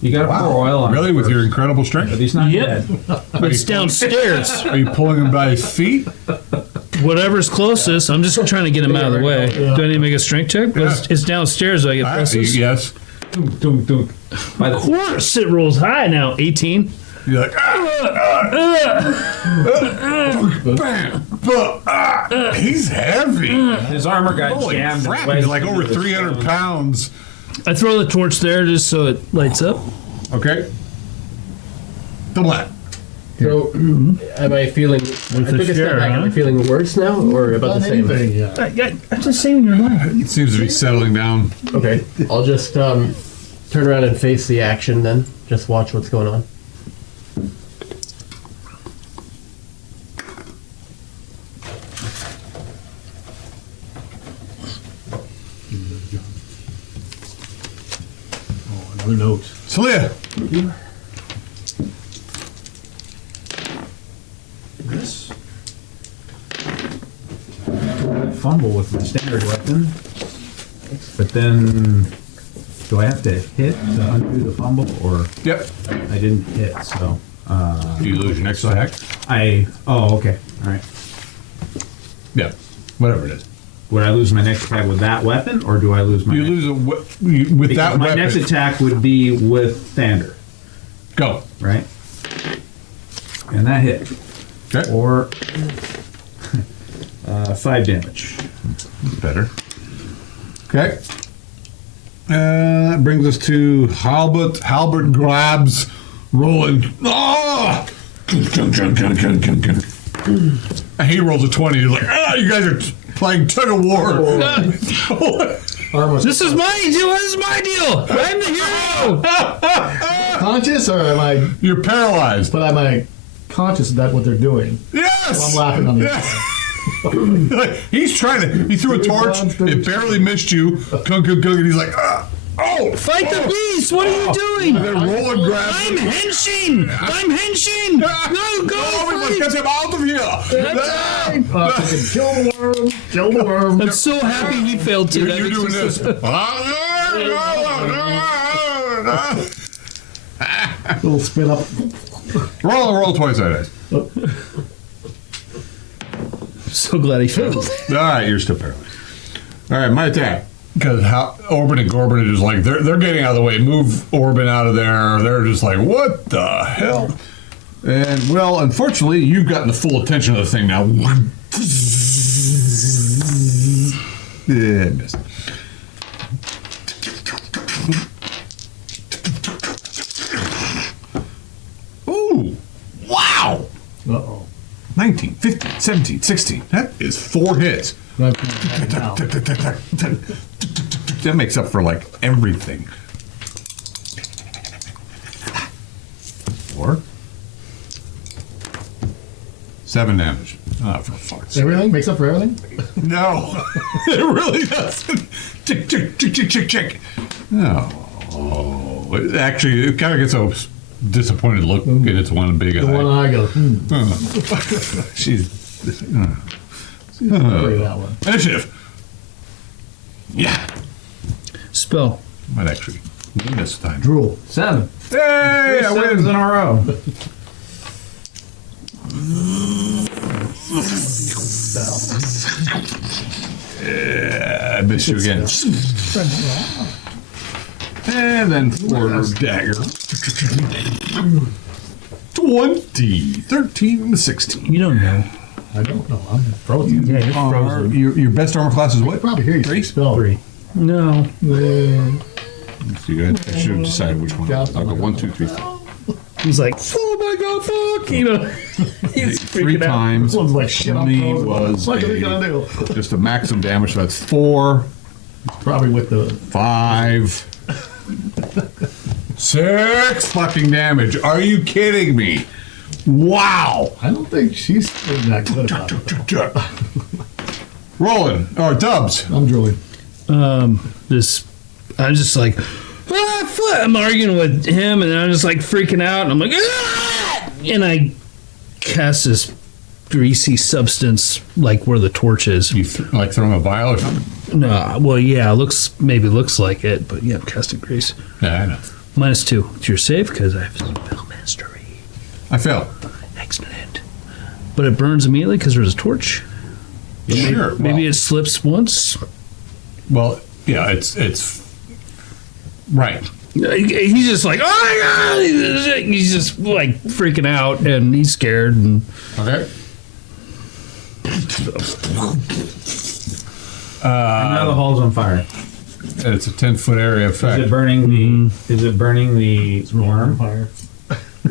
You got to pour oil on Really, it with your first. incredible But strength? he's not Yep. dead. But it's downstairs. Are you pulling him by his feet? Whatever's closest. I'm just trying to get him out of the way. Do I need to make a strength check? But it's downstairs. Do I get pluses? Yes. Dunk, dunk, dunk. By Of the course, it rolls high now. 18. You're like, he's heavy. his armor got Holy jammed. crap, and he's wedged like into over the 300 stone. pounds. I throw the torch there just so it lights up. Okay. Double that. So, am I feeling? I took a step share, back. Am I huh? feeling worse now, or about the same? Anything, yeah. I'm just saying your life. It seems to be settling down. Okay, I'll just turn around and face the action then. Just watch what's going on. Oh, another note. Celia, This. Fumble with my standard weapon, but then do I have to hit to undo the fumble, or yep. I didn't hit, so You lose your next attack. oh, okay, all right. Yeah, whatever it is. Would I lose my next attack with that weapon, or do I lose my? You lose with because that my weapon. next attack would be with standard, Go. right? And that hit, Okay. or 5 damage. Better. Okay. That brings us to Halbert. Halbert grabs Roland. Ah! And he rolls a 20. He's like, you guys are playing tug of war. This is my deal. This is my deal. I'm the hero. Conscious, or am I? You're paralyzed. But am I conscious of that what they're doing? Yes! I'm laughing on the Like, he's trying to. He threw a torch. It barely missed you. Kunk, and he's like, oh! Fight the beast. What are you doing? And then Roland grabs I'm him. henching. I'm henching. No, go. we must get him out of here! Kill the worm. Kill the worm. I'm so happy we failed to. You're doing this. Little spin up. Roll twice that dice. So glad he failed. All right, you're still paralyzed. All right, my attack. Because Orban and Gorban are just like, they're getting out of the way. Move Orban out of there. They're just like, what the hell? And, well, unfortunately, you've gotten the full attention of the thing now. Yeah, missed. Ooh, wow. Uh-oh. 19, 15, 17, 16. That is 4 hits. Now. That makes up for like everything. 4. 7 damage. Oh, for fuck's sake. Everything makes up for everything. No, it really doesn't. Tick, tick, tick, tick, tick, tick. No. Oh, actually, it kind of gets a disappointed look in its one big The one eye. eye goes. She's. Worry that one. Initiative. Yeah. Spell. Might actually win this time. Drool. 7. Hey, I 7s win. in a row. Yeah, I missed you again. And then 4 dagger. 20, 13, and 16. You don't know. I don't know. I'm frozen. Yeah, you're frozen. Your best armor class is I what? probably hear you. 3? Spell. 3. No. I should have decided which one. I'll go 1, 2, 3, 4. He's like, oh my god, fuck! You know, he's 3 freaking out. times. This one's like shit. I'm 20 frozen. was What are we gonna do? just a maximum damage, so that's 4, Probably with the 5, 6 fucking damage. Are you kidding me? Wow. I don't think she's been that good about it. Rolling. Or Dubs. I'm drooling. I'm just like, fuck! I'm arguing with him, and then I'm just like freaking out, and I'm like, ah! And I cast this greasy substance, like where the torch is. You like throwing a vial or something? No, well, yeah, looks like it, but yeah, I'm casting grease. Yeah, I know. -2. It's your save because I have spell mastery. I failed. Excellent. But it burns immediately because there's a torch. Sure. Maybe it slips once. Well, yeah, it's right. He's just like, oh my god! He's just like freaking out, and he's scared, and Okay. And now the hall's on fire. And it's a 10-foot area Is effect. it burning the? Is it burning the worm? Fire.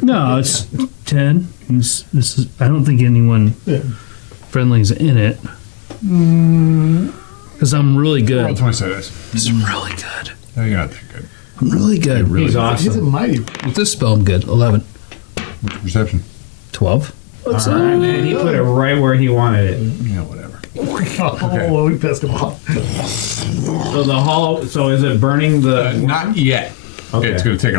No, it's 10. This is. I don't think anyone Yeah. friendly's in it. Because I'm really Roll good. 20 sided dice. I'm really good. No, you're not that good. I'm really good. He's He's a awesome. mighty. With this spell, I'm good. 11. What's your perception? 12. What's All right, that? man. He put it right where he wanted it. Yeah, whatever. Oh, we pissed him off. So the hollow. So is it burning the? Not yet. Okay. It's going to take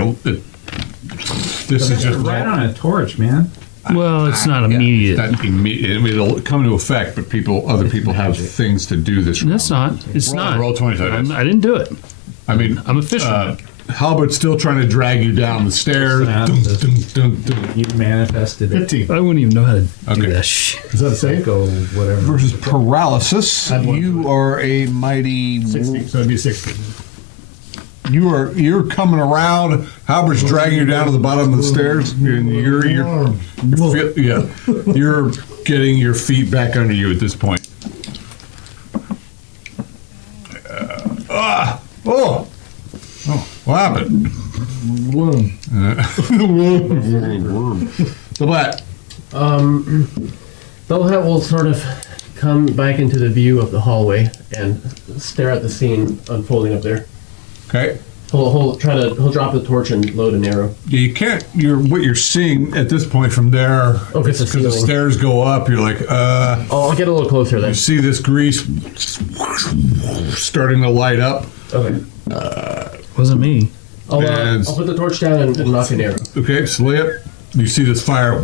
this is just right on a torch, man. Well, it's not immediate. Not immediate. It'll come into effect, but other people have things to do this. That's not. It's Roll- not. roll 20 sided dice. I didn't do it. I mean, I'm a fisherman. Halbert's still trying to drag you down the stairs. Yeah. Dun, dun, dun, dun. You manifested it. 15. I wouldn't even know how to Okay. do that shit. Is that a save? Go whatever. Versus paralysis, Add one to you it. are a mighty. 60. So it'd be 60. You're coming around. Halbert's dragging you down to the bottom of the stairs, and you're getting your feet back under you at this point. Oh, what happened? Worm. So what? Belhat will sort of come back into the view of the hallway and stare at the scene unfolding up there. Okay. He'll drop the torch and load an arrow. Yeah, you can't. What you're seeing at this point from there, Oh, it's the because the ceiling. stairs go up. You're like, Oh, I'll get a little closer then. you see this grease starting to light up. Okay. Wasn't me. And- I'll put the torch down and knock an arrow. Okay, slip. You see this fire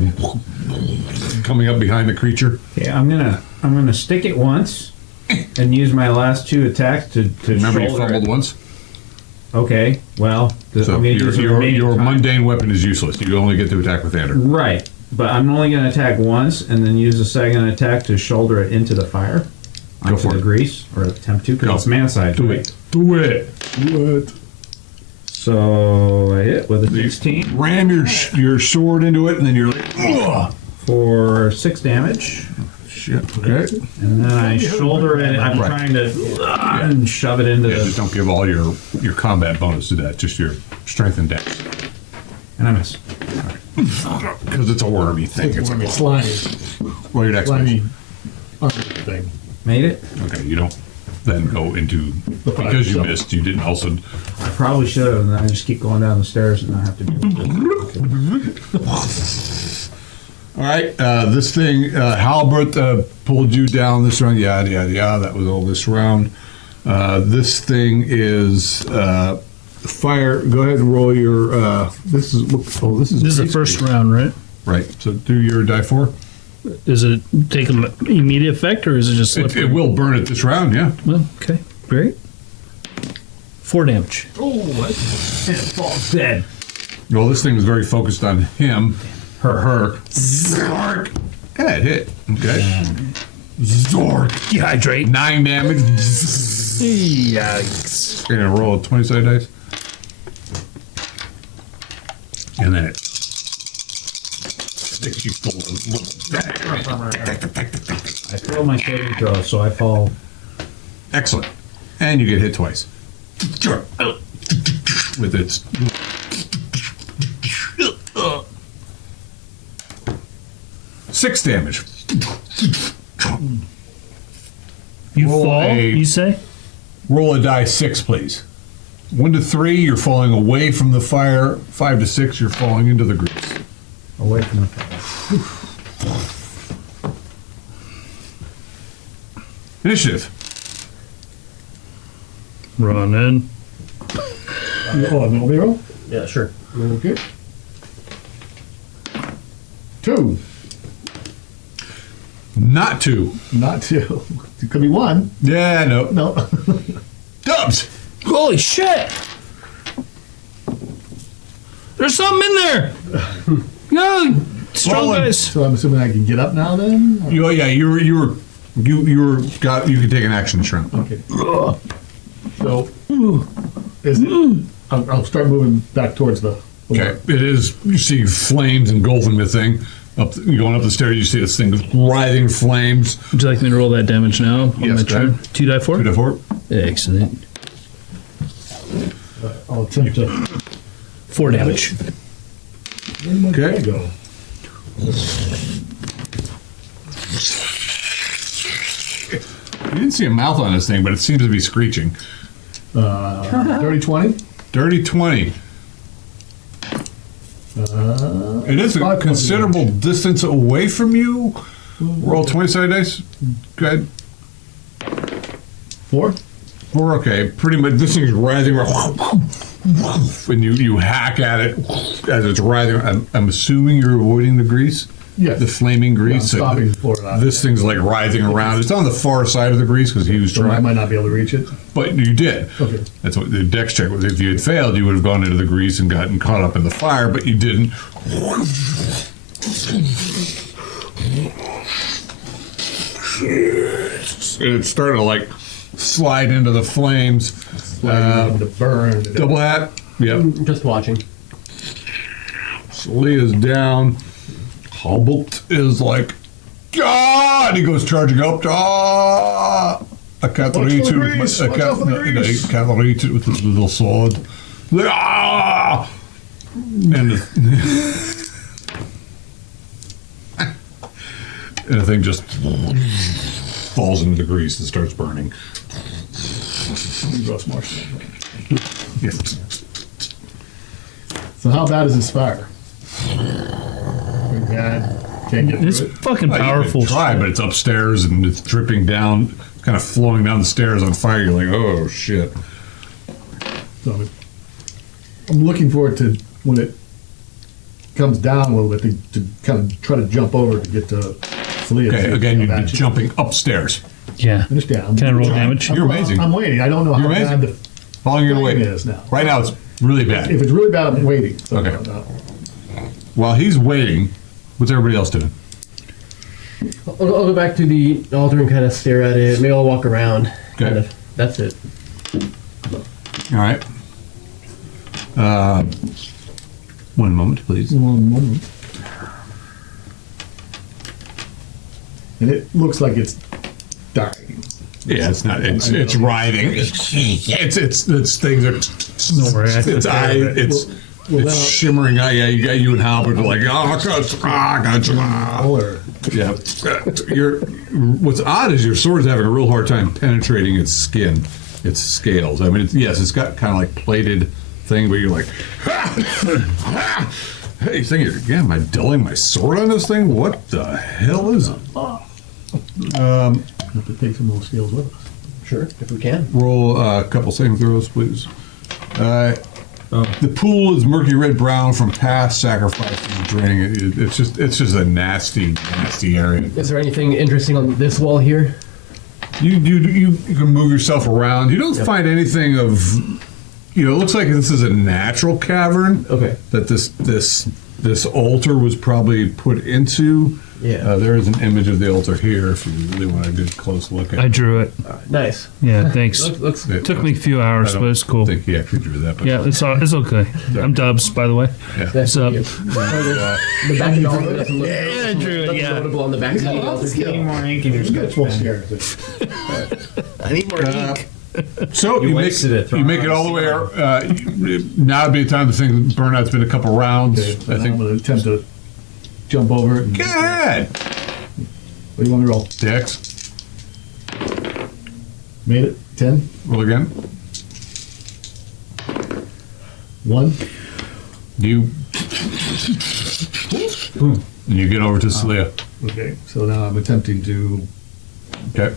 coming up behind the creature. Okay, I'm gonna stick it once and use my last 2 attacks to Remember, you shoulder fumbled it. once. Okay, well, I'm So gonna use the remaining your time. mundane weapon is useless. You only get to attack with Ander. Right, but I'm only gonna attack once and then use a second attack to shoulder it into the fire. Go Onto for the it. grease, or attempt to, Go. because it's man side. Do right? it. Do it. Do it. So I hit with a 16 Ram your sword into it, and then you're like, ugh. for 6 damage. Shit. Okay. And then I shoulder it. I'm Right. trying to and shove it into Yeah, just the. don't give all your combat bonus to that. Just your strength and dex. And I miss. Because it's a wormy thing. It's Wormy, slimy, well, your dex. slimy armor thing. Made it. Okay, you don't then go into The fire because you itself. missed. You didn't also. I probably should have, and then I just keep going down the stairs and I have to do it. All right, this thing, Halbert pulled you down this round. Yada yada yada. That was all this round. This thing is fire. Go ahead and roll your. This is. Oh, this is. This is the grease first based. round, right? Right. So do your die 4. Is it take an immediate effect or is it just slippery? It will burn it this round. Yeah. Well, okay, great. 4 damage. Falls dead. Well, this thing was very focused on him. Her. Zork. Yeah, it hit. Okay. Zork. Dehydrate. 9 damage. Yikes. You're gonna roll a 20-sided dice. And then it sticks you full of little. I failed my saving throw, so I fall. Excellent. And you get hit twice. With its. Six damage. You Roll fall, a- you say? Roll a die 6, please. 1 to 3, you're falling away from the fire. 5 to 6, you're falling into the grease. Away from the fire. Initiative. Run in. Oh, an roll? Yeah, sure. Okay. 2. Not 2. Not 2. It could be 1. Yeah, no. No. Dubs. Holy shit! There's something in there! No! Strong Rolling. guys! So I'm assuming I can get up now then? You can take an action this round. Okay. So, is it? I'll start moving back towards the. Okay, it is. You see flames engulfing the thing. Going up the stairs, you see this thing writhing flames. Would you like me to roll that damage now on Yes, my go ahead. turn? 2 die 4? 2 to 4. Excellent. I'll attempt to. 4 damage. Where'd my Okay. guy go? You didn't see a mouth on this thing, but it seems to be screeching. Dirty 20? Dirty 20. It is a 5 considerable distance away from you. Roll 20-sided dice. Go ahead. 4? 4, okay. Pretty much, this thing's writhing around. And you hack at it as it's writhing. I'm assuming you're avoiding the grease? Yes. The flaming grease. Yeah, I'm stopping for it. This thing's like writhing around. It's on the far side of the grease because he was So I trying. might not be able to reach it. But you did. Okay. That's what the dex check was. If you had failed, you would have gone into the grease and gotten caught up in the fire, but you didn't. And it started to like slide into the flames. To burn. Double hat. Yep. Just watching. So Leah's down. Hobalt is like, ah! And he goes charging up. Ah! I can't Watch reach for it the with grease, my, I watch out for the grease. can't reach it with his little sword. Like, ah! And the thing just falls into the grease and starts burning. Gross marshmallow. Yes. So how bad is this fire? Pretty bad. Can't get It's through it. fucking Well, you powerful. could try, but it's upstairs and it's dripping down, kind of flowing down the stairs on fire. You're like, oh shit. So I'm looking forward to when it comes down a little bit to kind of try to jump over to get to Celia. Okay, again, you'd be jumping upstairs. Yeah. Understand? Can I roll damage? You're amazing. I'm waiting. I don't know how You're amazing. bad the How long are you gonna flame wait? is now. Right now, it's really If bad. it's really bad, I'm waiting. So Okay. no. While he's waiting, what's everybody else doing? I'll go back to the altar and kind of stare at it. Maybe I'll walk around. Okay. Kind of. That's it. All right. One moment, please. One moment. And it looks like it's dying. Yeah, it's not. It's writhing. It's things are. Don't worry, I took It's care of it. it's Well, it's then shimmering. Yeah, you got you and Halbert are like, gotcha. Or Yeah, what's odd is your sword's having a real hard time penetrating its skin, its scales. I mean, it's got kind of like plated thing, but you're like, hey, you think, yeah, am I dulling my sword on this thing? What the hell is it? have to take some of those skills with us. Sure, if we can. Roll a couple saving throws, please. The pool is murky red brown from past sacrifices draining it. It's just a nasty area. Is there anything interesting on this wall here? You can move yourself around. You don't find anything of, it looks like this is a natural cavern. Okay. That this altar was probably put into. Yeah. There is an image of the altar here if you really want a good close look at it. I drew it. Nice. Yeah, thanks. Looks It- Took me a few hours, I but it's cool. I think he actually drew that. But Yeah, it's okay. I'm Dubs, by the way. What's up? The back of the altar doesn't look Yeah, I drew it, nothing yeah. notable on the back side of the altar. Any more ink in your sketch Full pen? scares. I need more ink. So You you wasted it, you make it all the way. Now would be the time to think. Burnout's been a couple rounds. Okay, so I now think. I'm going to attempt to jump over it. And, Go ahead, what do you want me to roll? Dex. Made it. 10. Roll again. 1. You. And you get over to Celia. Okay. So now I'm attempting to Okay.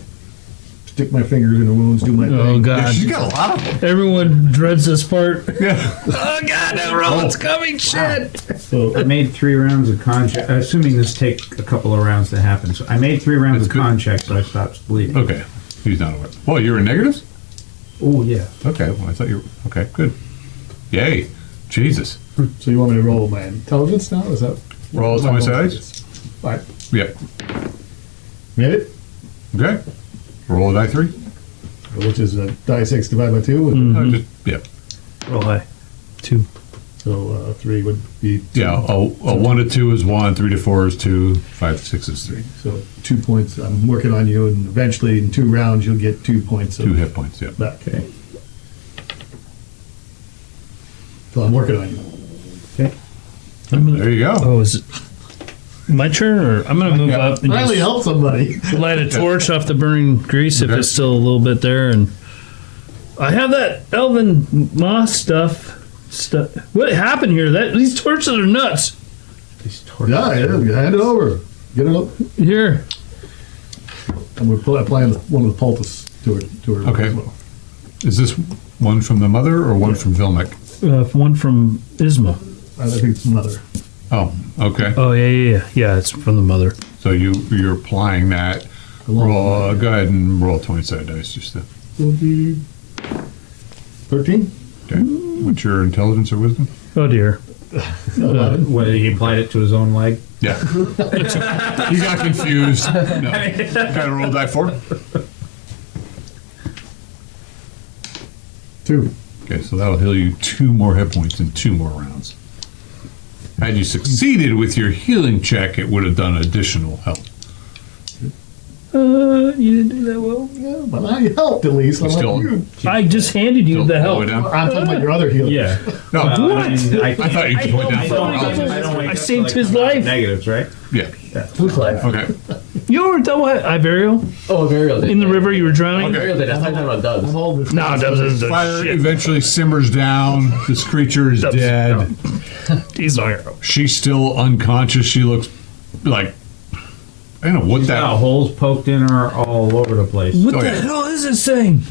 stick my fingers in the wounds, do my Oh thing. Yeah, god. she's got a lot of them. Everyone dreads this part. Yeah. Oh god, no, Roland's coming. Shit. So I made 3 rounds of con check, assuming this take a couple of rounds to happen. So I made 3 rounds That's of good. con check, so I stopped bleeding. Okay. He's not aware. Well, you're in negatives? Oh yeah. Okay. Well, I thought you were. Okay, good. Yay. Jesus. So you want me to roll my intelligence now? Is that Roll my 20 sides? All right. Yep. Made it, Okay. Roll a die 3. which is a die 6 divided by 2. Just, yep. Roll high. 2. So 3 would be 2. Yeah. A 1 to 2 is 1. 3 to 4 is 2. 5 to 6 is 3. So 2 points. I'm working on you, and eventually in 2 rounds you'll get 2 points of 2 hit points. Yep. back. Okay. So I'm working on you. Okay. There you go. Oh, is it my turn, or I'm gonna move Yeah. up and Finally just help somebody. light a torch off the burning grease if Okay. it's still a little bit there, and I have that elven moss stuff. What happened here? These torches are nuts. These torches. Yeah, hand it over. Get it up. Here, And we're applying one of the poultice to her Okay. as well. Is this one from the mother or one from Vilmec? one from Isma. I think it's mother. Oh, okay. Oh yeah. It's from the mother. So you're applying that. Roll, go ahead and roll 20-sided dice just to. Will be 13? Okay. What's your intelligence or wisdom? Oh dear. What, he applied it to his own leg? Yeah. You got confused. No. Got to roll die 4. 2. Okay, so that'll heal you 2 more hit points in 2 more rounds. Had you succeeded with your healing check, it would have done additional help. You didn't do that well. Yeah, but I helped at least. You Unlike still- you. I just handed you Still the pull help. it down? I'm talking about your other healer. Yeah. No, I thought you could point down. I saved his life. Negatives, right? Yeah. Whose life? Okay. You were double Iberial Oh, Varial did. in the river. You were drowning. Okay. Varial did. I thought you were talking about I'm Dubs. all this. No, doesn't. Fire eventually simmers down. This creature is Dubs. dead. He's my hero. She's still unconscious. She looks like I don't know what She's that. got holes poked in her all over the place. What Oh, the yeah. hell is this thing?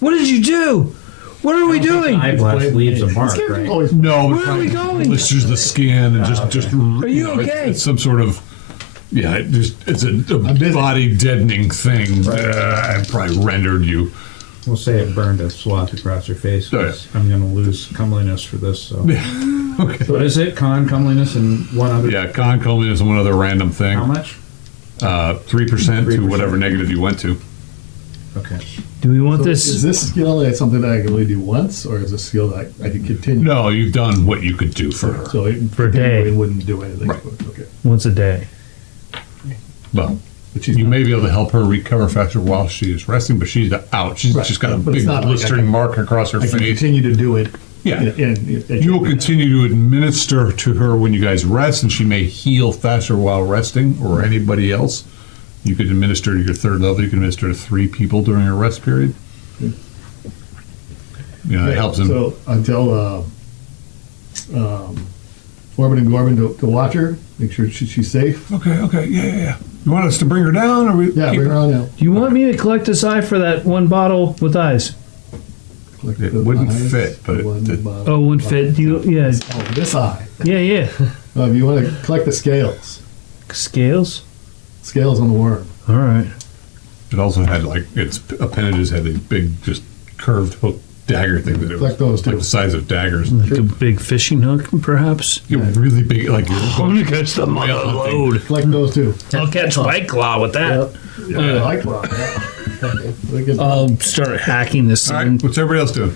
What did you do? What are we doing? Eye blast leaves a mark, right? Always No, Where are we going? blisters the skin and just. Are you okay? It's some sort of. Yeah, it's a busy. body deadening thing. And probably rendered you. We'll say it burned a swath across her face. Oh, yeah. 'Cause I'm going to lose comeliness for this. So. Okay. What is it? Con, comeliness, and one other. Yeah, con combing is one other random thing. How much? 3% to whatever negative you went to. Okay. Do we want Is this? this skill something that I can only do once, or is this skill that I can continue? No, you've done what you could do for her. So it, For a day. It wouldn't do anything. Right. Okay. Once a day. Well, But she's you not- may be able to help her recover faster while she is resting, but she's out. She's Right, just got a but it's big not like I blistering can- mark across her I can face. continue to do it. Yeah. In You will continue to administer to her when you guys rest, and she may heal faster while resting, or anybody else. You could administer to your 3rd level. You can administer to 3 people during a rest period. It helps him. So until Orban and Gorban to watch her, make sure she's safe. Okay, yeah. You want us to bring her down, or we? Yeah, bring her on out. Do you want me to collect this eye for that one bottle with eyes? Collect It the wouldn't eyes, fit, but the one it- bottle. Oh, one fit. You yeah, Oh, this eye. yeah. If you want to collect the scales Scales. on the worm. All right. It also had its appendages had these big, just curved hook dagger thing that it was Like those, too. like the size of daggers. Like a big fishing hook, perhaps. You know, really big, like you're I'm gonna catch the mother load. Collect those too. I'll catch White Claw with that. Yeah, I like that. Yeah. We can- I'll start hacking this All right, thing. what's everybody else doing?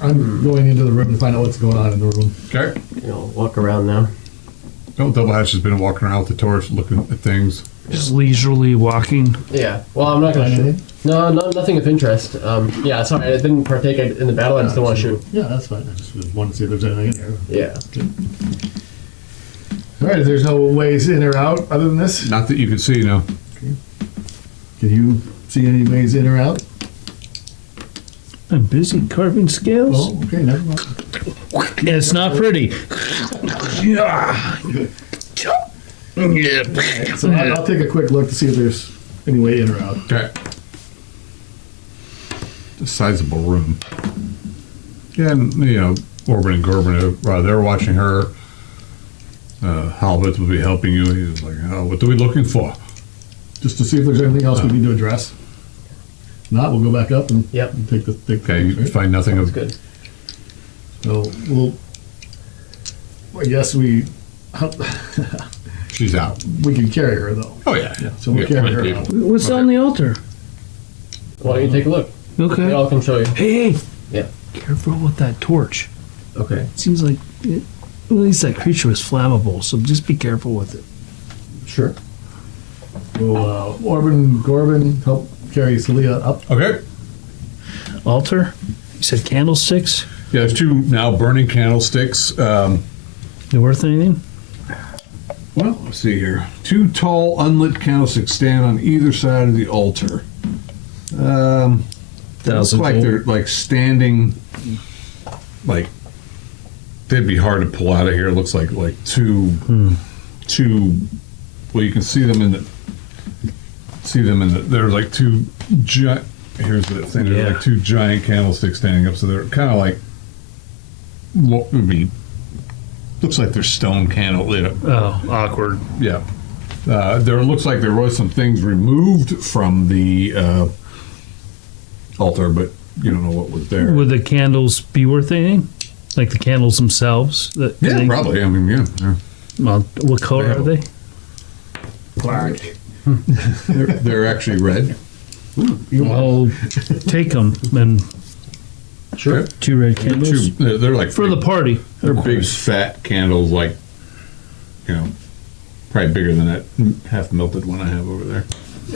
I'm going into the room to find out what's going on in the room. Okay. Walk around now. No, Double Hatch has been walking around with the torch, looking at things. Just leisurely walking. Yeah. Well, I'm not Find gonna shoot. anything? No, nothing of interest. Yeah, sorry, I didn't partake in the battle. I just don't want to shoot. Yeah, that's fine. I just wanted to see if there's anything in there. Yeah. All right, there's no ways in or out other than this. Not that you can see, no. Can you see any ways in or out? I'm busy carving scales. Oh, okay, never mind. Yeah, it's not pretty. Yeah. So I'll take a quick look to see if there's any way in or out. Okay. A sizable room. Yeah, and, Orban and Gorban, they're watching her. Halbert will be helping you. He's like, oh, what are we looking for? Just to see if there's anything else we need to address. If not, we'll go back up and Yep. take the Okay, you right? find nothing That's of. good. So I guess we She's out. can carry her though. Oh, yeah. So we'll Yeah, carry plenty her of out. people. What's on the altar? Why don't you take a look? They Okay. all can show you. Hey. Yeah. Careful with that torch. Okay. It seems like at least that creature was flammable, so just be careful with it. Sure. Will Orban Gorban help carry Celia up? Okay. Altar? You said candlesticks? Yeah, there's 2 now burning candlesticks. They worth anything? Well, let's see here. 2 tall unlit candlesticks stand on either side of the altar. They look 1,000 like gold. they're like standing, like they'd be hard to pull out of here. It looks like two. Well, you can see them in the. There's like 2 giant. Here's the thing. There's Yeah. like 2 giant candlesticks standing up, so they're kind of like. What would be? Looks like they're stone candle lit up. Oh, awkward. Yeah. There looks like there was some things removed from the altar, but you don't know what was there. Would the candles be worth anything? Like the candles themselves? Yeah, probably. I mean, yeah. Well, what color are they? Black. They're actually red. I'll take them and Sure. 2 red candles They're like for the party. They're of big, course. fat candles, like probably bigger than that half melted one I have over there.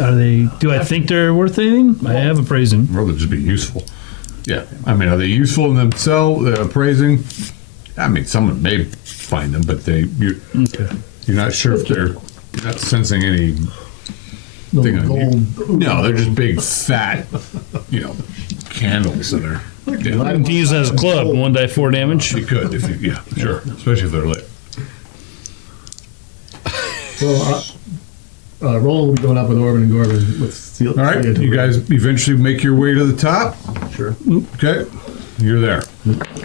Are they? Do I think they're worth anything? I have appraising. Or they'll just be useful. Yeah, I mean, are they useful in themselves? Appraising. I mean, someone may find them, but you're not sure if you're not sensing any. No Thing on gold. No, they're just big, fat, candles that are. You Yeah, can use that as a club. 1 die 4 damage. you could if you. Yeah, sure. Especially if they're lit. So, Roland will be going up with Orban and Gorban with steel. All right, you guys eventually make your way to the top. Sure. Okay, you're there.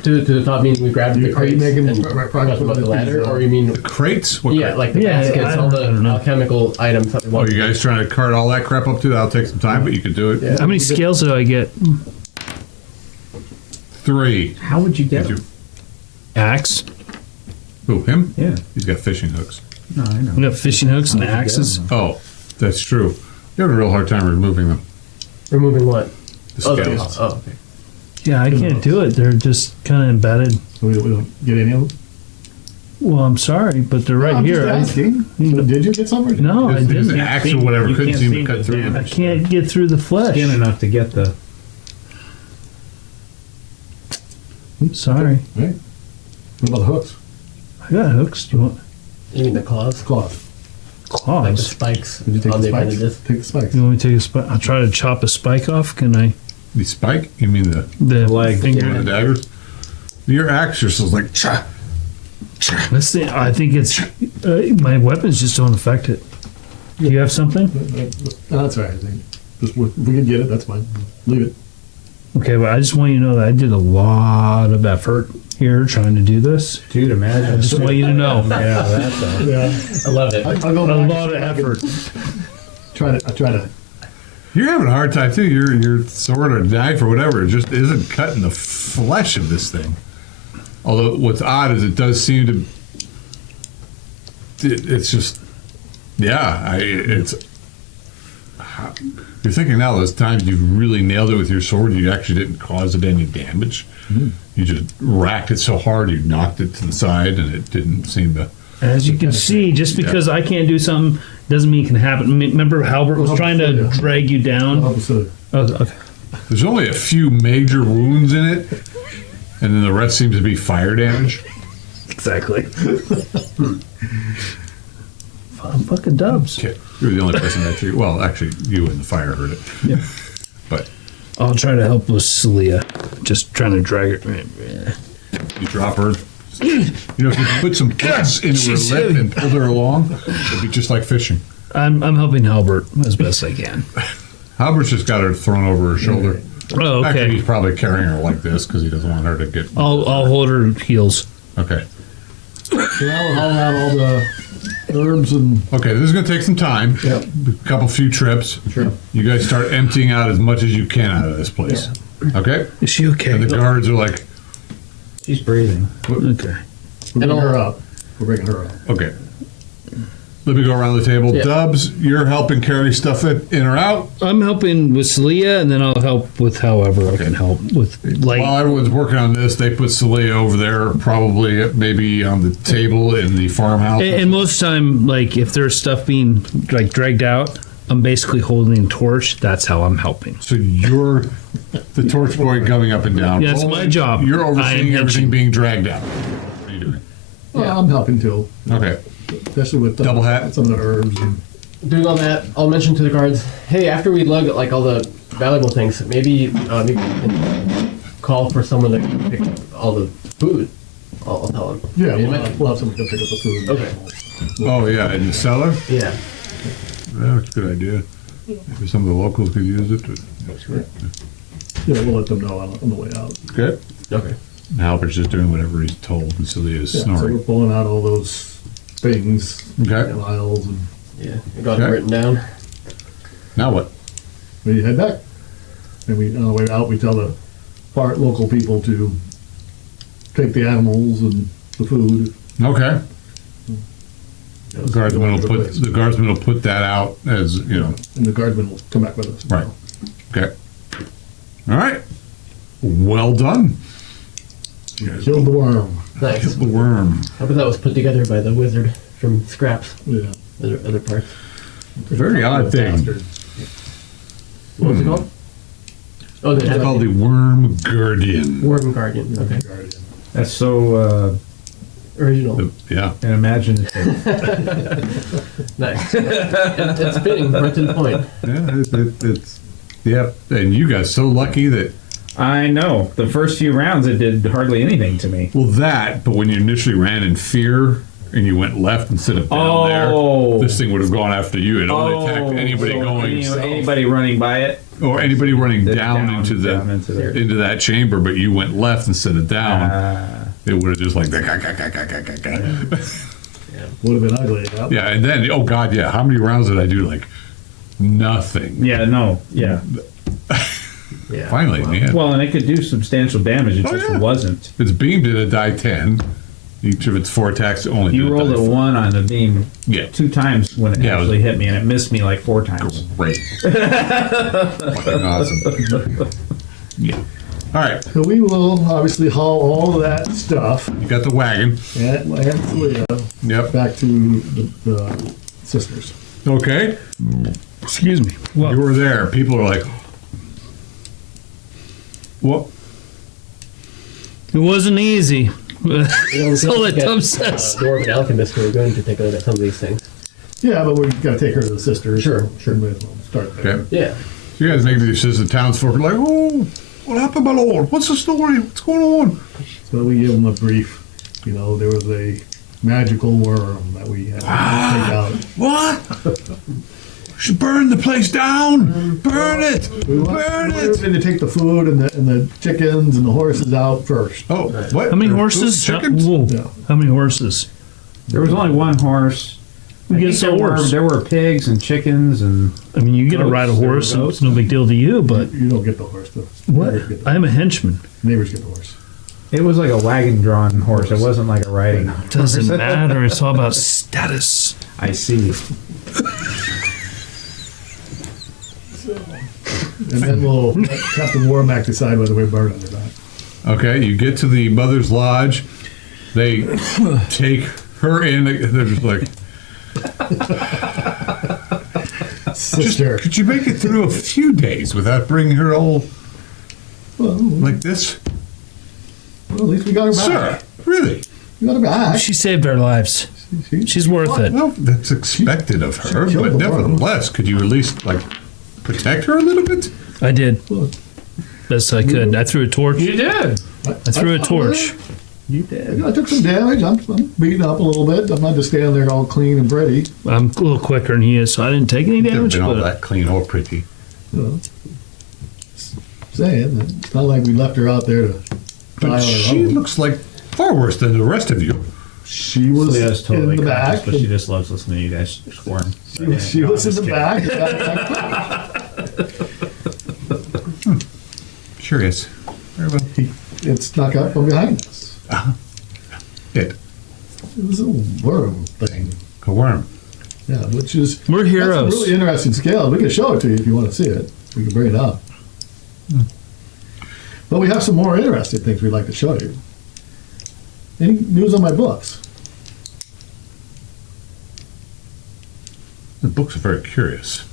To the top, meaning we grabbed the Are you crates making and progress got them up the ladder, or you mean Crates? What yeah, crate? like the Yeah, baskets, I all don't the know. alchemical items that we Oh, want. you guys trying to cart all that crap up too? That'll take some time, but you could do it. Yeah. How many scales do I get? 3. How would you get Did you- them? Axe. Who, him? Yeah. He's got fishing hooks. No, I know. We got fishing hooks and axes. Oh, that's true. You have a real hard time removing them. Removing what? The Oh, scales. oh, okay. Yeah, I can't do it. They're just kind of embedded. We don't get any of them. Well, I'm sorry, but they're right I'm here. just asking. So did you get some? Or No, I His didn't. axe or whatever You couldn't can't seem to seem cut to through them. damage. I can't get through the flesh. Skin enough to get the. Sorry. Right. What about the hooks? I got hooks. Do you want You mean the claws? Cloth. Like the claws? spikes Did you take on the the spikes? appendages? Take the spikes. You want me to take a spike? I'll try to chop a spike off. Can I? The spike? You mean the The finger. one of the daggers? Your axe just was like, cha. Let's see. I think it's my weapons just don't affect it. Do you have something? No, that's all right. I think. Just if we can get it, that's fine. Leave it. Okay, but I just want you to know that I did a lot of effort here trying to do this. Dude, imagine. I just want you to know. Yeah, that's a. Yeah. I love it. I'll go A back. lot of effort. I try to. You're having a hard time too. Your sword or knife or whatever it just isn't cutting the flesh of this thing. Although what's odd is it does seem to. It's just, yeah. It's. You're thinking now those times you really nailed it with your sword, you actually didn't cause it any damage. You just racked it so hard you knocked it to the side, and it didn't seem to. As you can see, just because I can't do something doesn't mean it can happen. Remember, Halbert was trying to drag you down. Opposite. Oh, okay. There's only a few major wounds in it, and then the rest seems to be fire damage. Exactly. Fucking dubs. Okay, you're the only person that actually. Well, actually, you and the fire heard it. Yeah. But I'll try to help with Celia. Just trying to drag her. you drop her. You know, if you put some hooks into her she's lip heavy. and pulled her along, it'd be just like fishing. I'm helping Halbert as best I can. Halbert's just got her thrown over her shoulder. Oh, Actually, okay. he's probably carrying her like this because he doesn't want her to get. I'll hold her heels. Okay. So now we'll haul out all the herbs and. Okay, this is going to take some time. Yep. A couple few trips. Sure. You guys start emptying out as much as you can out of this place. Okay? Is she okay? And the guards are like, She's breathing. Okay. We're bringing her up. We're bringing her up. okay. Let me go around the table. Yeah. Dubs, you're helping carry stuff in or out. I'm helping with Celia, and then I'll help with however I can help with light. While everyone's working on this, they put Celia over there, probably maybe on the table in the farmhouse. And most of the time, like if there's stuff being like dragged out, I'm basically holding a torch. That's how I'm helping. So you're the torch boy going up and down. Yeah, it's my job. You're I am overseeing everything henching. being dragged out. What are you doing? Well, I'm helping too, Okay. especially with Double hat? some of the herbs. And, Doing all that, I'll mention to the guards, hey, after we lug like all the valuable things, maybe we can call for someone to pick up all the food. I'll tell them. yeah, It we'll, might- we'll have someone to pick up the food. Okay. Oh, yeah, in the cellar? Yeah. That's a good idea. Maybe some of the locals could use it. Yeah, we'll let them know on the way out. Okay. Okay. Halbert's just doing whatever he's told, and Celia is Yeah, so we're snoring. pulling out all those things, Okay. and aisles, and Yeah. I got it Okay. written down. Now what? we head back. And we, on the way out, we tell the local people to take the animals and the food. Okay. The The guardsman will put that out as, you know. And the guardsmen will come back with us. Right. Okay. All right. Well done. Killed the worm. Nice. Hit the worm. How about that was put together by the wizard from scraps, Yeah. other parts. Very odd thing. Bastard. What was it called? Oh, they It's have called the Worm Guardian. Worm Guardian. Okay. Guardian. That's so Original. Yeah. imaginative. Nice. It's fitting right to the point. Yeah, it's yeah. And you got so lucky that I know. The first few rounds, it did hardly anything to me. well but when you initially ran in fear and you went left instead of down Oh. there, this thing would have gone after you. It only attacked anybody so going anybody running by it, or anybody running down into down into there. into that chamber, but you went left instead of down. It would have just like Would have been ugly. Yeah. yeah. And then oh god, yeah. How many rounds did I do? Like nothing. Yeah, no, yeah. Yeah. Finally, man. Well, and it could do substantial damage. It just yeah. wasn't. It's beamed at a die 10. Each of its 4 attacks only. You did rolled die a 1 on the beam Yeah. 2 times when it Yeah, it was- actually hit me, and it missed me like 4 times. Great. Fucking awesome. Yeah. All right. So we will obviously haul all of that stuff You got the wagon. and Celia Yep. back to the sisters. Okay. Excuse me. You were there. People are like, what? It wasn't easy. You know, we That's all could that get, Tom says. Dwarven alchemist who are going to take a look at some of these things. Yeah, but we got to take her to the sisters. Sure. We may as well start there. Okay. Yeah. So you guys make the assistant townsfolk are like, oh, what happened, my lord? What's the story? What's going on? So we give them a brief. You know, there was a magical worm that we had to take out. What? Should burn the place down. Burn it. We Burn were it. going to take the food and the chickens and the horses out first. Oh, what? How many There were horses? Chickens? Whoa. Yeah. How many horses? There was only 1 horse. Who I think gets a there were, horse? there were pigs and chickens and I mean, you get to ride a Goats, there were horse. goats. It's no big deal to you, but You don't get the horse, though. what? Neighbors get the, I'm a henchman. neighbors get the horse. it was like a wagon-drawn horse. It wasn't like a riding. Doesn't matter. It's all about status. I see. And then we'll let Captain Warmack decide whether we burn it or not. Okay, you get to the mother's lodge. They take her in. They're just like, Sister. could you make it through a few days without bringing her all Well, like this? at least we got her back. Sir, really? We got her back. She saved our lives. She's worth it. Well, that's expected of her, She killed but the worm. nevertheless, could you at least, like, protect her a little bit? I did. Well, Best I could. I threw a torch. You did. I threw a torch. You did. I took some damage. I'm beaten up a little bit. I'm not just standing there all clean and pretty. I'm a little quicker than he is, so I didn't take any Never damage. been all But that clean or pretty. You know, saying that it's not like we left her out there to die But on her she own. looks like far worse than the rest of you. She was Leah's totally in the conscious, back. but she just loves listening to you guys squirm. She was in the back. Curious. Very well. It snuck up from behind us. It. It was a worm thing. A worm. Yeah, which is we're that's a heroes. really interesting scale. We can show it to you if you want to see it. We can bring it up. But we have some more interesting things we'd like to show you. Any news on my books? The books are very curious.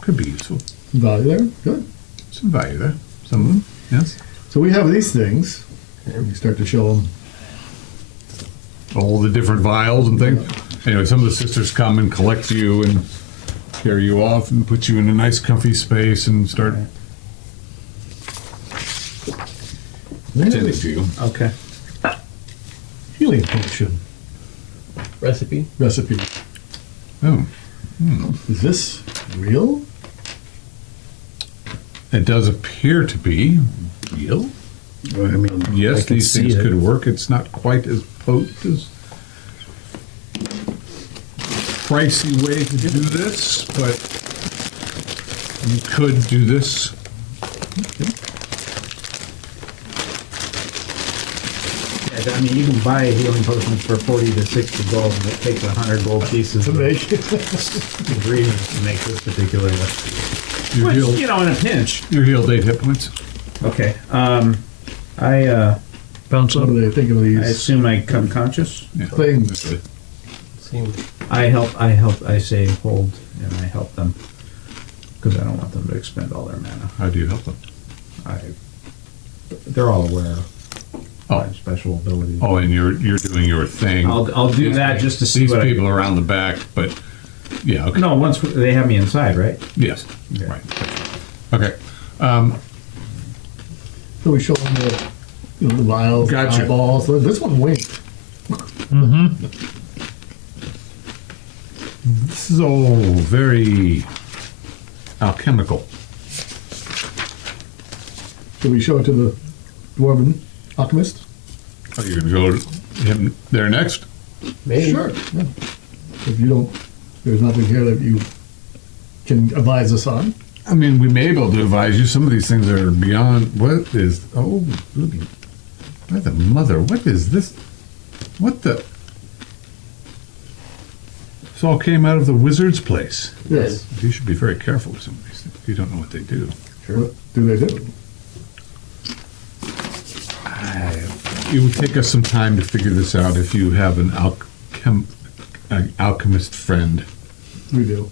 Could be useful. Some value there? Good. Some value there. Some of them, yes. So we have these things. And we start to show them all the different vials and things. Anyway, some of the sisters come and collect you and carry you off and put you in a nice comfy space and start tending to you. Okay. Healing potion Recipe. recipe. Oh, Is this real? it does appear to be real. I mean, I Yes, can these see things it. could work. It's not quite as potent as pricey way to do this, but you could do this. Yeah, I mean, you can buy healing potions for 40 to 60 gold, and it takes 100 gold pieces To of make ingredients to make this particular list. You're Which, healed. you know, in a pinch. You're healed 8 hit points. Okay. I Bounce what up. do they think of these assume I come conscious. things? Seems I say hold, and I help them. Because I don't want them to expend all their mana. How do you help them? They're all aware of Oh. my special abilities. Oh, and you're doing your thing. I'll do that just to see These what people around the back, but yeah, okay. No, once they have me inside, right? Yes, Okay. right. Okay. So we show them the vials, Gotcha. eyeballs. This one winked. This is all very alchemical. So we show it to the dwarven alchemist. Are you going to go to him there next? maybe. Sure. Yeah. If you don't, there's nothing here that you can advise us on. I mean, we may be able to advise you. Some of these things are beyond. What is? Oh, goody. By the mother, what is this? What the? This all came out of the wizard's place. Yes. You should be very careful with some of these things. You don't know what they do. What do they do? It would take us some time to figure this out if you have an alchemist friend. We do.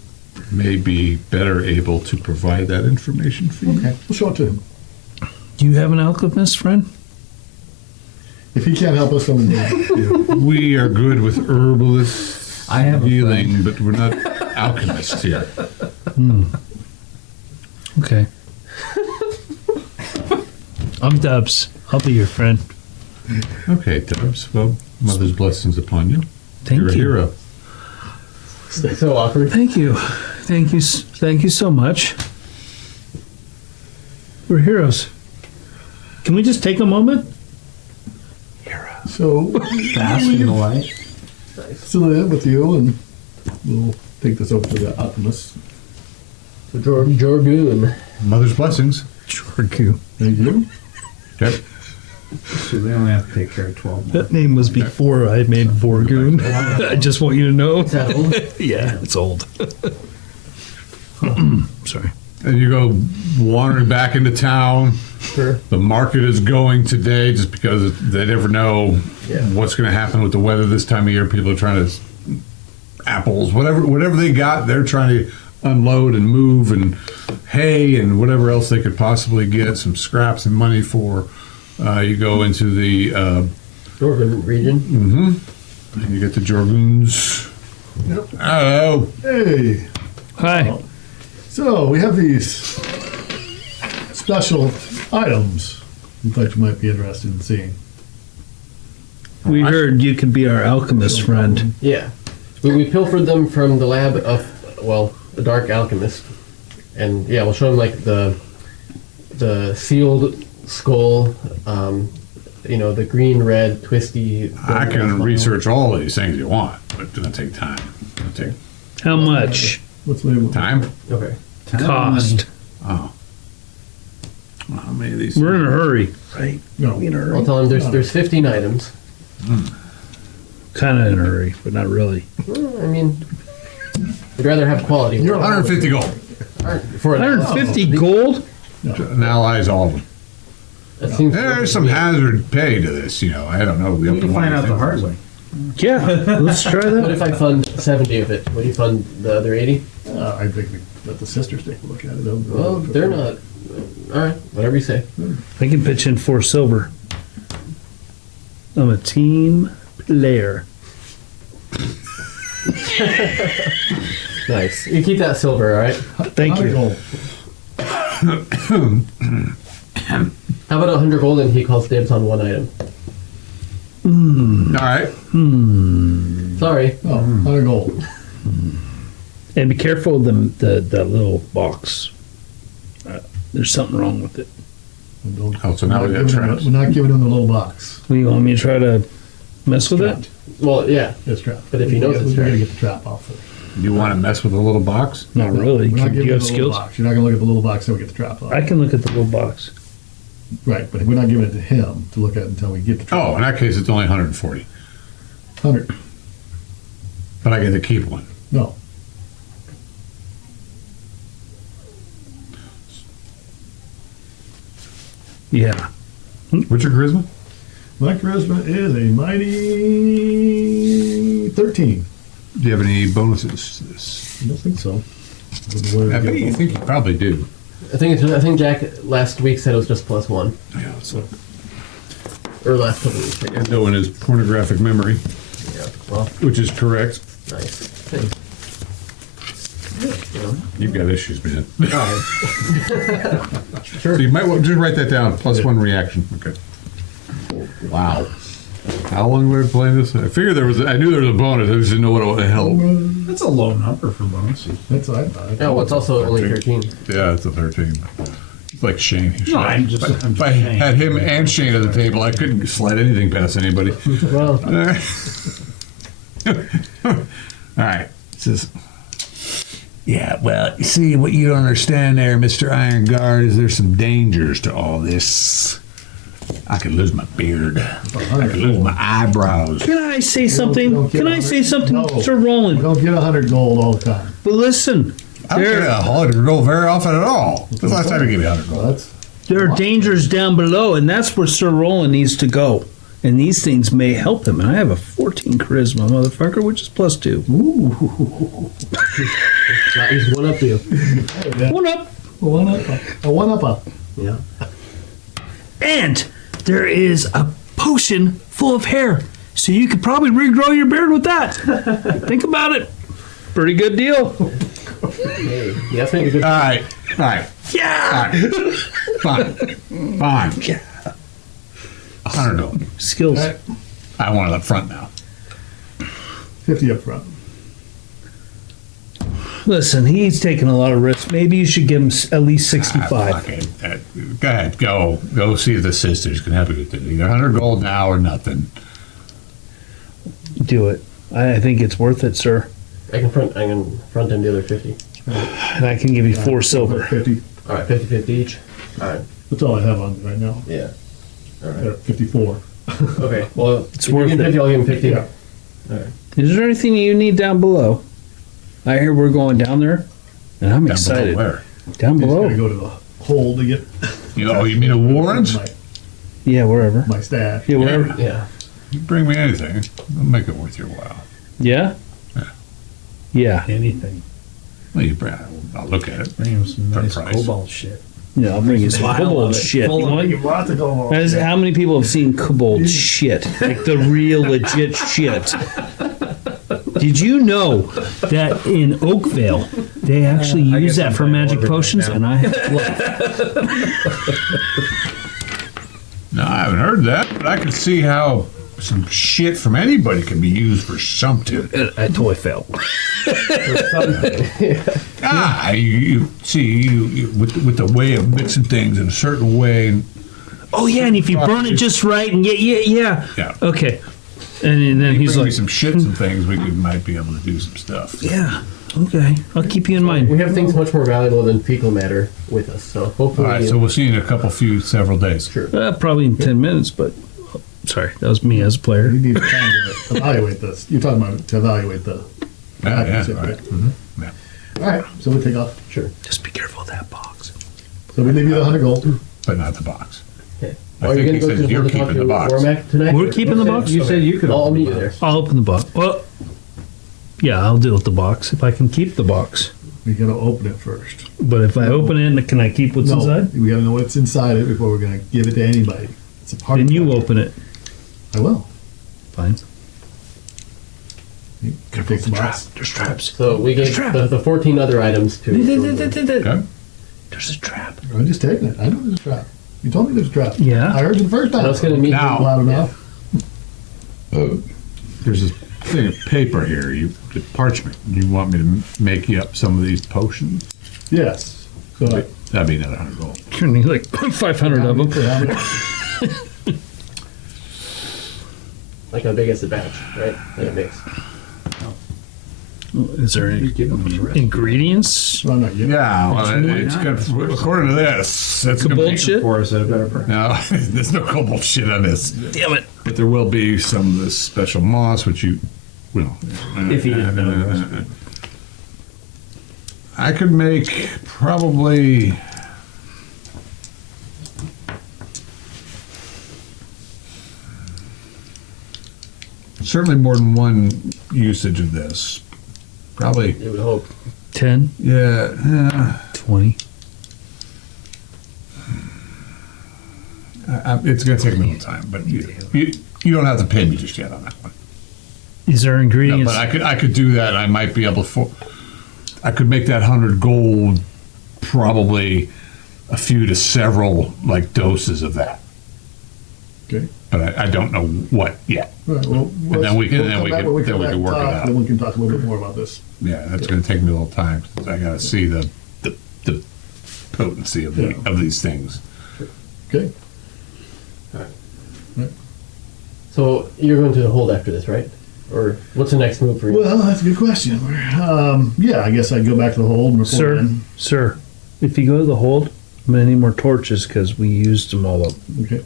May be better able to provide that information for you. Okay. We'll show it to him. Do you have an alchemist friend? If he can't help us, then we We are good with herbalists, I have a healing, but we're not alchemists here. Okay. I'm Dubs. I'll be your friend. Okay, Dubs. Well, mother's blessings upon you. Thank You're a you. hero. So awkward. Thank you. Thank you. Thank you so much. We're heroes. Can we just take a moment? So Bask in the light. still in with you, and we'll take this over to the alchemist. So Jorgoon. Mother's blessings. Jorgu. Thank you. Okay. So they only have to take care of 12 more. That name was before I made Vorgoon. I just want you to know. Is that old? Yeah, it's old. Sorry. And you go wandering back into town. Sure. The market is going today just because they never know Yeah. what's going to happen with the weather this time of year. People are trying to apples, whatever they got, they're trying to unload and move, and hay and whatever else they could possibly get some scraps and money for. You go into the Dwarven region. and you get the Jorgoons. Yep. Hello. Hey. Hi. So we have these special items we thought you might be interested in seeing. We heard you could be our alchemist friend. Yeah. We pilfered them from the lab of, well, the Dark Alchemist. And yeah, we'll show them like the sealed skull, the green-red twisty. I can research all of these things you want, but it's going to take time. It'll take How much? What's the name of time? Okay. Cost? Oh. How many of these? We're in a hurry, right? No. I'll tell them there's 15 items. Kind of in a hurry, but not really. Well, I mean, we'd rather have quality. You're 150 gold. For 150 gold? And allies all of them. That seems There's some hazard pay to this, I don't know. We We can find out the hard way. Yeah, let's try What that. if I fund 70 of it? Would you fund the other 80? I think we let the sisters take a look at it. Well, they're not. All right, whatever you say. I can pitch in 4 silver. I'm a team player. Nice. You keep that silver, all right? Thank 100 you. gold. How about 100 gold and he calls dibs on one item? All right. Sorry. Oh, 100 gold. And be careful of the little box. There's something wrong with it. Oh, so now we got traps. We're not giving him the little box. Well, you want me to try to mess with it? Well, yeah. It's trapped. But if he knows it's we gotta trapped. get the trap off first. You want to mess with a little box? Not really. We're not Do giving you him have the little skills? box. You're not gonna look at the little box until we get the trap off. I can look at the little box. Right, but we're not giving it to him to look at until we get the trap. Oh, in that case, it's only 140. 100. But I get to keep one. No. Yeah. What's your charisma? My charisma is a mighty 13. Do you have any bonuses to this? I don't think so. I think you probably do. I think Jack last week said it was just +1. Yeah, so Or last couple weeks, I guess. knowing his pornographic memory, Yeah. Well, which is correct. nice. You've got issues, man. Alright. So you might want just write that down. +1 reaction. Okay. Wow. How long have I been playing this? I figured I knew there was a bonus. I just didn't know what the hell. That's a low number for bonuses. That's what I thought. Yeah, well, it's also only 13. Yeah, it's a 13. It's like Shane. No, I'm just If I saying. had him and Shane at the table, I couldn't slide anything past anybody. Well, All right. It says, yeah, well, you see, what you don't understand there, Mr. Iron Guard, is there's some dangers to all this. I could lose my beard. I could lose my eyebrows. Can I say something? Can I say something, No. Sir We Roland? don't get 100 gold all the time. But listen, I don't get a 100 gold very often at all. When's the last time you gave me 100 Well, gold? that's there are dangers down below, and that's where Sir Roland needs to go. And these things may help him. And I have a 14 charisma, motherfucker, which is +2. he's one up to you. One up. a one up. Yeah. And there is a potion full of hair. So you could probably regrow your beard with that. Think about it. Pretty good deal. Hey, you have to make a good. All right. Yeah. Fine. 100 gold. Skills. All right. I want it up front now. 50 up front. Listen, he's taking a lot of risks. Maybe you should give him at least 65. Okay. Go ahead. Go see if the sisters can have a good thing. Either 100 gold now or nothing. Do it. I think it's worth it, sir. I can front him the other 50. And I can give you 4 silver. 50. All right, 50-50 each. All right. That's all I have on right now. Yeah. All right. 54. Okay. Well, It's if worth you give him it. 50, I'll give him 50. Yeah. All right. Is there anything you need down below? I hear we're going down there, and I'm Down excited. below where? Down Just gotta below? go to the hole to get You mean a warrants? Yeah, wherever. my stash. Yeah, wherever. Yeah. You bring me anything. I'll make it worth your while. Yeah? Yeah. Anything. Well, I'll look at it. Bring him some For nice price. cobalt shit. Yeah, I'll bring you some Pile kobold of it. shit. Full You of want- it. Lots of gold. How many people have seen kobold shit? Like the real legit shit. Did you know that in Oakvale they actually use that for magic potions? And I have No, I haven't heard that, but I can see how some shit from anybody can be used for something. I totally failed. You see, with the way of mixing things in a certain way. Oh yeah, and if you burn it just right, and yeah. Yeah. Okay. And then he's Bring me like, some shits and things, we might be able to do some stuff. yeah, okay, I'll keep you in mind. We have things much more valuable than fecal matter with us, so All hopefully. right, so we'll see you in several days. Sure. Probably in 10 minutes, but sorry, that was me as a player. You need time to evaluate this. You're talking about to evaluate the. Yeah, accuracy, right. Yeah. All right, so we'll take off. Sure. Just be careful of that box. So we leave you the 100 gold. But not the box. Okay. I Are you think going he to go says to you're the talk keeping to the box. Cormac tonight? We're keeping the box? You said you could. I'll meet you there. I'll open the box. Well, yeah, I'll deal with the box if I can keep the box. We gotta open it first. But if I open it, can I keep what's No, inside? we gotta know what's inside it before we're gonna give it to anybody. It's a part Then of you it. open it. I will. Fine. Take the box. There's traps. So we gave the 14 other items to. Okay. There's a trap. I'm just taking it. I know there's a trap. You told me there's a trap. Yeah. I heard you the first time. I was going to meet Now- Loud enough. There's this thing of paper here, the parchment. You want me to make you up some of these potions? Yes. So That'd be another 100 gold. You need like 500 of them. like how big is the batch, right? Like a mix. Is there any ingredients? Well, not yet. Yeah, well, it's good. According to this, it's The gonna be- bullshit? For us at a better price. No, there's no cobalt shit on this. Damn it. But there will be some of this special moss, which you, well, If you didn't know the recipe. I could make probably certainly more than one usage of this. Probably, You would hope. 10, yeah. 20. It's going to take a little time, but you don't have to pay me just yet on that one. Is there No, ingredients? but I could do that. I might be able to. I could make that 100 gold probably a few to several like doses of that, Okay. but I don't know what yet. All right. Well, then we can- we'll then come we back can- when then come we back can and work it talk, out. Then we can talk a little bit more about this. Yeah, that's going to take me a little time. I got to see the potency of of these things. Okay. So you're going to the hold after this, right? Or what's the next move for you? Well, that's a good question. Yeah, I guess I'd go back to the hold and report Sir, in. sir, if you go to the hold, I'm gonna need more torches because we used them all up. Okay.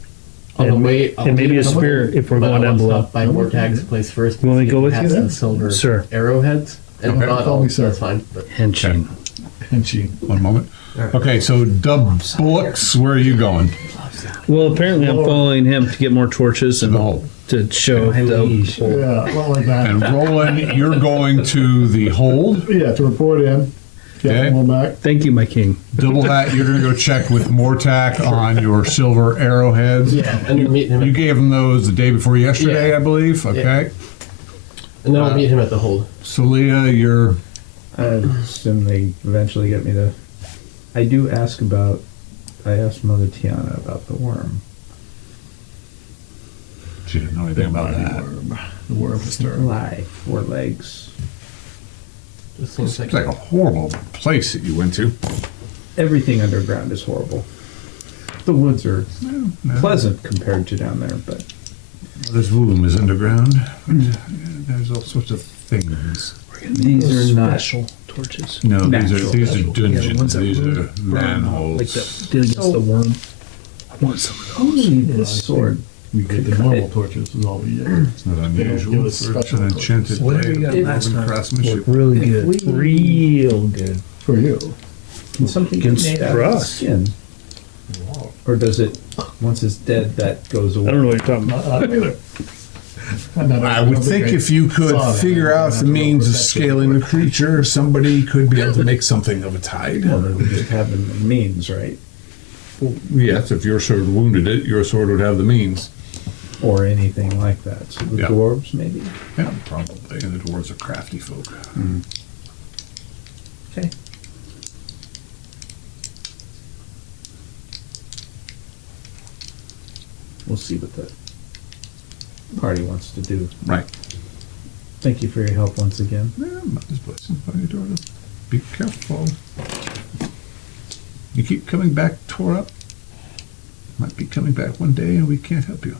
On the and way, and maybe a spear if we're but going I down want to below. stop by Mortag's place first. You want me to go with you Hats then? and silver Sir. arrowheads. And Okay. not Call all, me sir. that's fine. But Henching. And she. One moment. Okay, so Dub Bullocks, where are you going? Well, apparently I'm following him to get more torches and The hole. to show My the. liege. Yeah, well, like that. And Roland, you're going to the hold. Yeah, to report in. Get Okay. them all back. Thank you, my king. Double Hat, you're going to go check with Mortac on your silver arrowheads. yeah, and then meet him. You gave him those the day before yesterday, Yeah. I believe. Okay. and then I'll meet him at the hold. Celia, you're. I assume they eventually get me to. I do ask about. I asked Mother Tiana about the worm. She didn't know anything about that. The worm disturbed. Lie. 4 legs. Just seems It's like a horrible place that you went to. Everything underground is horrible. The woods are pleasant compared to down there, but This room is underground. There's all sorts of things. these are not. special torches. No, Natural. these are Yeah, the dungeons. ones that These are burn, manholes. Like the did against the worm. I want some of those. Only this sword. We get the normal torches is all we get. It's not They don't unusual give us for special an enchanted So what blade do we of got last woven time? craftsmanship. Really If good. we- Real good. For you. Can something Against get made out of us. skin? Or does it, once it's dead, that goes away? I don't know what you're talking about. I don't either. I would think if you could figure out the means of scaling the creature, somebody could be able to make something of a tide. Well, then we just have the means, right? Yes, if your sword wounded it, your sword would have the means. Or anything like that. So the Yeah. dwarves, maybe? Yeah, probably. And the dwarves are crafty folk. Okay. We'll see what the party wants to do. Right. Thank you for your help once again. Yeah, Mother's blessings by your daughter. Be careful. You keep coming back tore up. Might be coming back one day and we can't help you.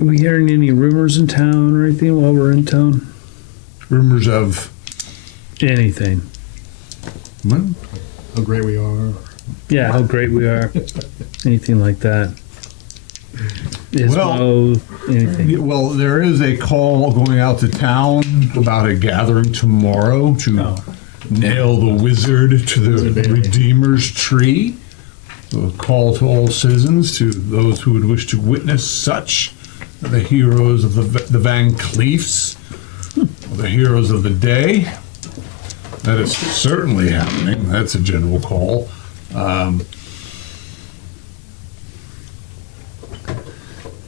Are we hearing any rumors in town or anything while we're in town? Rumors of, Anything? well, How great we are. Yeah, how great we are. Anything like that? Well- Anything? well, there is a call going out to town about a gathering tomorrow to nail the wizard to the Redeemer's tree. So a call to all citizens, to those who would wish to witness such, are the heroes of the Van Cleefs, the heroes of the day. That is certainly happening. That's a general call.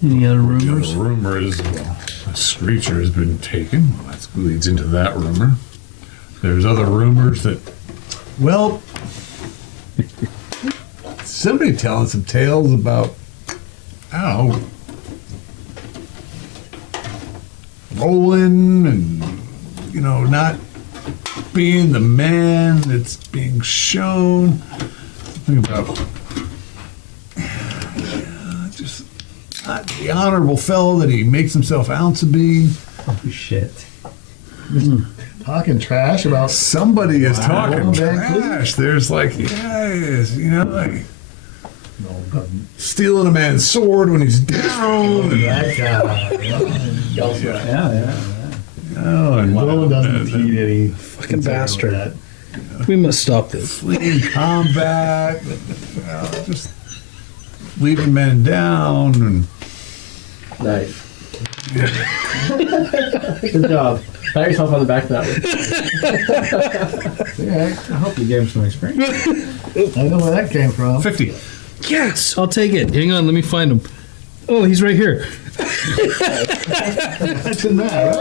Any other The rumors? rumor is, well, A screecher has been taken. Well, that leads into that rumor. There's other rumors that, well, somebody telling some tales about, I don't know, rolling and, you know, not being the man that's being shown. Think about just not the honorable fellow that he makes himself out to be. Oh, shit. Talking trash about Somebody is talking Wow. trash. There's like, yes, you know, like no, stealing a man's sword when he's down. And, that guy. Yeah. oh, and Will doesn't need any Fucking bastard. that. We must stop this. fleeing combat, just leaving men down. And Nice. Good job. Pat yourself on the back for that one. Yeah, I hope you gave him some experience. I know where that came from. 50. Yes, I'll take it. Hang on, let me find him. Oh, he's right here. That's in there.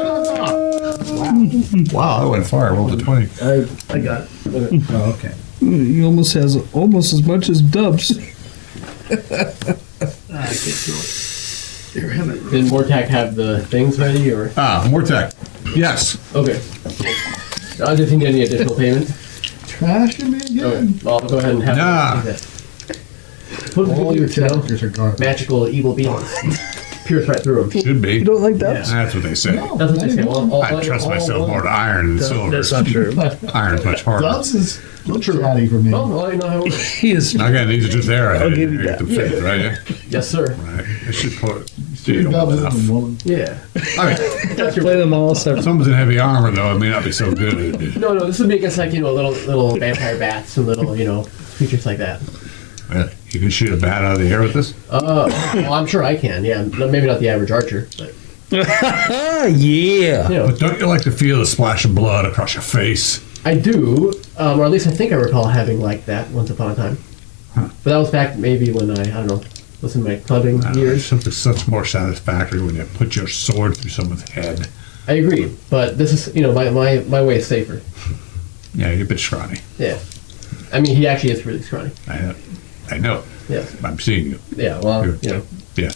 Wow, that went far. I rolled a 20. I got it. Oh, okay. He almost has almost as much as Dubs. I can't do it. Here, have it. Did Mortac have the things ready, or? More tech. Yes. Okay. I just need any additional payment. Trashing me Okay. again. Well, I'll go ahead and have Nah. What All do your you know? characters are garbage. Magical evil beings. Pierce right through them. Should be. You don't like Dubs? That's what they say. No, That's what they say. Well, I trust myself more to iron than silver. That's not true. Iron's much harder. Dubs is a little chatty for me. Well, I'll let you know how it works. He is. Again, these are just there. I'll give you that. Them fit, right? Yeah. Yes, sir. Right. I should put. Dubs is a woman. Yeah. I mean, Play them all separate. if someone's in heavy armor, though, it may not be so good. No, this would make us like, little vampire bats and little, creatures like that. Yeah. You can shoot a bat out of the air with this? Well, I'm sure I can, yeah. Maybe not the average archer, but, Yeah. But don't you like to feel the splash of blood across your face? I do, or at least I think I recall having like that once upon a time. But that was back maybe when I don't know, was in my clubbing There's years. something such more satisfactory when you put your sword through someone's head. I agree, but this is, my way is safer. Yeah, you're a bit scrawny. Yeah. I mean, he actually is really scrawny. I know. Yes. I'm seeing you. Yeah, well, Yeah. Yeah.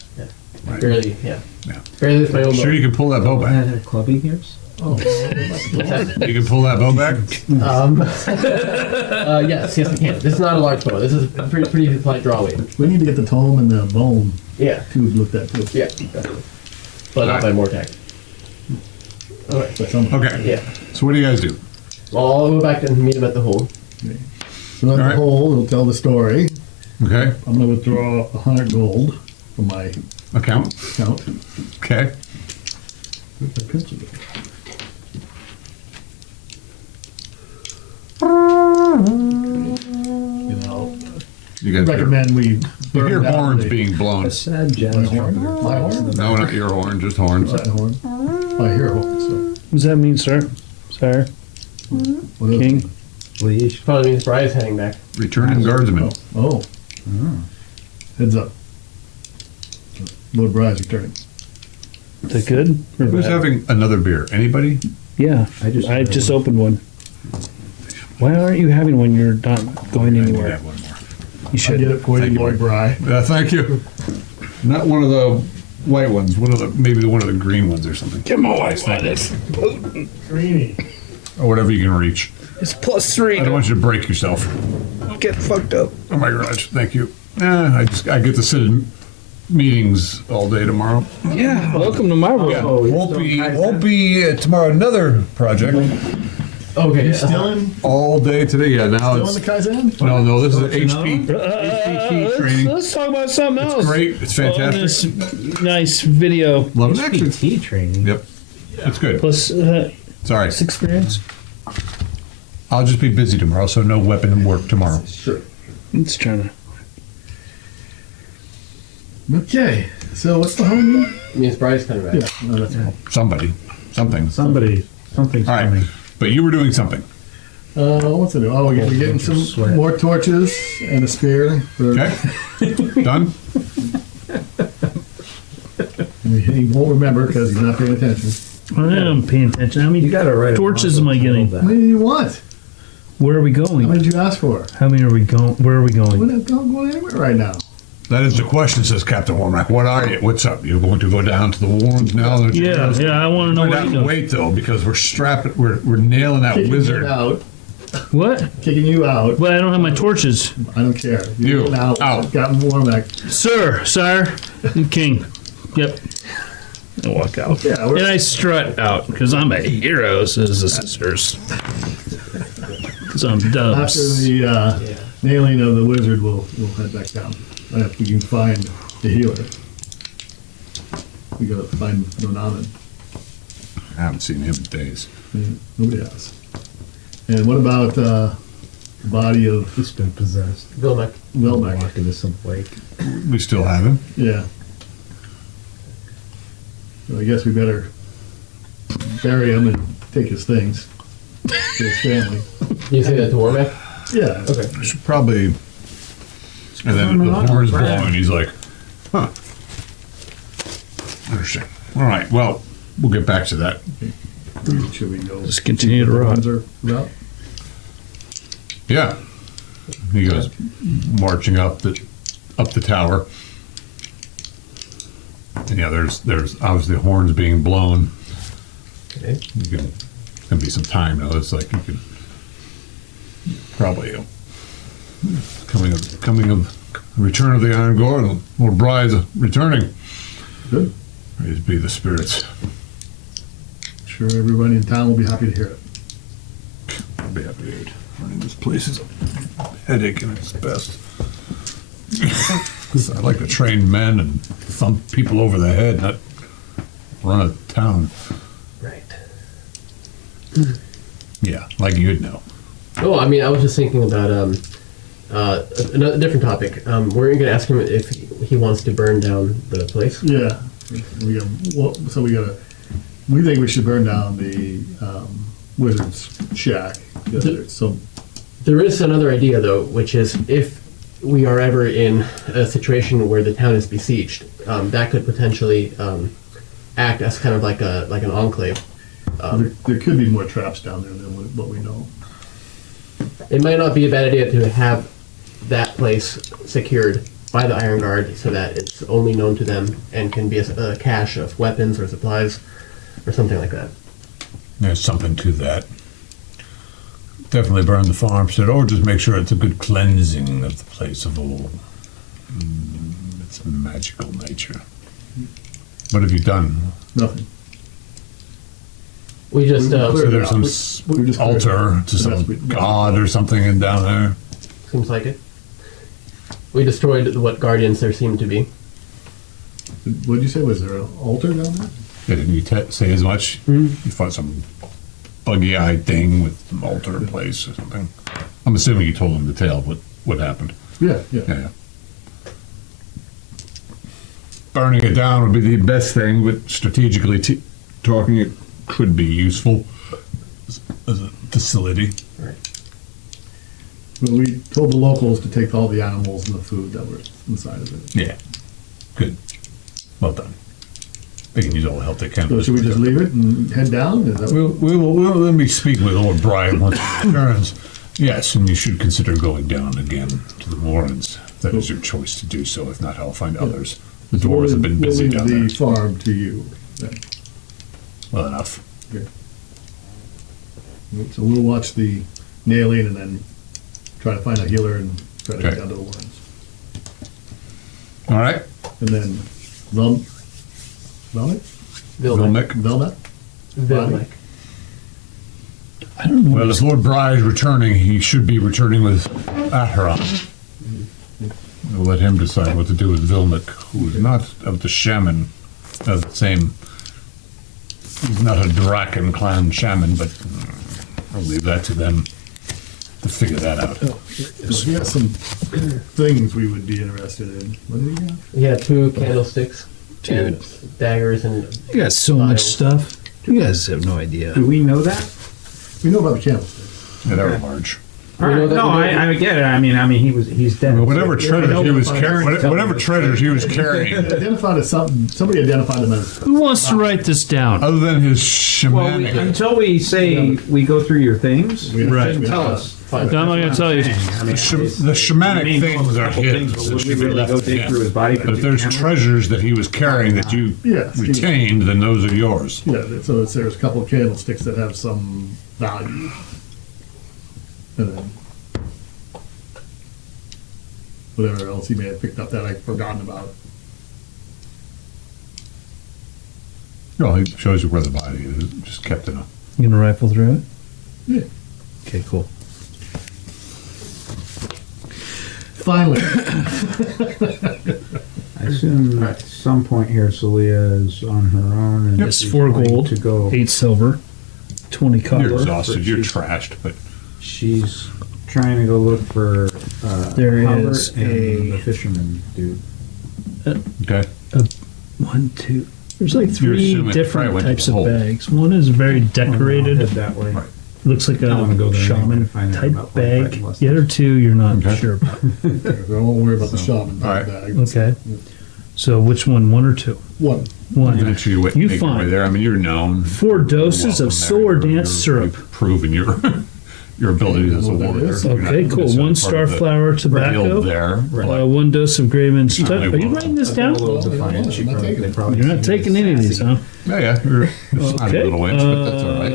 Right. barely, yeah. Yeah. Barely lift my own Sure, boat. you can pull that bow back. Had a clubbing years? Oh, You can pull that bow back. Yes, I can. This is not a large boat. This is a pretty light draw weight. we need to get the tome and the bone Yeah. tube looked at too. Yeah, definitely. But not by Mortac. Alright. But some, Okay. Yeah. So what do you guys do? Well, I'll go back and meet him at the hole. So at All right. the hole, it'll tell the story. Okay. I'm going to withdraw 100 gold from my Account. account. Okay. Where's my pencil? You know, You guys hear, recommend we you burn hear down horns the- being blown. A sad My jazz horn? trumpeter. My horn? No, not your horn, just horns. My horn. I hear horns. So What does that mean, sir? Sir? what is King? it? Leash. Probably means Brye's heading back. Returning guardsman. Oh, heads up. Lord Brye's returning. Is that good? Or Who's bad? having another beer? Anybody? Yeah, I just- I just opened one. Why aren't you having one? You're not going I anywhere. have one more. You I should. get it for you, Thank you, Lord Brye. Thank you. Not one of the white ones. Maybe one of the green ones or something. Get my wife on it. Greeny. Or whatever you can reach. It's +3. I don't want you to break yourself. Don't get fucked up. Oh my garage. Thank you. I get to sit in meetings all day tomorrow. Yeah, welcome to my world. Won't be tomorrow. Another project Okay. Still in? all day today. Yeah, now Still in it's the Kaizen? no. This is an HPT training. Let's talk about something else. Great. It's On fantastic. this nice video. Love it. Action. PT training. Yep. It's good. Plus Sorry. experience. I'll just be busy tomorrow, so no weapon work tomorrow. Sure. It's trying to. Okay, so what's the home mean? It means Brye's coming back. Yeah, no, that's cool. Something. Something's All right. coming. But you were doing something. What's it do? Oh, we're getting some Sweat. more torches and a spear. For, Okay. Done. And He won't remember because he's not paying attention. I am paying attention. How many You gotta write. torches am I getting? How many do you want? Where are we How going? many did you ask for? How many are we going? Where are we We're going? not going anywhere right now. That is the question, says Captain Warmack. What are you? What's up? You're going to go down to the Warrens now? Yeah, I want to know Find what out you and know. wait though, because we're strapping. We're nailing that Kicking wizard. you out. What? Kicking you out. Well, I don't have my torches. I don't care. You, You're out. out. Captain Warmack. Sir, sire, king. Yep. I walk out. Yeah, we're- And I strut out because I'm a hero, says the sisters. Because I'm dumb. After the nailing of the wizard, we'll head back down. If we can find the healer. We gotta find Nonaman. I haven't seen him in days. Nobody has. And what about the body of He's been possessed. Vilmec. Wilbeck? Walk into some lake. We still have him. Yeah. So I guess we better bury him and take his things to his family. You say that to Warmack? Yeah. Okay. We should probably. And then the horn's blowing. He's like, huh. Interesting. All right. Well, we'll get back to that. Should we go? Just continue to see what the rot. ones are about? Yeah. He goes marching up the tower. And yeah, there's obviously horns being blown. Okay. You can. It's gonna be some time now. It's like you can probably coming of return of the Iron Guard. Lord Brye is returning. Good. Praise be the spirits. Sure, everybody in town will be happy to hear it. I'll be happy to hear it. Running this place is a headache at its best. I like to train men and thump people over the head, not run a town. Right. Yeah, like you'd know. Oh, I mean, I was just thinking about another different topic. We're going to ask him if he wants to burn down the place. Yeah. We think we should burn down the wizard's shack. So There is another idea, though, which is if we are ever in a situation where the town is besieged, that could potentially act as kind of like an enclave. there could be more traps down there than what we know. It might not be a bad idea to have that place secured by the Iron Guard so that it's only known to them and can be a cache of weapons or supplies or something like that. There's something to that. Definitely burn the farmstead, or just make sure it's a good cleansing of the place of all its magical nature. What have you done? Nothing. We just So there's some we just cleared altar it. to some Yes, we- god or something in down there. seems like it. We destroyed what guardians there seemed to be. What did you say? Was there an altar down there? Yeah, didn't you say as much? You fought some buggy-eyed thing with some altar in place or something. I'm assuming you told them the tale of what happened. Yeah. Yeah. Burning it down would be the best thing, but strategically talking, it could be useful as a facility. Well, we told the locals to take all the animals and the food that were inside of it. Yeah. Good. Well done. They can use all the help they can. So should we just leave it and head down? Is that We'll be speaking with Lord Brye once he returns. Yes, and you should consider going down again to the Warrens. That is your choice to do so. If not, I'll find others. The dwarves have been busy we'll down leave there. the farm to you. Then. Well enough. So we'll watch the nailing and then try to find a healer and try to get Okay. down to the Warrens. All right. And then Velmet? Vilmec. Velmet? Vilmec. I don't know. Well, if Lord Brye is returning, he should be returning with Acheron. We'll let him decide what to do with Vilmec, who is not of the shaman, of the same. He's not a Draken clan shaman, but I'll leave that to them to figure that out. So he has some things we would be interested in. What do we got? Yeah, 2 candlesticks. Dude. And daggers and You got so much stuff. You guys have no idea. Do we know that? We know about the candlesticks. Yeah, they're large. All right. No, I get it. I mean, he's dead. Well, whatever treasures he was carrying, Identified- whatever treasures he was carrying, Identified as something, somebody identified them as. Who wants to write this down? other than his Well, shamanic. until we say we go through your things, Right. tell us. I'm not gonna tell you. I mean, The shamanic things are hidden. But That would should we be really left go to dig him. through his body? But if there's treasures that he was carrying that you Yes. retained, then those are yours. Yeah, so there's a couple of candlesticks that have some value. And then whatever else he may have picked up that I've forgotten about. Well, it shows you where the body is. It's just kept in a. You gonna rifle through it? Yeah. Okay, cool. Finally. I assume at some point here, Celia is on her own. And It's she's 4 going gold, to go. 8 silver, 20 You're copper. exhausted. You're trashed, but She's trying to go look for There Halbert is and a- the fisherman dude. okay. 1, 2. There's like You're 3 assuming it different probably went to types the of hole. bags. One is very decorated. Head that way. Right. Looks like I wanna a go there anyway shaman to find out type about what bag. Fred was. The other 2 you're not Okay. sure about. I won't worry about the shaman All right. bag. Okay. So which one or 2? One. One. Eventually, you You make your way find there. I mean, you're known. 4 doses Welcome of there. solar You're- dance syrup. You've proven your your ability as a Know what that warrior. is? You're not Okay, cool. necessarily 1 part of the starflower tobacco. guild there. but 1 dose of Grayman's touch. I Are you will. writing this A down? little Well, defiant. yeah, She I'm not probably- taking they it. probably You're not see me taking any of these, sassy. huh? Yeah, you're it's not a Okay. little winch, but that's all right.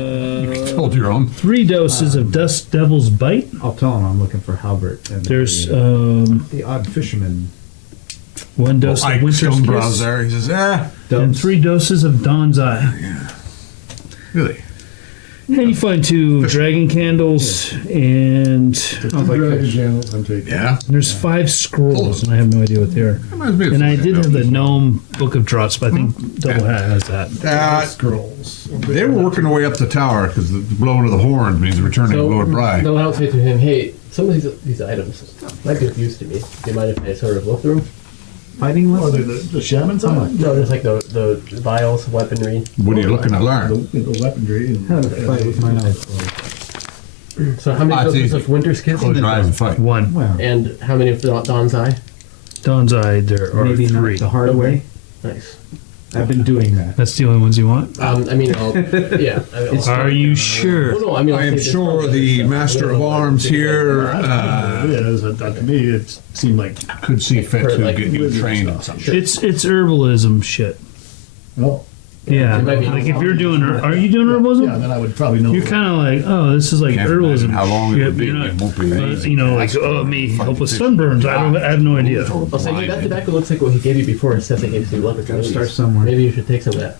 You can hold your own. 3 doses of Dust Devil's Bite. I'll tell him I'm looking for Halbert. And There's the odd fisherman. 1 dose of Winter's Stonebrows Kiss. there. He says, And 3 doses of Dawn's Eye. really? And you find 2 dragon candles, and I'm taking. Yeah. there's 5 scrolls, and I have no idea what they are. Reminds me of And I something did have the know. gnome book of draughts, but I think Double Hat has that. Scrolls. They were working their way up the tower because the blowing of the horn means returning So, Lord Brye. then I'll say to him, hey, some of these items might be of use to me. Do you mind if I sort of look through them? Fighting Oh, list? the shaman's on? No, just like the vials, weaponry. What are you looking to learn? The weaponry and. How to fight with my eyes closed. So how many Ah, it's doses easy. of Winter's Kiss? Close your eyes and fight. 1. Well, And how many of Dawn's Eye? Dawn's Eye, there are maybe 3. not the hard way. Nice. I've been doing that. That's the only ones you want? I mean, yeah. Are you sure? Well, no, I mean, I am I'll say this sure one, the but, Master of Arms here It is, to me, it seemed like, could see fit to Like get you wizard trained in stuff. something. Sure. It's herbalism shit. oh, Yeah. It might be- Like if you're doing, are you doing yeah, herbalism? then I would probably know. You're kind of like, oh, this is like Can't imagine herbalism. how long it shit. would be. You're not- It won't be easy. you know, like, oh, me help with sunburns. I have no idea. I'll say, hey, that tobacco looks like what he gave you before. It says it gives you luck. Gotta start somewhere. Maybe you should take some of that.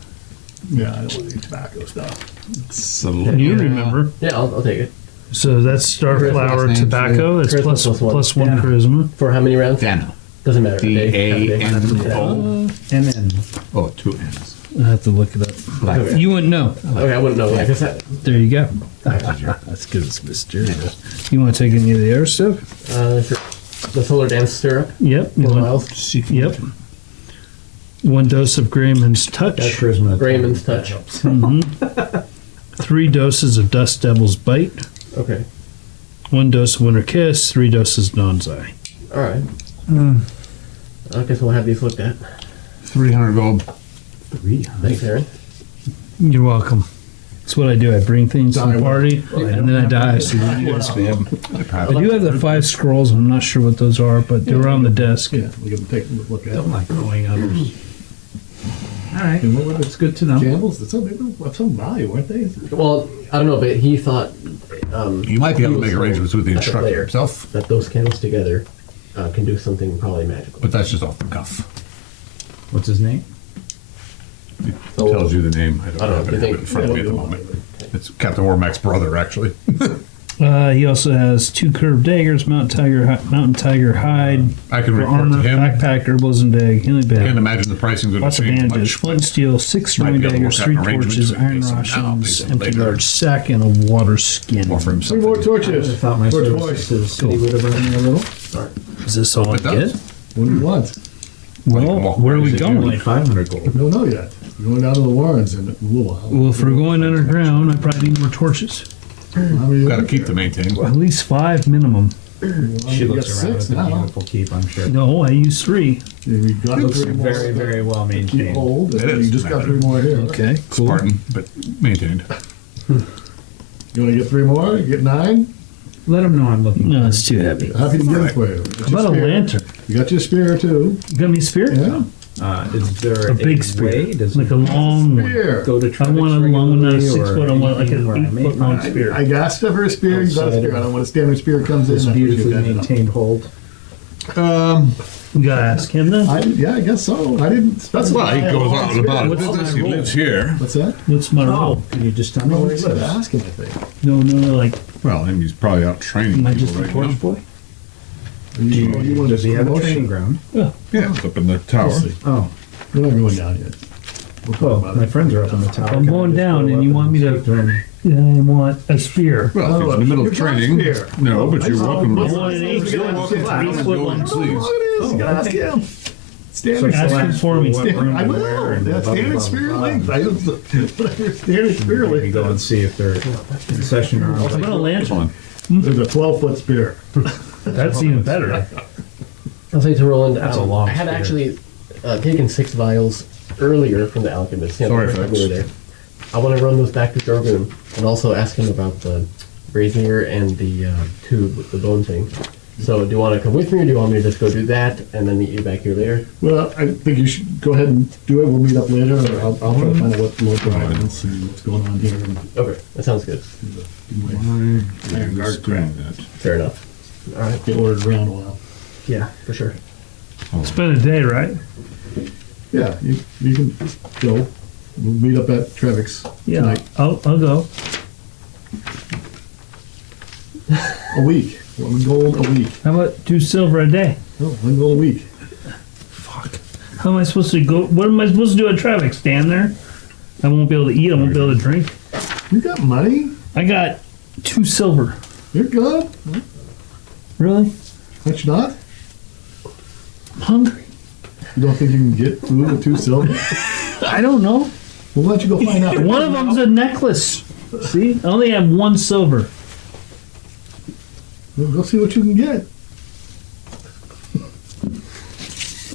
Yeah, I don't want any tobacco stuff. You remember? Yeah, I'll take it. So that's starflower Last name, tobacco. That's Charisma plus plus 1. +1 Yeah. charisma. For how many rounds? Dano. Doesn't matter. D-A-N-O. And then Oh, 2 N's. I have to look it up. Okay. You wouldn't know. Okay, I wouldn't know. Yeah, 'cause that, There you go. That's good. It's mysterious. You want to take any of the other stuff? the solar dance syrup. Yep. You 4 want- vials. Yep. 1 dose of Grayman's touch. that's charisma. Grayman's touch. 3 doses of Dust Devil's Bite. Okay. 1 dose of Winter Kiss. 3 doses Dawn's Eye. All right. I guess we'll have these looked at. 300 gold. 300. Thanks, Aaron. You're welcome. That's what I do. I bring things to the party, and then I die. So you guys can have them. I do have the 5 scrolls. I'm not sure what those are, but they're on the desk. Yeah, we can take a look at Don't it. like going others. All right. And what were the It's good to know. Candles, they were some value, weren't they? Well, I don't know, but he thought You might be able to he make was arrangements with the told at instructor later himself, that those candles together can do something probably magical. but that's just off the cuff. What's his name? It So- tells you the name. I I don't don't have know, it do you think- in front of me at the moment. It's Captain Warmack's brother, actually. He also has 2 curved daggers, mountain tiger hide, I can for report armor, to him. backpack, herbalism bag, healing I can't bag. imagine the pricing's going to Lots of change bandages, much. flint and steel, 6 Might throwing be able to daggers, work out 3 an arrangement torches, to pay iron some now, pay rations, some empty later. large sack, and a water skin. Offer him 3 something. more I torches. thought my For services to the twice. city would have earned me a little. Is this all I It does. get? What do you want? Well, where are we going? Like 500 gold. We don't know yet. We're going down to the Warrens in a little while. Well, if we're going underground, I probably need more torches. How many Got to you keep the maintain. At least 5 minimum. She You looks got around at 6 the now. beautiful keep, I'm sure. No, I use 3. You got It's 3 more. Very, very well Keep maintained. old. It You is. just got 3 more here. Okay, cool. Spartan, but maintained. You want to get 3 more? You get 9? Let them know I'm looking. No, it's too heavy. Happy to get Alright. it for you. Got How your about a spear. lantern? You got your spear too. You got me a spear? Yeah. Is there A big spear. way? Does Like it a long one. Spear. go to I want a long one, not a 6 regularly, foot. I want like or an where I 8 make foot long mine? spear. I asked for a spear. You got a Outside spear. of I don't want a standard spear comes in. This that's what beautifully you ended up. maintained hold. You gotta ask him then. Yeah, I guess so. I didn't specify. Well, he goes out and about What's his business. He my lives here. What's that? What's my Oh, role? can you just tell me No, where I he said lives? ask him, I think. No, like, Well, and he's probably out training am I people just a right torch now. boy? You want Does he have a promotion? training ground? Yeah, it's up in the tower. We'll see. Oh, We're not going down yet. We'll talk well, about my it. friends are up in the tower. I'm Can I going just down go and up you want me to- speak him? I want a spear. Well, if he's in the middle of You got a training. spear. No, but you're I welcome. saw- I want an 8 You're welcome to come and go in Oh, sleeves. look at this. You gotta ask him. Standard Ask him for me. What room I and will. where and That's blah, blah, standard blah, spear blah. length. I don't. Whatever standard spear Maybe length. go and see if they're in session or How not. about a lantern? There's a 12-foot spear. That's even better. I'll say to Roland, That's a long I had spear. actually taken 6 vials earlier from the alchemist. Sorry, the first time we folks. were there. I want to run those back to Drogoon and also ask him about the brazier and the tube with the bone thing. So do you want to come with me or do you want me to just go do that and then meet you back here later? Well, I think you should go ahead and do it. We'll meet up later. Or I'll try to find out what Lord Brye wants and what's going on here. And Okay, that sounds good. Yeah, that's doing that. Fair enough. All right. get ordered around a while. Yeah, for sure. It's been a day, right? Yeah, you can go. We'll meet up at Trevik's Yeah, tonight. I'll go. A week. 1 gold a week. How about 2 silver a day? No, 1 gold a week. How am I supposed to go? What am I supposed to do at Traffic? Stand there? I won't be able to eat. I won't be able to drink. You got money? I got 2 silver. You're good. Really? But you're not? I'm hungry. You don't think you can get food with 2 silver? I don't know. Well, why don't you go find out? One of them's a necklace. See? I only have 1 silver. Well, go see what you can get.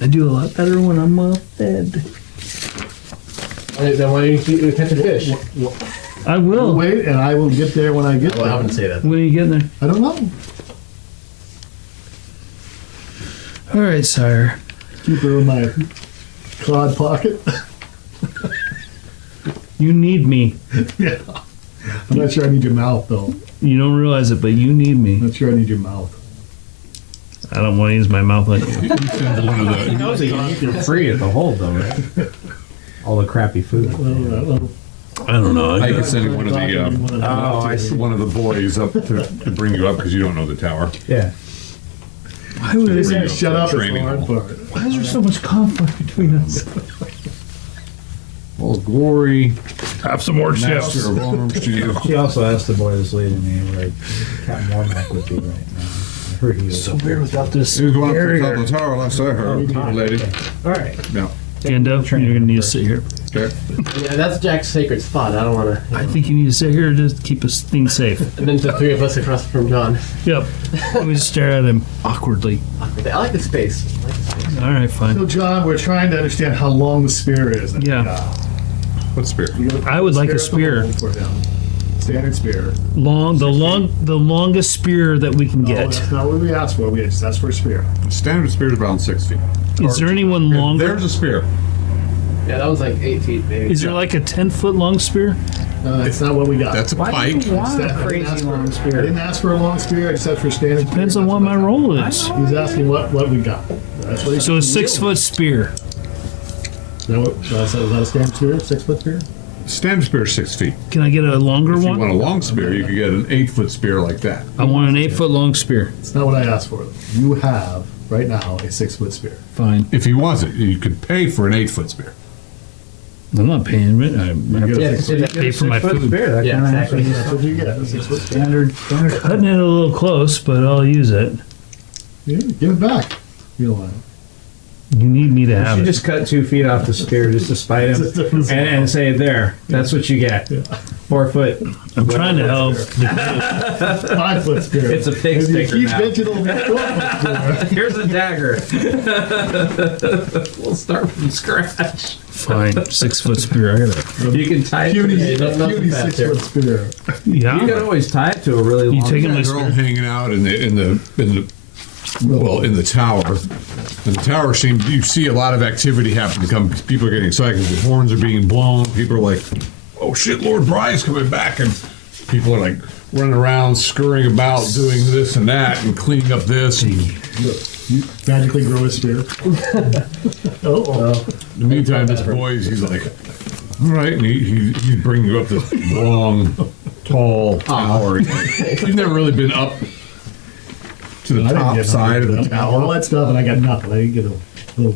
I do a lot better when I'm well fed. All right, then why don't you catch a fish? I will. Wait, and I will get there when I get Well, I there. wouldn't say that. When are you getting there? I don't know. All right, sire. Keep her in my clod pocket. You need me. Yeah. I'm not sure I need your mouth, though. You don't realize it, but you need me. I'm not sure I need your mouth. I don't want to use my mouth on you. One of the, He knows that you eat for free at the hold, though, right? All the crappy food. Well, I don't know. I could send one of the Oh, I see. one of the boys up to bring you up because you don't know the tower. Yeah. Why would Bring I, you up Shut to up, the it's training hard hall. part. why is there so much conflict between us? Well, glory, Have some more master of arms. Jesus. She also asked the boy that's leading me where Captain Warmack would be right now. I heard he was So up weird there. without this He was going up to the top barrier. of the tower last I heard, lady. All right. Yeah. Gendo, you're gonna need to sit here. Okay. Yeah, that's Jack's sacred spot. I don't want to. I think you need to sit here to keep us things safe. And then the 3 of us across from John. Yep. Let me just stare at him awkwardly. I like the space. I like the space. All right, fine. So, John, we're trying to understand how long the spear is. that we Yeah. got. What spear? I would like a Spear spear. at the hold for him. Standard spear. The longest spear that we can No, get. that's not what we asked for. We just asked for a spear. Standard spear is about 6 feet. Is there anyone longer? There's a spear. Yeah, that was like 8 feet, maybe. Is there like a 10-foot long spear? That's not what we got. That's a Why pike. do you want I a didn't ask crazy for- long I spear? didn't ask for a long spear except for standard. Depends spear. on what my role is. He's asking what we got. That's what he So a 6-foot spear. Now, is that a standard spear? 6-foot spear? Standard spear is 6 feet. Can I get a longer If you one? want a long spear, you could get an 8-foot spear like that. I want an 8-foot long spear. It's not what I asked for. You have right now a 6-foot spear. Fine. If he wants it, you could pay for an 8-foot spear. I'm not paying it. I have get to a six- pay for my food. Spear, that Yeah, kinda exactly. happens. That's what you get. A 6-foot spear. Standard. Cutting it a little close, but I'll use it. Yeah, give it back. You don't want it. You need me to You have should it. just cut 2 feet off the spear just to spite him It's a different and say, there, that's what you get. 4 foot. I'm trying to help. 5 foot spear. It's a pig And you sticker keep now. mentioning the 4 foot spear. Here's a dagger. We'll start from scratch. Fine, 6 foot spear. I gotta. You can tie it to Puny, not puny so fast 6 foot spear. You can Yeah. always tie it to a really long. You taking my They're all spear? hanging out in the tower. And the tower seems, you see a lot of activity happening. People are getting excited because the horns are being blown. People are like, oh shit, Lord Brye is coming back. And people are like running around, scurrying about, doing this and that, and cleaning up this. And You magically grow a spear. Oh. in the meantime, this boy's, he's like, all right. And he's bringing you up this long, tall tower. He's never really been up to the I didn't top get side of the all tower. that stuff, and I got nothing. I didn't get a little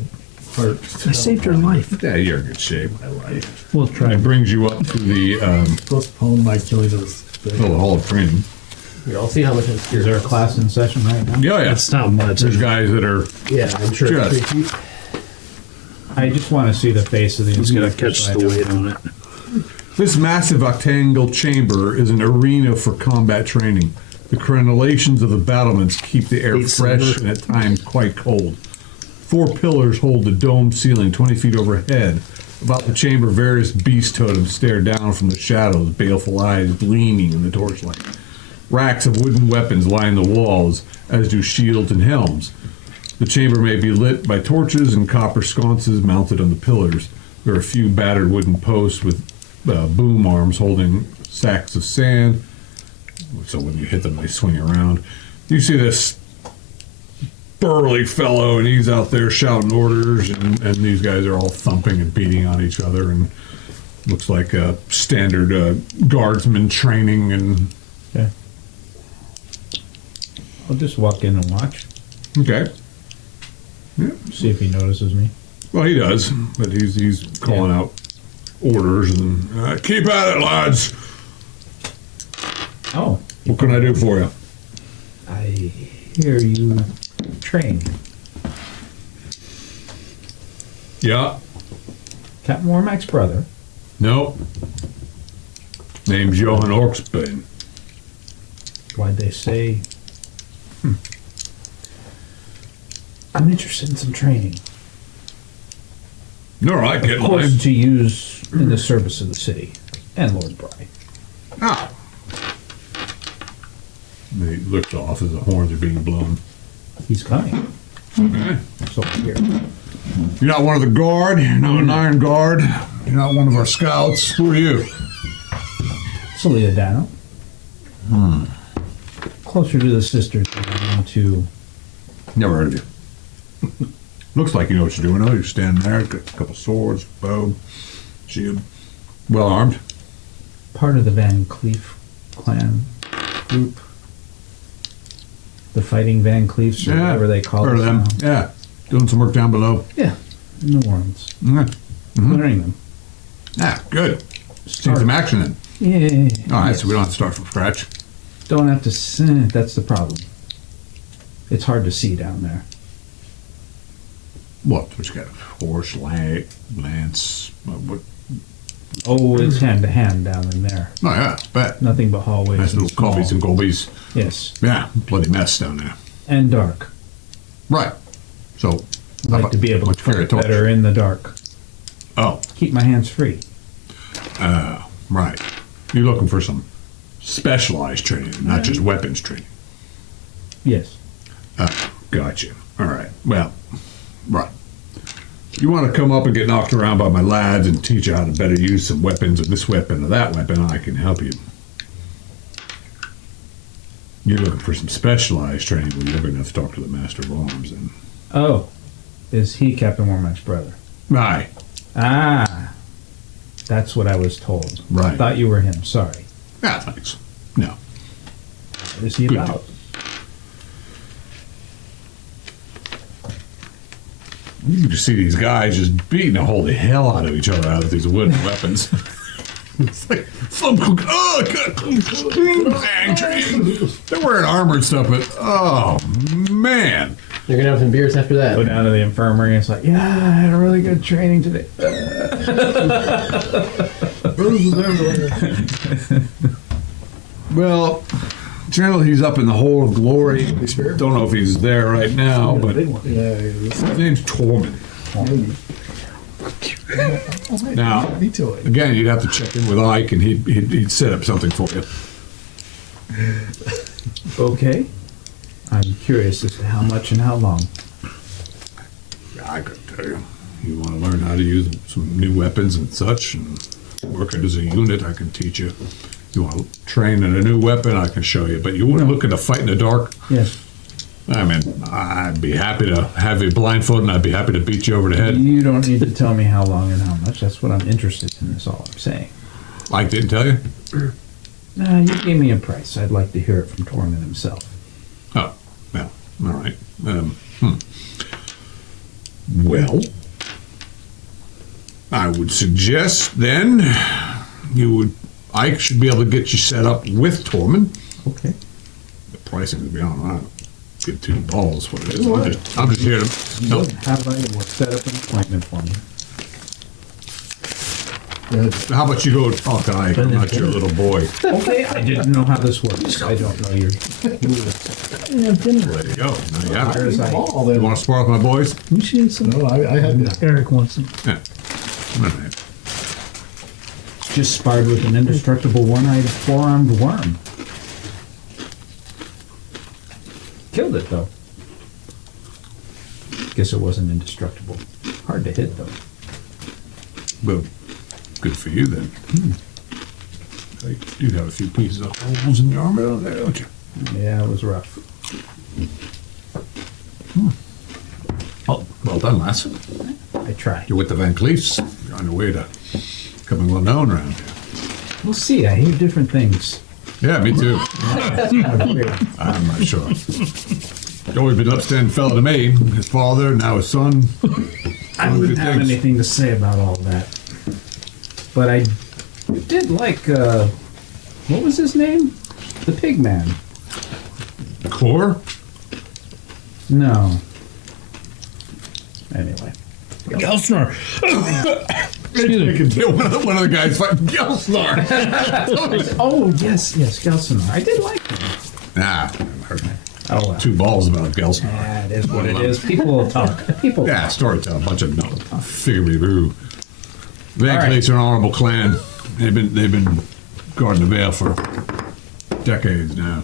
heart. I saved your life. Yeah, you're in good shape. My life. We'll try. It brings you up to the Postpone my killing of this thing. Hall of Fame. Here, I'll see how much of Is there a class in session right now? Yeah, yeah. It's not much. There's guys that are Yeah, I'm sure. Just. It's 3 feet. I just want to see the face of the He's gonna instructor catch so I the know. weight on it. This massive octangle chamber is an arena for combat training. The crenellations of the battlements keep the air fresh and at times quite cold. 4 pillars hold the dome ceiling 20 feet overhead. About the chamber, various beast totems stare down from the shadows, baleful eyes gleaming in the torchlight. Racks of wooden weapons line the walls, as do shields and helms. The chamber may be lit by torches and copper sconces mounted on the pillars. There are a few battered wooden posts with boom arms holding sacks of sand. So when you hit them, they swing around. You see this burly fellow, and he's out there shouting orders, and these guys are all thumping and beating on each other, and looks like a standard guardsman training. And Okay. I'll just walk in and watch. okay, See if he notices me. well he does, but he's calling out orders and keep at it, lads. Oh, What can I do for you? I hear you train. Yeah, Captain Warmack's brother. no. Name's Johan Orks. Why'd they say? I'm interested in some training. All right, get Of course, mine. to use in the service of the city and Lord Brye. Ah. And he looks off as the horns are being blown. He's coming. Okay. So here. You're not one of the guard. You're not an iron guard. You're not one of our scouts. Who are you? Soliadano. Closer to the sisters than I am to. Never heard of you. Looks like you know what you're doing. Oh, you're standing there, got a couple swords, bow, shield, well armed. Part of the Van Cleef clan group. The Fighting Van Cleefs, or whatever they call heard it. of them. now. Yeah, doing some work down below. Yeah, in New Orleans. Yeah, Learning them. ah, good. See Start. some action then. Yeah. All right, yes. so we don't have to start from scratch. Don't have to. That's the problem. It's hard to see down there. What? What you got? Horse, lance. What? Oh, it's hand to hand down in there. Oh yeah, bet. Nothing but hallways. Nice and little small. cubbies and gobies. Yes, Yeah, bloody mess down there. and dark. Right. So, I like to be able much to carry a fight torch. better in the dark. Oh, Keep my hands free. right. You're looking for some specialized training, not just weapons training. Yes. Gotcha. All right. Well, right. You want to come up and get knocked around by my lads and teach you how to better use some weapons, and this weapon or that weapon, I can help you. You're looking for some specialized training where you're going to have to talk to the Master of Arms. And Oh, is he Captain Warmack's brother? Aye. Ah, that's what I was told. Right. I thought you were him. Sorry. Ah, thanks. No. What is he Good about? You can just see these guys just beating the holy hell out of each other out of these wooden weapons. It's like thump, oh, bang, bang. They're wearing armor and stuff, but oh man, You're gonna have some beers after that. Go down to the infirmary and it's like, yeah, I had a really good training today. Well, generally he's up in the Hole of Glory. Don't know if he's there right now, but his name's Tormund. Now, again, you'd have to check in with Ike, and he'd set up something for you. Okay. I'm curious as to how much and how long. Yeah, I could tell you. You want to learn how to use some new weapons and such, and work it as a unit, I can teach you. You want to train in a new weapon, I can show you. But you wouldn't look at a fight in the dark? Yes. I mean, I'd be happy to have you blindfolded, and I'd be happy to beat you over the head. You don't need to tell me how long and how much. That's what I'm interested in, is all I'm saying. Ike didn't tell you? Nah, you gave me a price. I'd like to hear it from Tormund himself. Oh, well, all right. Well, I would suggest then Ike should be able to get you set up with Tormund. Okay. The pricing would be on. I don't give two balls what it is. I'm just here to. No. How about you set up an appointment for me? How about you go talk to Ike? I'm not your little boy. Okay, I didn't know how this works. I don't know your... There you go. Now you have it. Where's Ike? You want to spar with my boys? We should have some. No, I had Eric wants them. Yeah. All right. Just sparred with an indestructible one-eyed four-armed worm. Killed it, though. Guess it wasn't indestructible. Hard to hit, though. Well, good for you then. You have a few pieces of holes in your armor down there, don't you? Yeah, it was rough. Oh, well done, lass. I tried. You're with the Van Cleefs. You're on your way to becoming well known around here. We'll see. I hear different things. Yeah, me too. That's kind of weird. I'm not sure. He's always been an upstanding fellow to me. His father, now his son. I wouldn't have anything to say about all that. But I did like, what was his name? The pig man. Core? No. Anyway. Gelsner. One of the guys fighting Gelsnar. Oh, yes, Gelsinar. I did like him. Nah, I haven't heard Oh, well. two balls about Gelsnar. That is what it is. People will talk. People Yeah, storytelling, a bunch of figure-boo. Van All right. Cleefs are an honorable clan. They've been guarding the Vale for decades now.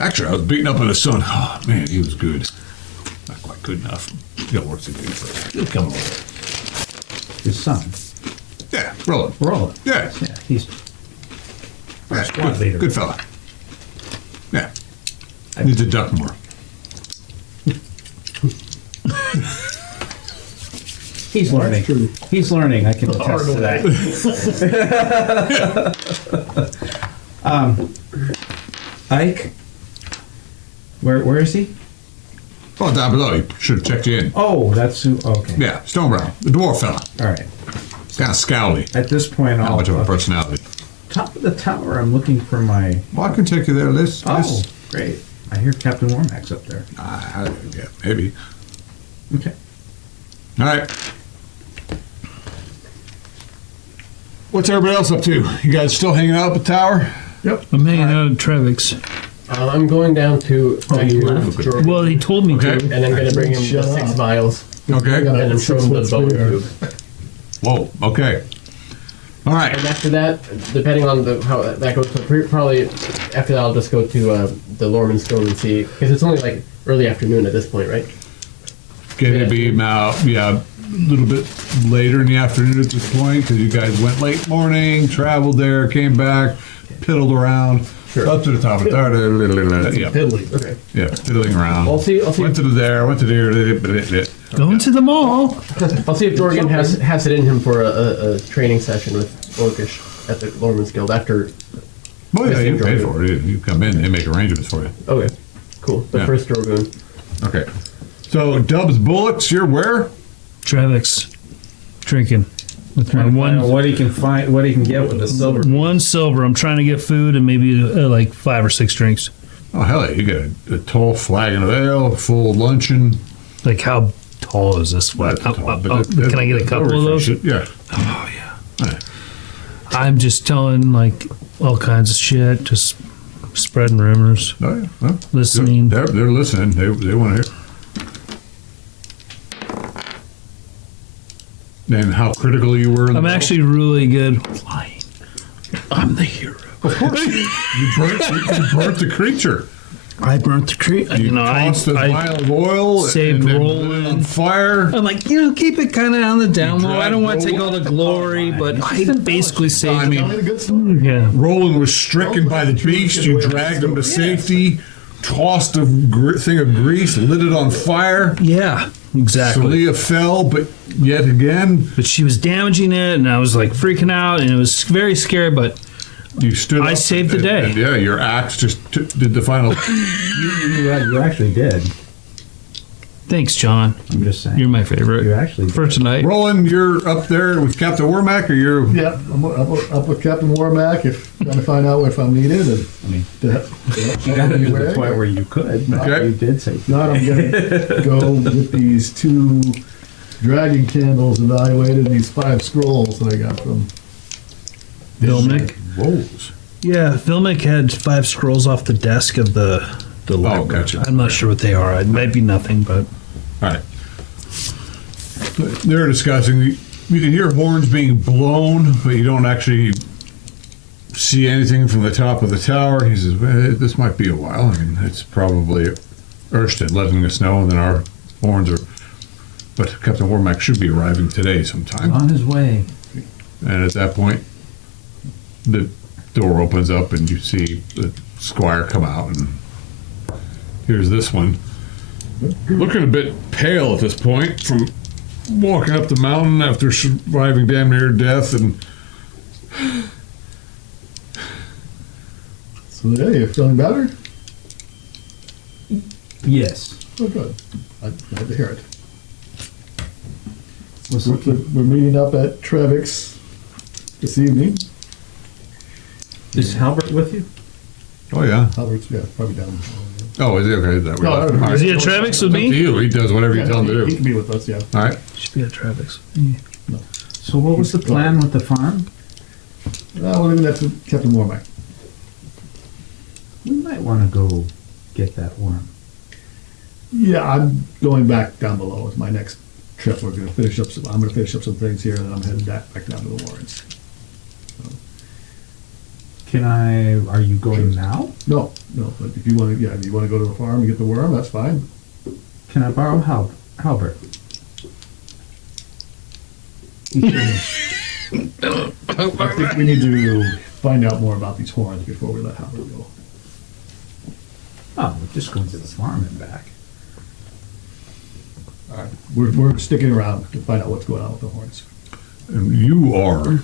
Actually, I was beating up on his son. Oh man, he was good. Not quite good enough. He'll work to do for. He'll come over. His son. Yeah, Roland. Roland. Yeah, Yeah, he's yeah, squad leader. good fella. Yeah, needs to duck more. he's learning. true. He's learning. I can attest to that. Ike. Where is he? Oh, down below. He should have checked you in. Oh, that's who. Okay. Yeah, Stonebrow, the dwarf fella. All right. He's kind of scowly. At this point, Not I'll much of a personality. top of the tower. I'm looking for my. Well, I can take you there, Liz. Oh, great! I hear Captain Warmack's up there. Yeah, maybe. Okay. All right. What's everybody else up to? You guys still hanging out at the tower? I'm hanging out at Trevix. I'm going down to Well, he told me Okay. to. and I'm going to bring him the Shut 6 up. vials, Okay. and I'm showing him the bone tube. Whoa. Okay. All right. And after that, depending on how that goes, so probably after that I'll just go to the Lorman's Guild and see, because it's only like early afternoon at this point, right? Gonna be about a little bit later in the afternoon at this point because you guys went late morning, traveled there, came back, piddled around, Sure. up to the top of the tower. Yeah, Piddly. Okay. yeah, piddling around. I'll see. Went to there, went to there. Going to the mall. I'll see if Dorgan has it in him for a training session with Orkish at the Lorman's Guild after. Oh yeah, you pay for it. You come in, they make arrangements for you. Okay, cool. The Yeah. first Drogoon. Okay. So Dub's Bullets, you're where? Trevix. Drinking. With my What he can get with the silver. one silver. I'm trying to get food and maybe like 5 or 6 drinks. Oh, hell yeah. You get a tall flagon of ale, full luncheon. Like, how tall is this one? That's tall, but Can I get a couple of those? Yeah. Oh, yeah. Right. I'm just telling, like, all kinds of shit, just spreading rumors, Oh, yeah. Well, listening. They're listening. They want to hear. And how critical you were in the I'm battle? actually really good with lying. I'm the hero. You burnt the creature. I burnt the tree. You tossed the vial of oil saved and then Roland. lit it on fire. I'm like, keep it kind of on the down low. I don't want to take all the glory, but I basically saved I mean, Tell me the good story. Yeah. Roland was stricken by the beast. You dragged him to safety, tossed a thing of grease, lit it on fire. Yeah, exactly. Celia fell, but yet again, But she was damaging it, and I was like freaking out, and it was very scary, but you stood I up saved the and- day. and yeah, your axe just did the final. You actually did. thanks, John. I'm just saying. You're my favorite. You actually For did. tonight. Roland, you're up there with Captain Wormack, or you're Yeah, I'm up with Captain Warmack if trying to find out if I'm needed. And I mean, to, you got to the point where you could. But Okay. You did say. Not, I'm gonna go get these 2 dragon candles evaluated and these 5 scrolls that I got from Vilmic. Rolls. Yeah, Vilmic had 5 scrolls off the desk of the lab. Oh, gotcha. I'm not sure what they are. It might be nothing, but All right. They're discussing. You can hear horns being blown, but you don't actually see anything from the top of the tower. He says, well, this might be a while. I mean, it's probably Erstead letting us know, and then our horns are. But Captain Wormack should be arriving today sometime. On his way. And at that point, the door opens up, and you see the squire come out, and here's this one. Looking a bit pale at this point from walking up the mountain after surviving damn near death, and So yeah, you're feeling better? Yes. Oh, good. I'm glad to hear it. Was We're meeting up at Trevick's this evening. Is Halbert with you? oh yeah, Albert's, yeah, probably down. oh is he okay? That No, I don't know. all is right. he at Travis with Up to me? you. He does whatever you tell him to He do. can be with us, yeah. All right. Should be at Travis. So what was the plan with the farm? We're leaving that to Captain Warmack. We might want to go get that worm. Yeah, I'm going back down below. It's my next trip. We're gonna finish up I'm gonna finish up some things here, and then I'm heading back down to the Warrens. Are you going now? No, but if you wanna, if you wanna go to the farm and get the worm, that's fine. Can I borrow Halbert? I think we need to find out more about these horns before we let Howard go. Oh, we're just going to the farm and back. We're sticking around to find out what's going on with the horns. And you are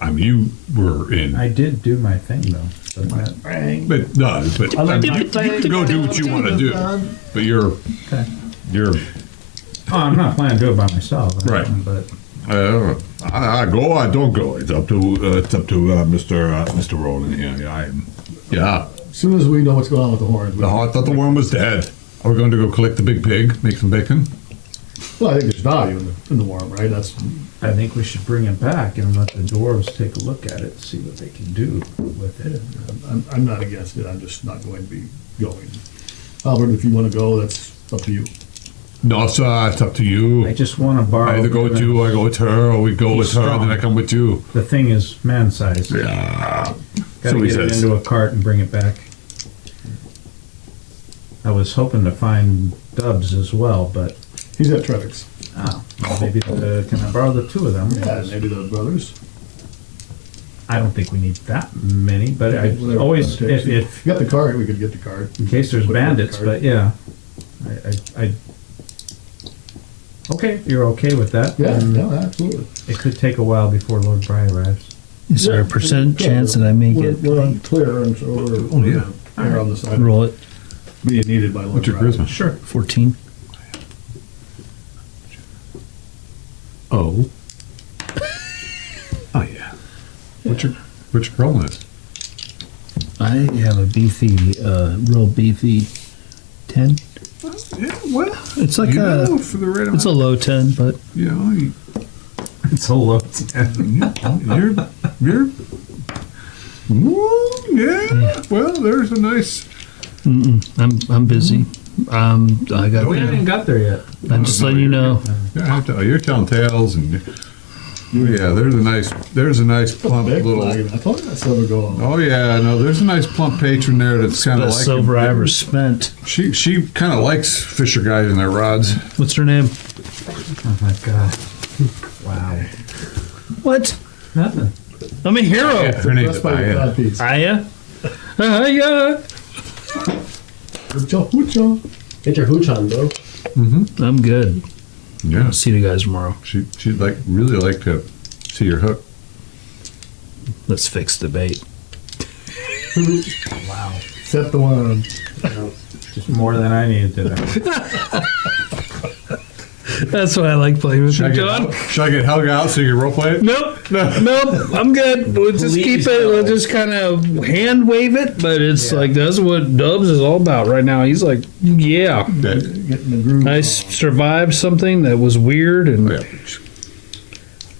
I mean, you were in. I did do my thing though. But that, But no, but I mean, you can go do what you want to do. But you're okay. Oh, I'm not planning to do it by myself. Right. But I go, I don't go. It's up to Mr. Roland. Yeah. As soon as we know what's going on with the horns, I thought the worm was dead. Are we going to go collect the big pig, make some bacon? well, I think there's value in the worm, right? That's I think we should bring it back and let the dwarves take a look at it, see what they can do with it. I'm not against it. I'm just not going to be going. Albert, if you want to go, that's up to you. No, it's up to I you. just want to borrow. I either go with you, or I go with her, or we go with her, strong. then I come with you. The thing is man size. Yeah. Got So to he get it says. into a cart and bring it back. I was hoping to find Dubs as well, but He's at Trevick's. maybe can I borrow the 2 of them? Yeah, maybe the brothers. I don't think we need that many, but I Whatever always it takes. if You got the card, we could get the card. in case there's Put it in the bandits. cart. But yeah, I okay. You're okay with that? Yeah, then no, absolutely. It could take a while before Lord Brye arrives. Is there a percent chance that I may get We're on clear, and so we're we're on the side. roll it? Being needed by Lord What's your Brye. charisma? Sure. 14. Oh. Oh yeah. What's your rolling is? I have a beefy, real beefy 10. Yeah, well, It's like you a, know, for the right it's a amount, low 10, but you know, It's a low 10. you're. Ooh, yeah. Well, there's a nice. I'm busy. I got. We haven't got there yet. I'm just letting you know. You're telling tales, and yeah, there's a nice plump Big little. flag. I told you that silver go on. Oh yeah, no, there's a nice plump patron there that's kind of Best like silver I ever spent. She kind of likes fisher guys and their rods. What's her name? Oh my god. Wow. What? Nothing. I'm a hero. Her name's That's my Aya. cod piece. Aya. Aya. Hoocha, hoocha. Get your hooch on, bro. I'm good. Yeah, See you guys tomorrow. she'd really like to see your hook. Let's fix the bait. Wow. Set the one. Just more than I needed today. That's why I like playing with you, John. Should I get Helga out so you can roleplay it? Nope. Nope. I'm good. We'll just keep it. We'll just kind of hand wave it. But it's like, that's what Dubs is all about right now. He's like, yeah. Getting the groove. I survived something that was weird. And Yeah.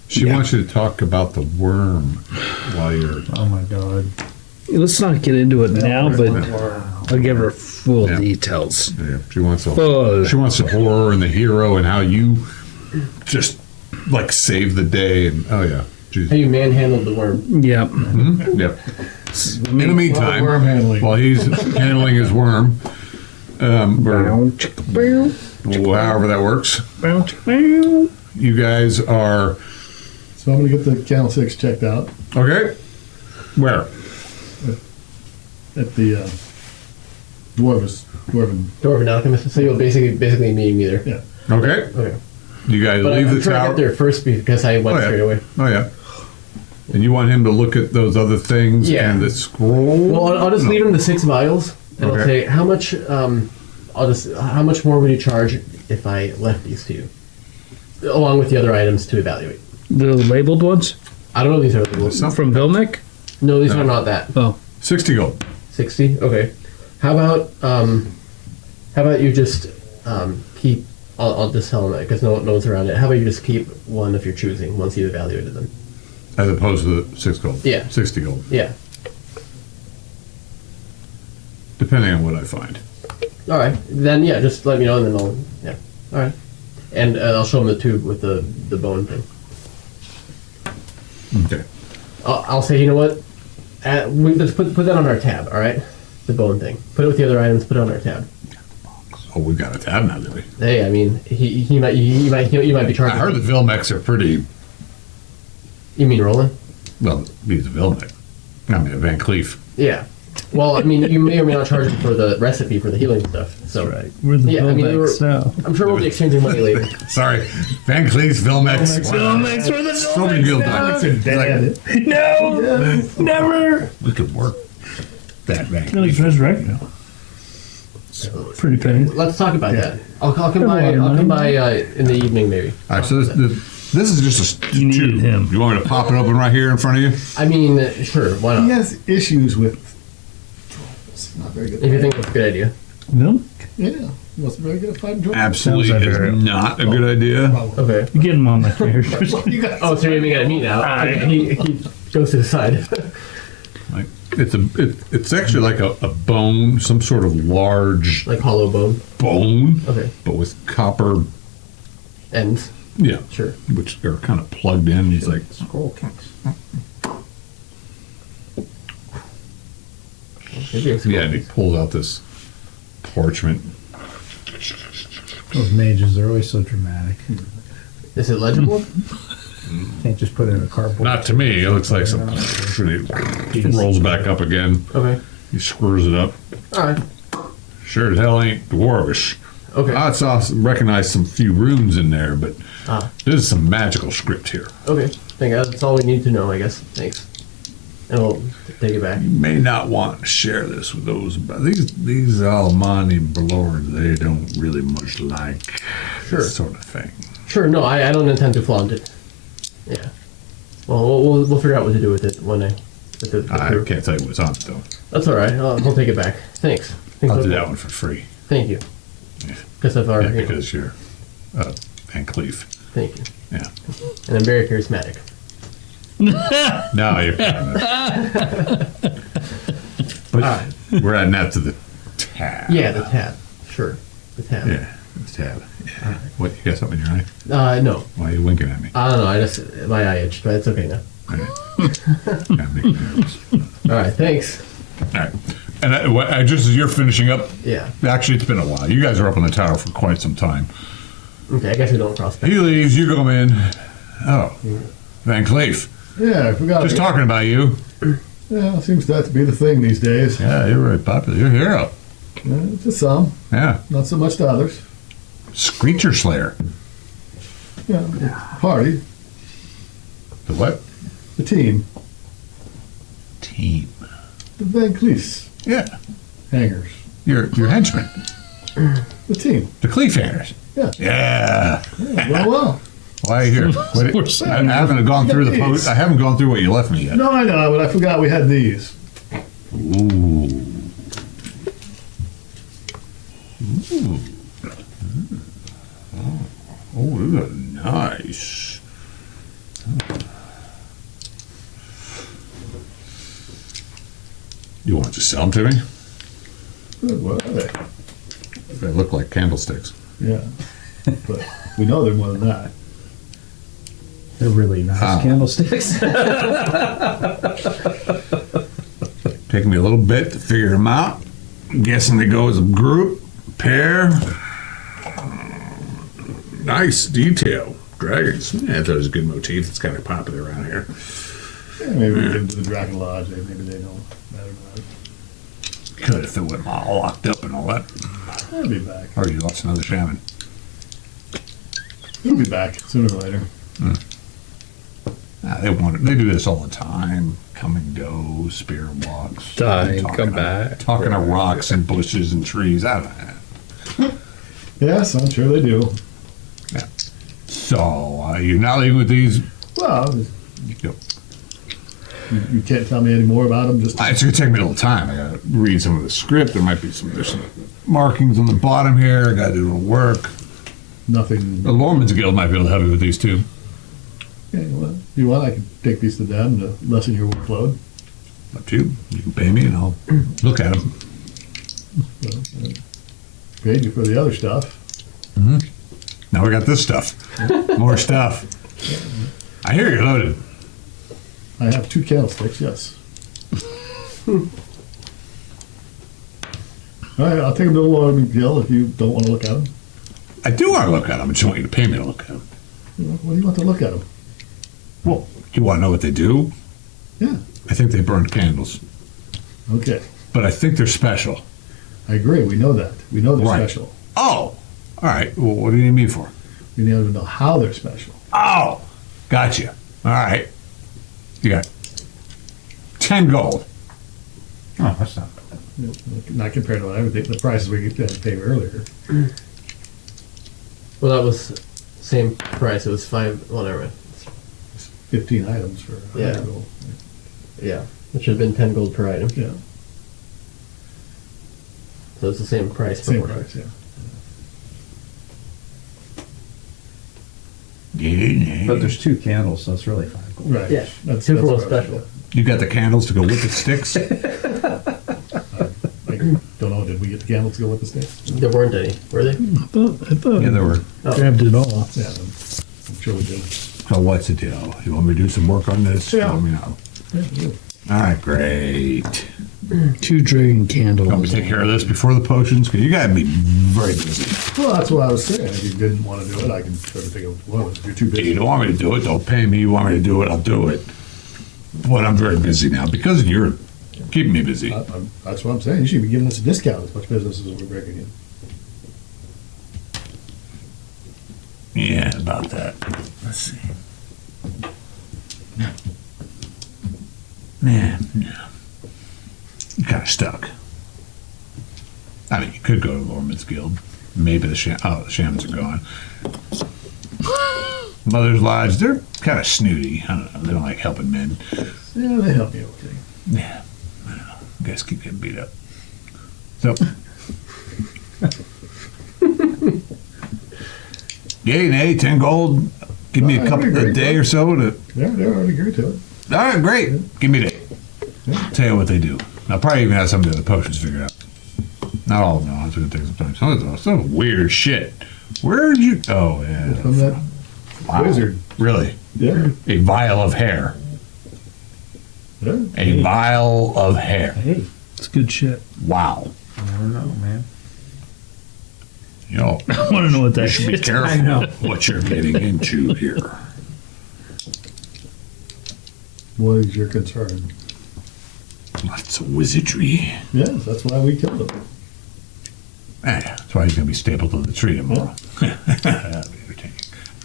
She wants you to talk about the worm while you're. Oh my god. let's not get into it now, but Wow. I'll give her full Yeah. details. Yeah, she wants the Oh. she wants the horror and the hero and how you just like save the day and oh yeah. Jeez. How you manhandled the worm. Yeah. Yep. In the meantime, worm handling. while he's handling his worm, or however that works, you guys are So I'm gonna get the Channel 6 checked out okay. Where? at the Dwarven. Alchemist. So you'll basically meet me there. Yeah. Okay. Okay. You guys But leave I'm the sure I tower. got there first because I went Oh, yeah. straight away. Oh yeah. And you want him to look at those other things Yeah. and the scroll? Well, I'll just leave him the 6 vials, and I'll Okay. say how much. How much more would you charge if I left these to you, along with the other items to evaluate? The labeled ones I don't know if these are labels. from Vilnick? No, these No. are not that. Oh, 60 gold. 60. Okay. How about you just keep? I'll just tell him that because no one's around it. How about you just keep one of your choosing once you've evaluated them? As opposed to the 6 gold. Yeah. 60 gold. Yeah. Depending on what I find. All right. Then yeah, just let me know and then I'll All right. And I'll show him the tube with the bone thing. Okay. I'll say, you know what? Let's put that on our tab. All right. The bone thing. Put it with the other items. Put it on our tab. Oh, we've got a tab now, do we? Hey, I mean, he might be I charging. heard the Vilmecs are pretty. You mean Roland? Well, he's a Vilmec. I mean, a Van Cleef. Yeah. Well, I mean, you may or may not charge him for the recipe for the healing stuff. So we're the Yeah, I mean, they were- Vilnics now. I'm sure we'll be exchanging money later. Sorry. Van Cleef's Vilmecs. Vilnics, we're the So many guild Vilnics diamonds. Dad. No, never. We could work that Van No, he's Cleef. resurrected now. Pretty penny. Let's talk about Yeah. that. I'll come Come by. on, I'll come man. by in the evening, maybe. All right, so this is just a You needed tube. him. You want me to pop it open right here in front of you? I mean, sure. Why He not? has issues with trolls. Not very good. If you think that's a good idea. No, Yeah. He wasn't very good at fighting trolls. Absolutely Sounds like is a- not a good idea. Okay. you get him on the characters. You guys- Oh, so you're aiming at me now? He goes to the side. Like it's actually like a bone, some sort of large Like hollow bone. bone, Okay. but with copper. Ends. Yeah, Sure. which are kind of plugged in. He's like, Scroll kicks. Maybe it's yeah, and he pulls out this parchment. Those mages, they're always so dramatic. Is it legible? Can't just put it in a cardboard. Not to me. It looks like some. And he rolls back up again. Okay. He screws it up. All right. Sure as hell ain't dwarvish. Okay. I recognize some few runes in there, but Ah. there's some magical script here. Okay. Thank you. That's all we need to know, I guess. Thanks. And we'll take it back. You may not want to share this with those, but these Alemanni lords, they don't really much like Sure. this sort of thing. Sure. No, I don't intend to flaunt it. Yeah. Well, we'll figure out what to do with it when I I can't tell you what's on it, though. That's all right. We'll take it back. Thanks. I'll do that one for free. Thank you. Yeah. Because I've Yeah, already. because you're Van Cleef. Thank you. Yeah. And I'm very charismatic. No, you're But we're adding that to the tab. Yeah, the tab. Sure. The tab. Yeah, the tab. Yeah. What, you got something in your eye? No. Why are you winking at me? I don't know. My eye itched, but it's okay now. All right. Gotta make me nervous. All right. Thanks. All right. And I just as you're finishing up, Yeah. actually, it's been a while. You guys are up on the tower for quite some time. Okay. I guess we don't cross paths. He leaves, you come in. Oh, Van Cleef. Yeah, I forgot. Just talking about you. Yeah, seems that to be the thing these days. Yeah, you're very popular. You're a hero. Yeah, to some, Yeah. not so much to others. Screecher Slayer. Yeah, the party, The what? the team, Team. the Van Cleefs, Yeah. hangers, Your henchman. the team. The Cleef hangers. Yeah. Yeah. Yeah, well. Why are you here? What, I haven't gone through the post. I haven't gone through what you left me yet. No, I know, but I forgot we had these. Ooh. Ooh. Oh, these are nice. You want to just sell them to me? Good, what are they? They look like candlesticks. Yeah. But we know they're more than that. They're really nice Ah. candlesticks. Taking me a little bit to figure them out. I'm guessing they go as a group, pair. Nice detail. Dragons. Yeah, that was a good motif. It's kind of popular around here. Yeah, maybe we get into the Dragon Lodge. Maybe they don't. I don't know. Could if they weren't all locked up and all that. They'll be back. Or you lost another shaman. They'll be back sooner or later. They want it. They do this all the time. Come and go, spear walks. Die, talking come to- back. Talking to rocks and bushes and trees. I don't know. Yes, I'm sure they do. So, you're not leaving with these? Well, Yep. you can't tell me any more about them. Just It's going to take me a little time. I got to read some of the script. There might be there's some markings on the bottom here. I got to do a little work. nothing. The Lorman's Guild might be able to help you with these too. Okay, well, if you want, I can take these to them to lessen your workload. Up to you. You can pay me and I'll look at them. So, paid you for the other stuff. Now we got this stuff. More stuff. I hear you're loaded. I have 2 candlesticks, yes. All right, I'll take them to the Lord Guild if you don't want to look at them. I do want to look at them. I just want you to pay me to look at them. What do you want to look at them? Well, you want to know what they do? Yeah. I think they burn candles. Okay, But I think they're special. I agree. We know that. We know they're Right. special. Oh! All right. Well, what do you need me for? We need to know how they're special. Oh! Gotcha. All right. You got 10 gold. Oh, that's not Not compared to everything, the prices we paid earlier. Well, that was same price. It was 5. Well, never mind. 15 items for Yeah. 100 gold. Yeah, it should have been 10 gold per item. Yeah, So it's the same price. same per price, yeah. But there's 2 candles, so it's really 5 gold. Right. Yeah, That's 2 for 1 what I was- special. You got the candles to go with the sticks? I don't know, did we get the candles to go with the sticks? There weren't any, were they? I thought Yeah, I there were. grabbed it all. Yeah, I'm sure we did. So what's the deal? You want me to do some work on this? Yeah. Let me know. Yeah, yeah. All right, great. 2 dragon candles. Want me to take care of this before the potions? Because you got to be very busy. Well, that's what I was saying. If you didn't want to do it, I can try to think of one. If you're too If busy. you don't want me to do it, don't pay me. You want me to do it, I'll do it. But I'm very busy now because you're keeping me busy. That's what I'm saying. You should be giving us a discount as much business as we're breaking in. Yeah, about that. Let's see. Man, you're kind of stuck. I mean, you could go to Lorman's Guild. Maybe the shamans are gone. Mother's Lodge, they're kind of snooty. I don't know. They don't like helping men. Yeah, they help me okay. Yeah, I don't know. Guys keep getting beat up. So, yay, nay, 10 gold. Give me a I couple agree, a day or so to. They're already agreed to it. All right, great. Give me a day. Tell you what they do. I'll probably even have some of the other potions figured out. Not all of them. It's going to take some time. Some weird shit. Where'd you? Oh, yeah. From that Wow. wizard. Really? Yeah. A vial of hair. Yeah. A vial of hair. Hey, It's good shit. Wow. I don't know, man. You know, I want to know what that you should be shit. careful I know. what you're getting into here. What is your concern? Lots of wizardry. Yes, that's why we killed him. That's why he's going to be stapled to the tree tomorrow. That'll be entertaining.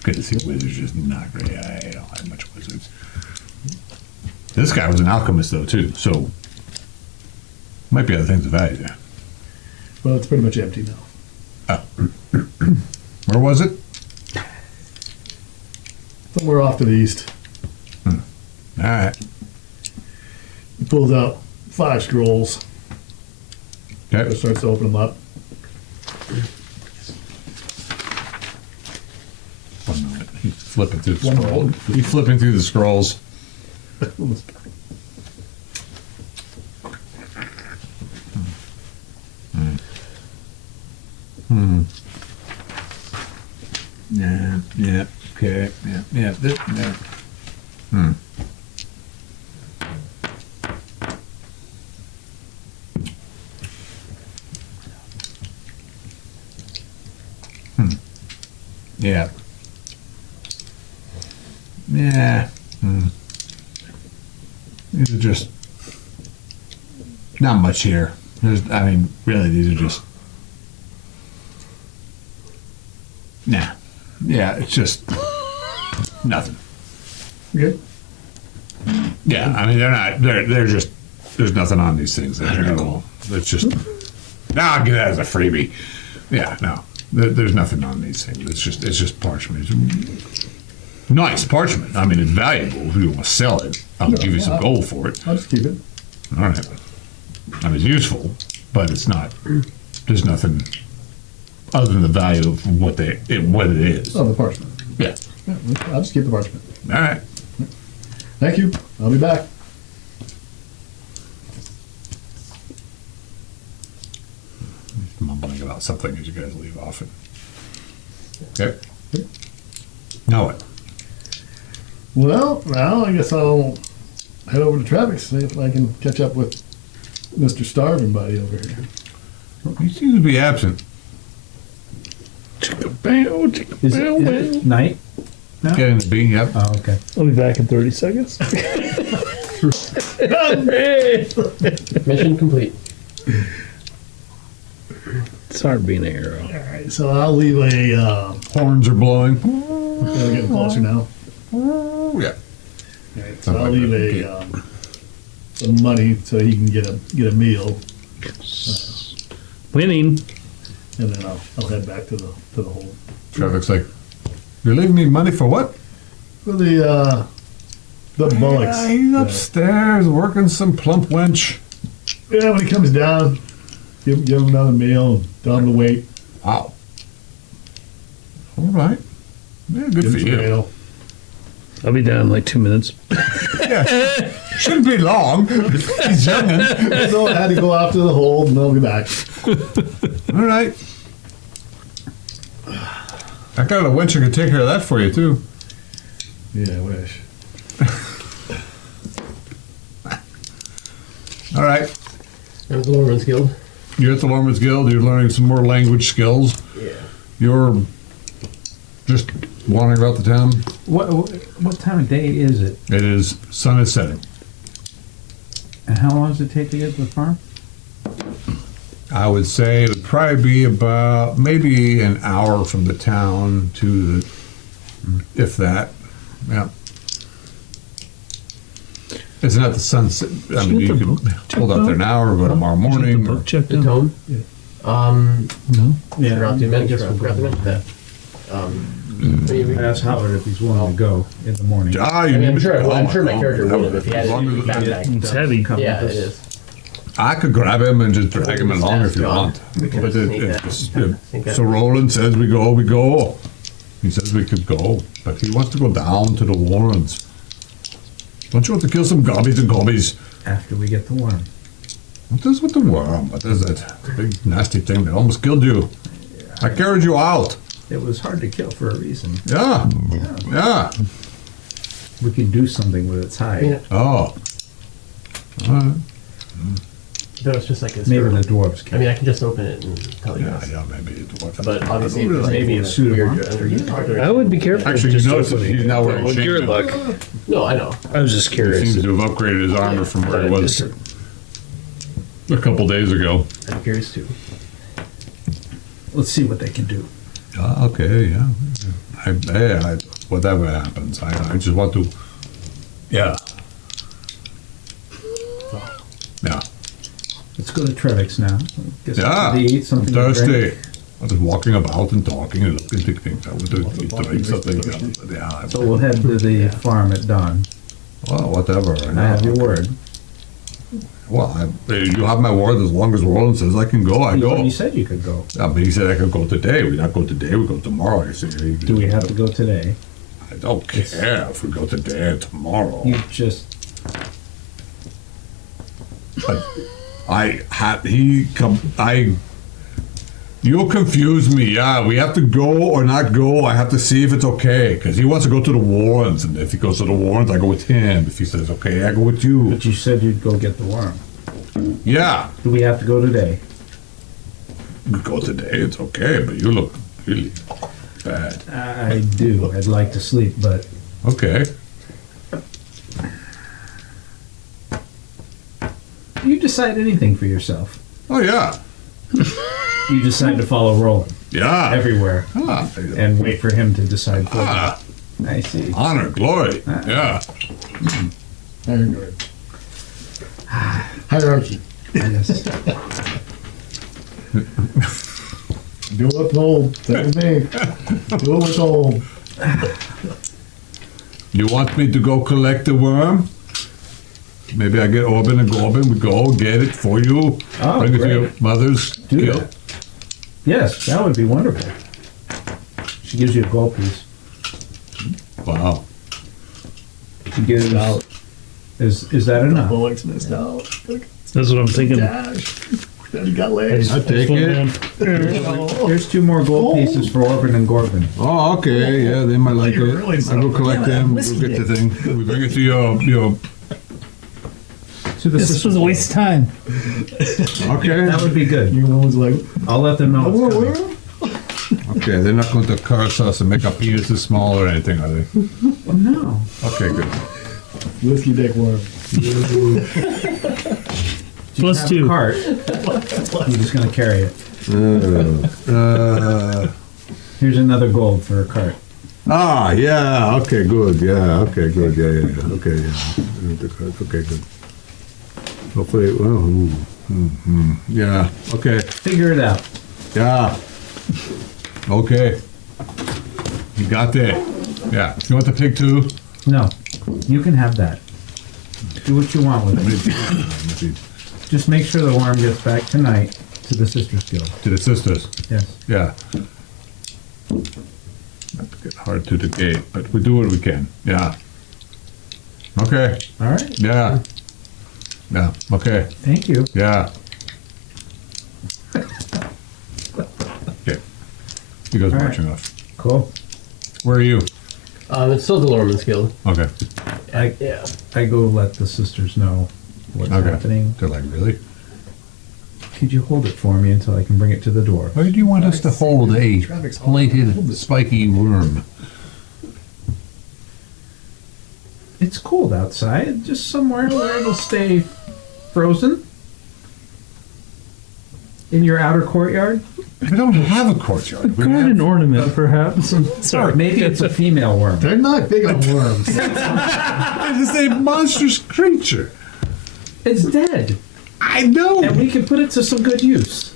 Good to see wizards, just not great. I don't like much wizards. This guy was an alchemist, though, too, so might be other things of value there. Well, it's pretty much empty now. Where was it? Somewhere off to the east. All right. He pulls out 5 scrolls. Okay. Starts to open them up. One moment. He's flipping through the One scrolls. moment. He's flipping through the scrolls. Yeah, okay, yeah. Yeah. Yeah. These are just not much here. Really, these are just. Nah. Yeah, it's just nothing. Okay. Yeah, they're not. They're just. There's nothing on these things at all. It's just. Now I'll get that as a freebie. Yeah, no. There's nothing on these things. It's just parchment. It's nice parchment. It's valuable. If you want to sell it, I'll give you some gold for it. I'll just keep it. All right. It's useful, but it's not. There's nothing other than the value of what it is. Oh, the parchment. Yeah. Yeah, I'll just keep the parchment. All right. Thank you. I'll be back. Mumbling about something as you guys leave off. Okay. Now what? Well, now I guess I'll head over to traffic, see if I can catch up with Mr. Starving Buddy over here. He seems to be absent. Is it night? No? Getting the bean, yep. Oh, okay. I'll be back in 30 seconds. Mission complete. It's hard being a hero. All right, so I'll leave a. Horns are blowing. We're getting closer now. Yeah. All right, so I'll leave some money so he can get a meal, Winning. and then I'll head back to the hole. Traffic's like, you're leaving me money for what? For the bullocks. Yeah, he's upstairs working some plump wench. Yeah, when he comes down, give him another meal and tell him to wait. Wow. All right. Yeah, good Give him for some you. ale. I'll be down in like 2 minutes. Yeah. Shouldn't be long. He's youngin'. So I had to go out to the hole, and I'll be back. All right. I got a wench who can take care of that for you, too. Yeah, I wish. All right. There's the Lorman's Guild. You're at the Lorman's Guild. You're learning some more language skills. Yeah. You're just wandering about the town. What time of day is it? It is sun is setting. And how long does it take to get to the farm? I would say it would probably be about maybe an hour from the town to the, if that. Yeah. It's not the sunset. You can hold up there now or go tomorrow morning. The book checked The out? tome? Yeah. Um, No. forgot to mention that. mean, I asked Howard if he's willing to go in the morning. Ah, you need I'm to sure. go. I'm sure my character would have if he had As it long in his as- backpack. It's heavy. Yeah, it is. I could grab him and just drag him along if you want. We could But sneak that. Sneak that. so Roland says we go, we go. He says we could go, but he wants to go down to the Warrens. Don't you want to kill some gobbies and gobbies? After we get the worm. What is with the worm? What is it? The big nasty thing that almost killed you. I carried you out. It was hard to kill for a reason. Yeah. Yeah. We could do something with its hide. Yeah. Oh. No, it's just like a Maybe the squirrel. dwarves I can. mean, I can just open it and tell you Yeah, guys. yeah, maybe it was. But obviously, I don't it's really maybe maybe a a suit of weird armor. I would be careful. Actually, just you notice that opening he's it. now wearing With chain your mail. luck. No, I know. I was just He curious. seems to have upgraded his armor from where it was a couple days ago. I'm curious too. Let's see what they can do. Okay, yeah. Whatever happens, I just want to. Yeah. Yeah. Let's go to Trevik's now. Get Yeah. something to eat, something to Thursday. drink. I was walking about and talking and looking at things. I was doing drink something. Yeah. So we'll head to the farm at dawn. Well, whatever. I have your word. Well, you have my word. As long as Roland says I can go, I You go. already said you could go. Yeah, but he said I could go today. We not go today. We go tomorrow. I said, Do we have to go today? I don't care if we go today or tomorrow. You just But you'll confuse me. Yeah, we have to go or not go. I have to see if it's okay because he wants to go to the Warrens, and if he goes to the Warrens, I go with him. If he says okay, I go with you. but you said you'd go get the worm. Yeah, Do we have to go today? we go today. It's okay, but you look really bad. I do. I'd like to sleep, but Okay. you decide anything for yourself. Oh yeah, You decide to follow Roland yeah. everywhere Ah, and wait for him to decide for ah, you. I see. honor, glory. Yeah. Hierarchy. Yes. Do what's told. Same with me. Do what's told. You want me to go collect the worm? Maybe I get Orban and Gorban. We go get it for you. Oh, Bring it to your great. mother's. Do kill. that. Yes, that would be wonderful. She gives you a gold piece. Wow. She gives. Is that enough? Bullocks missed out. That's what I'm thinking. Dash. Then he got legs. I take it. Here's 2 more gold pieces for Orban and Gorban. Oh, okay. Yeah, they might like You're it. really I go collect them. We'll get the thing. We bring it to your. To the This was a waste of time. Okay. That would be good. You know, was like, I'll let them know it's coming. Okay. They're not going to curse us and make our penises small or anything, are they? Well, no. Okay, good. whiskey dick worm. Plus Have a 2. cart. I'm just going to carry it. Here's another gold for a cart. Yeah. Okay, good. Yeah. Okay, good. Yeah. Okay, yeah. Okay, good. Hopefully, well, yeah. Okay. Figure it out. Yeah. Okay. You got that. Yeah. You want the pig too? No, you can have that. Do what you want with it. Just make sure the worm gets back tonight to the Sisters Guild. To the sisters. Yes. Yeah. Not to get hard to the gate, but we do what we can. Yeah. Okay. All right. Yeah. Yeah. Okay. Thank you. Yeah. Okay. You guys All right. marching off. Cool. Where are you? It's still the Lorman's Guild. Okay. Yeah. I go let the sisters know what's Okay. happening. They're like, really? Could you hold it for me until I can bring it to the door? Why do you want us to hold a plated, spiky worm? It's cold outside. Just somewhere where it'll stay frozen. In your outer courtyard? We don't have a courtyard. We Garden have, ornament, perhaps. Sorry. Maybe it's a female worm. They're not big on worms. it is a monstrous creature. It's dead. I know. And we can put it to some good use.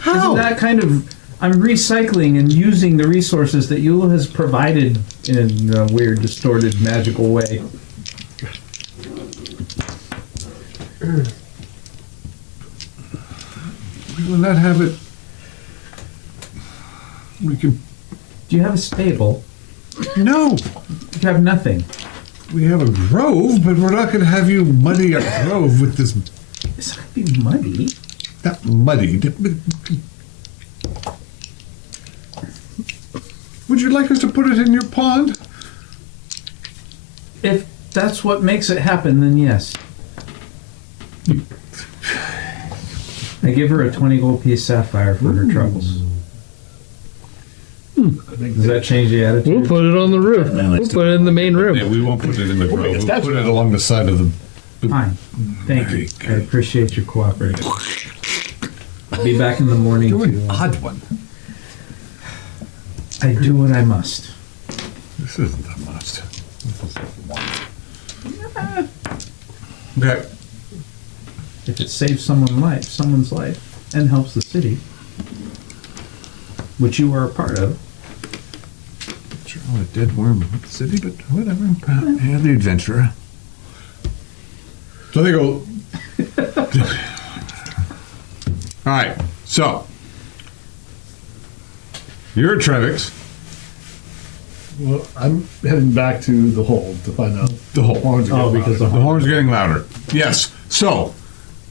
How? Isn't that kind of I'm recycling and using the resources that Yule has provided in a weird, distorted, magical way. We will not have it. We can. Do you have a stable? No, You have nothing. we have a grove, but we're not going to have you muddy a grove with this. It's not gonna be muddy. Not muddied. Would you like us to put it in your pond? If that's what makes it happen, then yes. I give her a 20 gold piece sapphire for her troubles. Does that change the We'll attitude? put it on the roof. We'll put it in the main Yeah, room. we won't put it in the grove. We'll put it along the side of the. Fine. Thank you. I appreciate your cooperation. I'll be back in the morning Do an to. odd one. I do what I must. This isn't a must. This is a want. Okay. If it saves someone's life, and helps the city, which you are a part of. Sure, a dead worm with the city, but whatever. Yeah, the adventurer. So they go. All right. So you're at Trevix. Well, I'm heading back to the hold to find out. The hole. Horns are getting because louder. The horn's getting louder. Yes. So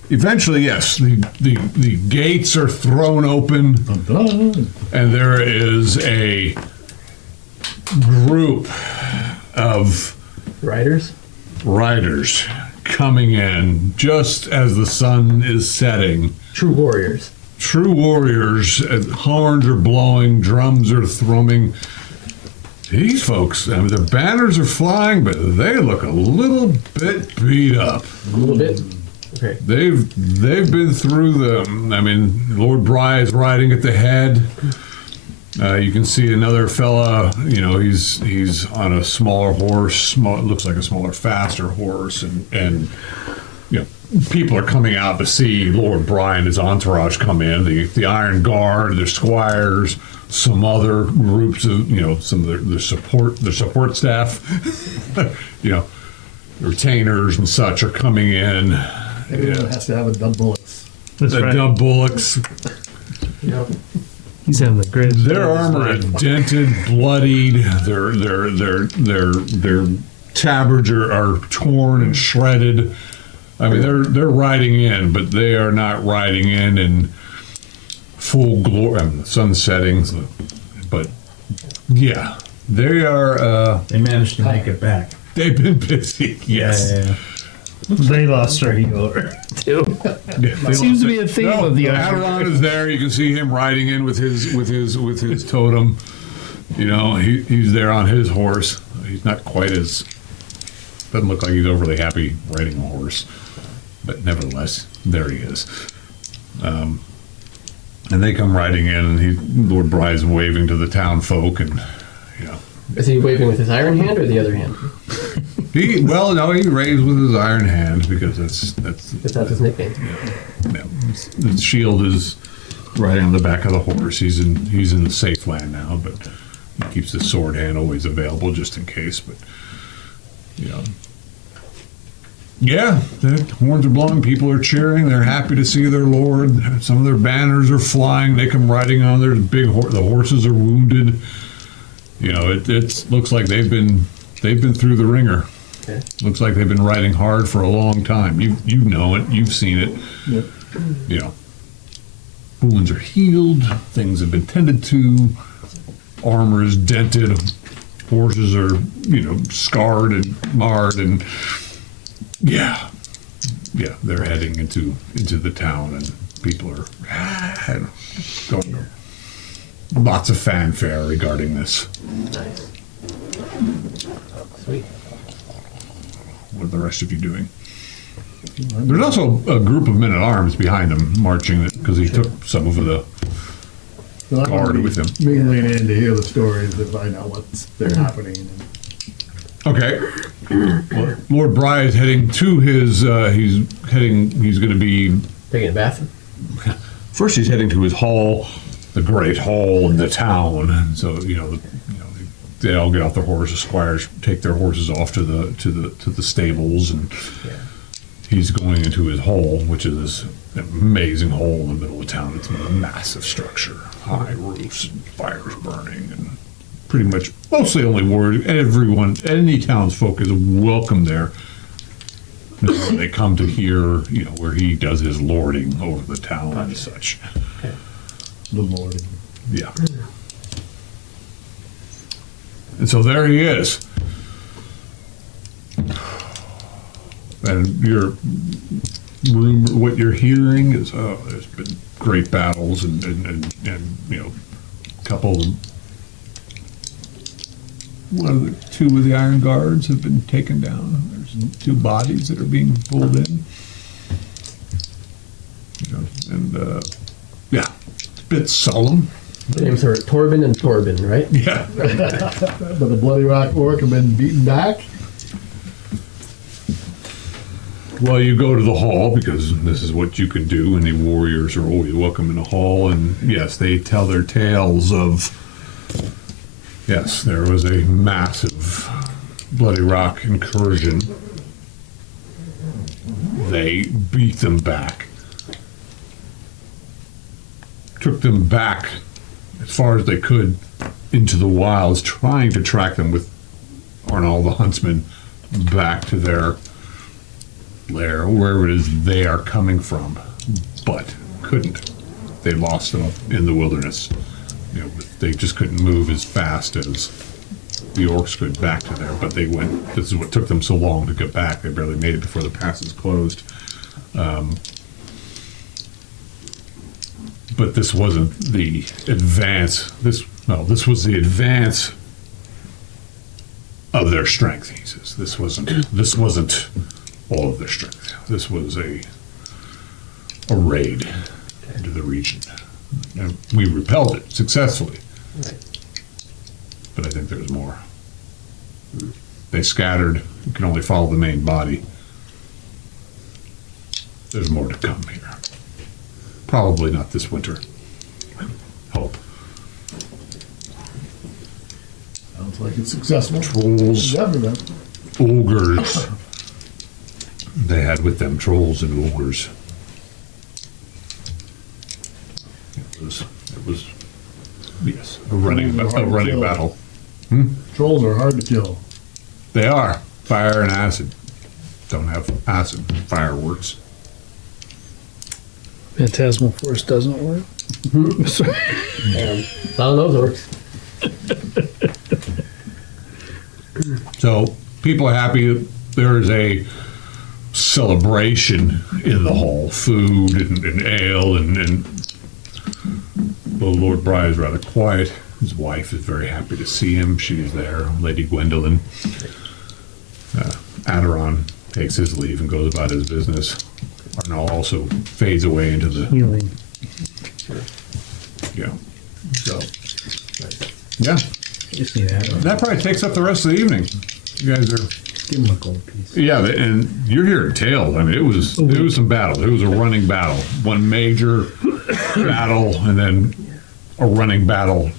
eventually, yes, the gates are thrown open, Dun-dun. and there is a group of Riders? riders coming in just as the sun is setting. True warriors. True warriors. Horns are blowing, drums are thrumming. These folks, I mean, their banners are flying, but they look a little bit beat up. A little bit. Okay. They've been through the. I mean, Lord Brye is riding at the head. You can see another fella. You know, he's on a smaller horse. Looks like a smaller, faster horse, and you know, people are coming out to see Lord Brye and his entourage come in. The Iron Guard, their squires, some other groups of some of their support staff. You know, retainers and such are coming in. Everyone has to have a dumb bullets. That's The right. dumb bullocks. Yep. He's having the greatest. Their day of his armor life. is dented, bloodied. Their tabards are torn and shredded. I mean, they're riding in, but they are not riding in full glory. I mean, the sun's setting, but yeah, they are. They managed to make it back. They've been busy. Yes. Yeah. They lost our healer too. Seems to be a theme of the Iron Aderon is there. You can see him riding in with his totem. You know, he's there on his horse. He's not quite as. Doesn't look like he's overly happy riding a horse, but nevertheless, there he is. And they come riding in, and Lord Brye's waving to the town folk, and you know. Is he waving with his iron hand or the other hand? He raised with his iron hand because that's Because that's his nickname. yeah, the shield is riding on the back of the horse. He's in the safe land now, but he keeps his sword hand always available just in case. But you know, yeah, the horns are blowing. People are cheering. They're happy to see their lord. Some of their banners are flying. They come riding on. There's big. The horses are wounded. You know, it looks like they've been through the ringer. Okay. Looks like they've been riding hard for a long time. You know it. You've seen it. Yep. You know, wounds are healed. Things have been tended to. Armor is dented. Horses are scarred and marred, and yeah, they're heading into the town, and people are going. Lots of fanfare regarding this. Nice. Sweet. What are the rest of you doing? There's also a group of men at arms behind him marching because he took some of the So I'm guard gonna with him. be mingling in to hear the stories to find out what's they're happening. Okay. Lord Brye is heading to his. He's going to be. Taking a bath? First, he's heading to his hall, the great hall in the town. And so they all get off their horses. Squires take their horses off to the stables, and he's going into his hall, which is this amazing hall in the middle of town. It's a massive structure, high roofs, and fires burning, and pretty much mostly only warriors. Everyone, any townsfolk is welcome there. They come to hear, where he does his lording over the town and such. The Lord. Yeah. And so there he is. And what you're hearing is, there's been great battles and a couple of them. Two of the Iron Guards have been taken down. There's 2 bodies that are being pulled in. It's a bit solemn. The names are Torben and Torben, right? Yeah. But the Bloody Rock Orc have been beaten back. Well, you go to the hall because this is what you can do, and the warriors are always welcome in the hall. And yes, they tell their tales of. Yes, there was a massive Bloody Rock incursion. They beat them back. Took them back as far as they could into the wilds, trying to track them with Arnold the Huntsman back to their lair, wherever it is they are coming from, but couldn't. They lost them in the wilderness. They just couldn't move as fast as the Orks could back to there, but they went. This is what took them so long to get back. They barely made it before the passes closed. But this wasn't the advance. This was the advance of their strength. He says this wasn't all of their strength. This was a raid into the region, and we repelled it successfully. Right. But I think there's more. They scattered. We can only follow the main body. There's more to come here. Probably not this winter. Hope. Sounds like it's successful. Trolls, Never ogres. They had with them trolls and ogres. It was yes, a running battle. Trolls are hard to kill. They are. Fire and acid. Don't have acid. Fireworks. Phantasmal Force doesn't work. How those works. So people are happy. There is a celebration in the hall. Food and ale and well, Lord Brye is rather quiet. His wife is very happy to see him. She's there, Lady Gwendolyn. Aderon takes his leave and goes about his business. Arnall also fades away into the Healing. yeah. So yeah, Just need that. that probably takes up the rest of the evening. You guys are Give him a gold piece. yeah, and you're hearing tales. I mean, it was some battle. It was a running battle. One major battle, and then a running battle.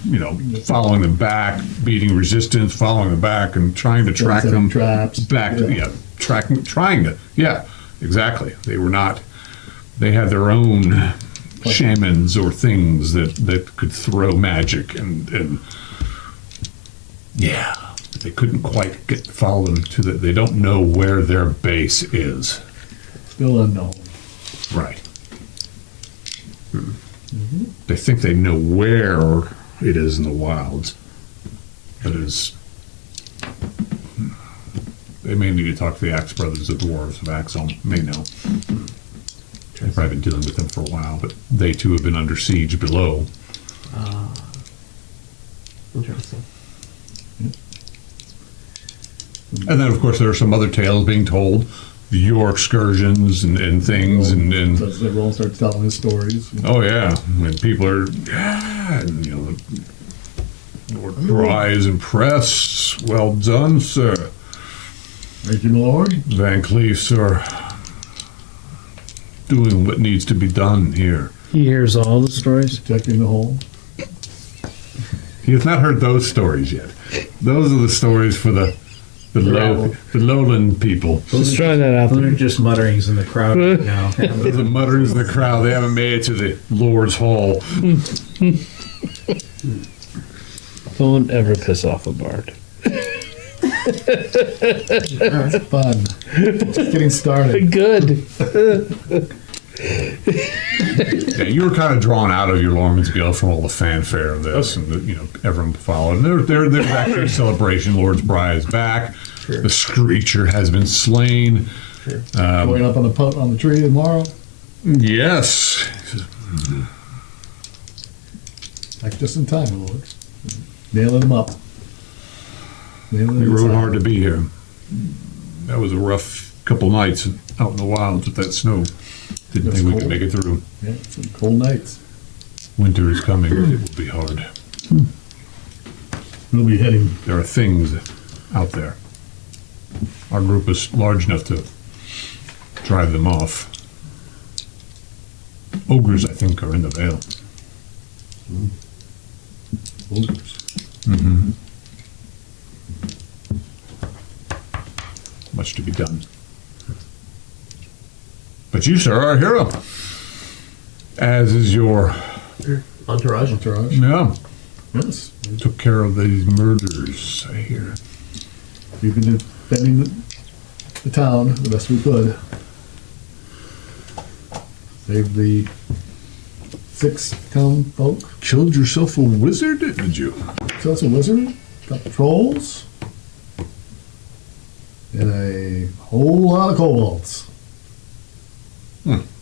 Following them back, beating resistance, following them back, and trying to track Setting them traps. back. Trying to. Yeah, exactly. They were not. They had their own shamans or things that could throw magic and yeah. They couldn't quite follow them to the. They don't know where their base is. Still unknown. Right. They think they know where it is in the wilds, but it's. They may need to talk to the Axe brothers, the dwarves of Axel. May know. They've probably been dealing with them for a while, but they too have been under siege below. Interesting. And then, of course, there are some other tales being told, the York excursions and things, and So everyone starts telling his stories. oh yeah, and people are and Lord Brye is impressed. Well done, sir. Thank you, Lord. Van Cleefs are doing what needs to be done here. He hears all the stories. Protecting the hole. He has not heard those stories yet. Those are the stories for the lowland people. Just throwing that out Those there. are just mutterings in the crowd right now. Those are mutterings in the crowd. They haven't made it to the Lord's Hall. Don't ever piss off a bard. That's fun. Just getting started. Good. Yeah, you were kind of drawn out of your Lorman's Guild from all the fanfare of this, and everyone followed. And there's actually a celebration. Lord Brye is back. Sure. The Screecher has been slain. Going up on the tree tomorrow. Yes. Like just in time, Lords. Nailing them up. Nailing We them rode inside. hard to be here. That was a rough couple nights out in the wilds with that snow. Didn't It's think we cold. could make it through. Yeah, some cold nights. Winter is coming. It will be hard. We'll be heading. There are things out there. Our group is large enough to drive them off. Ogres, I think, are in the Vale. Ogres. Much to be done. But you, sir, are a hero. As is your... Entourage. Entourage. Yeah. Yes. Took care of these murders, I hear. We've been defending the town the best we could. Saved the 6 town folk. Killed yourself a wizard, did you? So it's a wizard, got the trolls, and a whole lot of kobolds.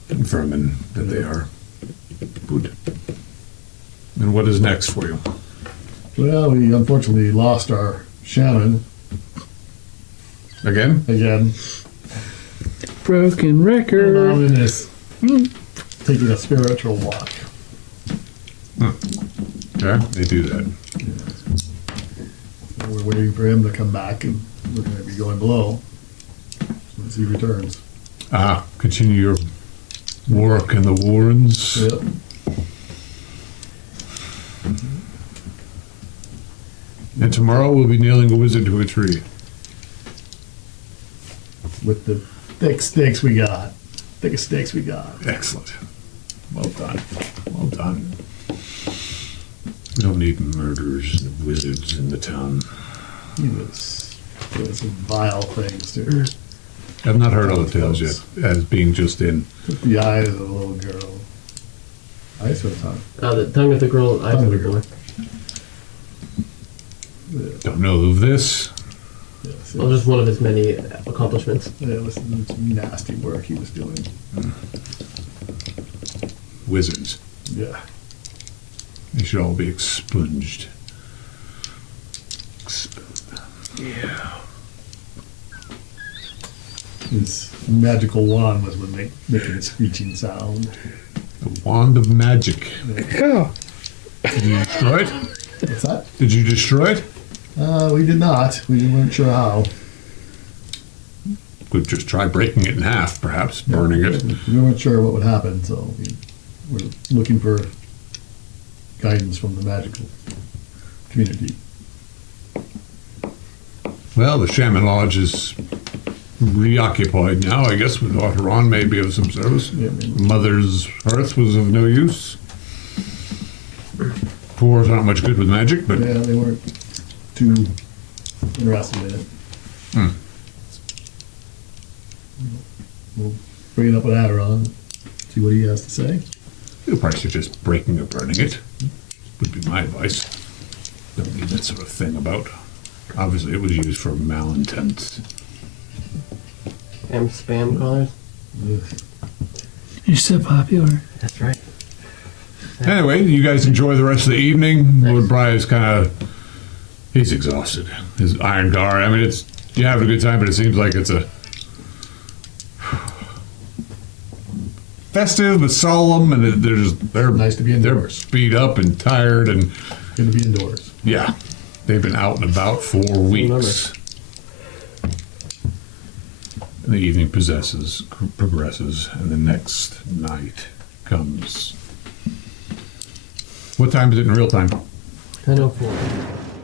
Vermin that they are. Good. And what is next for you? Well, we unfortunately lost our shaman Again? again. Broken record. Shaman is taking a spiritual walk. Yeah, they do that. We're waiting for him to come back, and we're going to be going below as he returns. Continue your work in the Warrens. Yep. And tomorrow we'll be nailing a wizard to a tree. With the thick stakes we got. Thickest stakes we got. Excellent. Well done. Well done. We don't need murderers and wizards in the town. He was doing some vile things to I've not heard all the tales yet, as being just in. took the eyes of the little girl. Eyes for the tongue. The tongue of the girl, eyes of the boy. Don't know of this. Yes, Well, just one of his many accomplishments. it was some nasty work he was doing. Wizards. Yeah. They should all be expunged. Expelled. Yeah. His magical wand was making a screeching sound. The wand of magic. Oh, Did you destroy it? What's that? Did you destroy it? We did not. We weren't sure how. Could just try breaking it in half, perhaps, burning it. We weren't sure what would happen, so we were looking for guidance from the magical community. Well, the Shaman Lodge is reoccupied now, I guess, with Otteron may be of some service. Yeah, Mother's Hearth was of no use. Poor's not much good with magic, but yeah, they weren't too interested in it. We'll bring it up with Adderon, see what he has to say. you'll probably suggest breaking or burning it. Would be my advice. Don't need that sort of thing about. Obviously, it was used for malintents. And spam callers. you're so popular. That's right. Anyway, you guys enjoy the rest of the evening. Lord Brye is kind of, he's exhausted. His iron guard. I mean, it's, you're having a good time, but it seems like it's a festive but solemn, and they're Nice to be indoors. They're beat up and tired, and Good to be indoors. yeah, they've been out and about for weeks. And the evening progresses, and the next night comes. What time is it in real time? 10:04.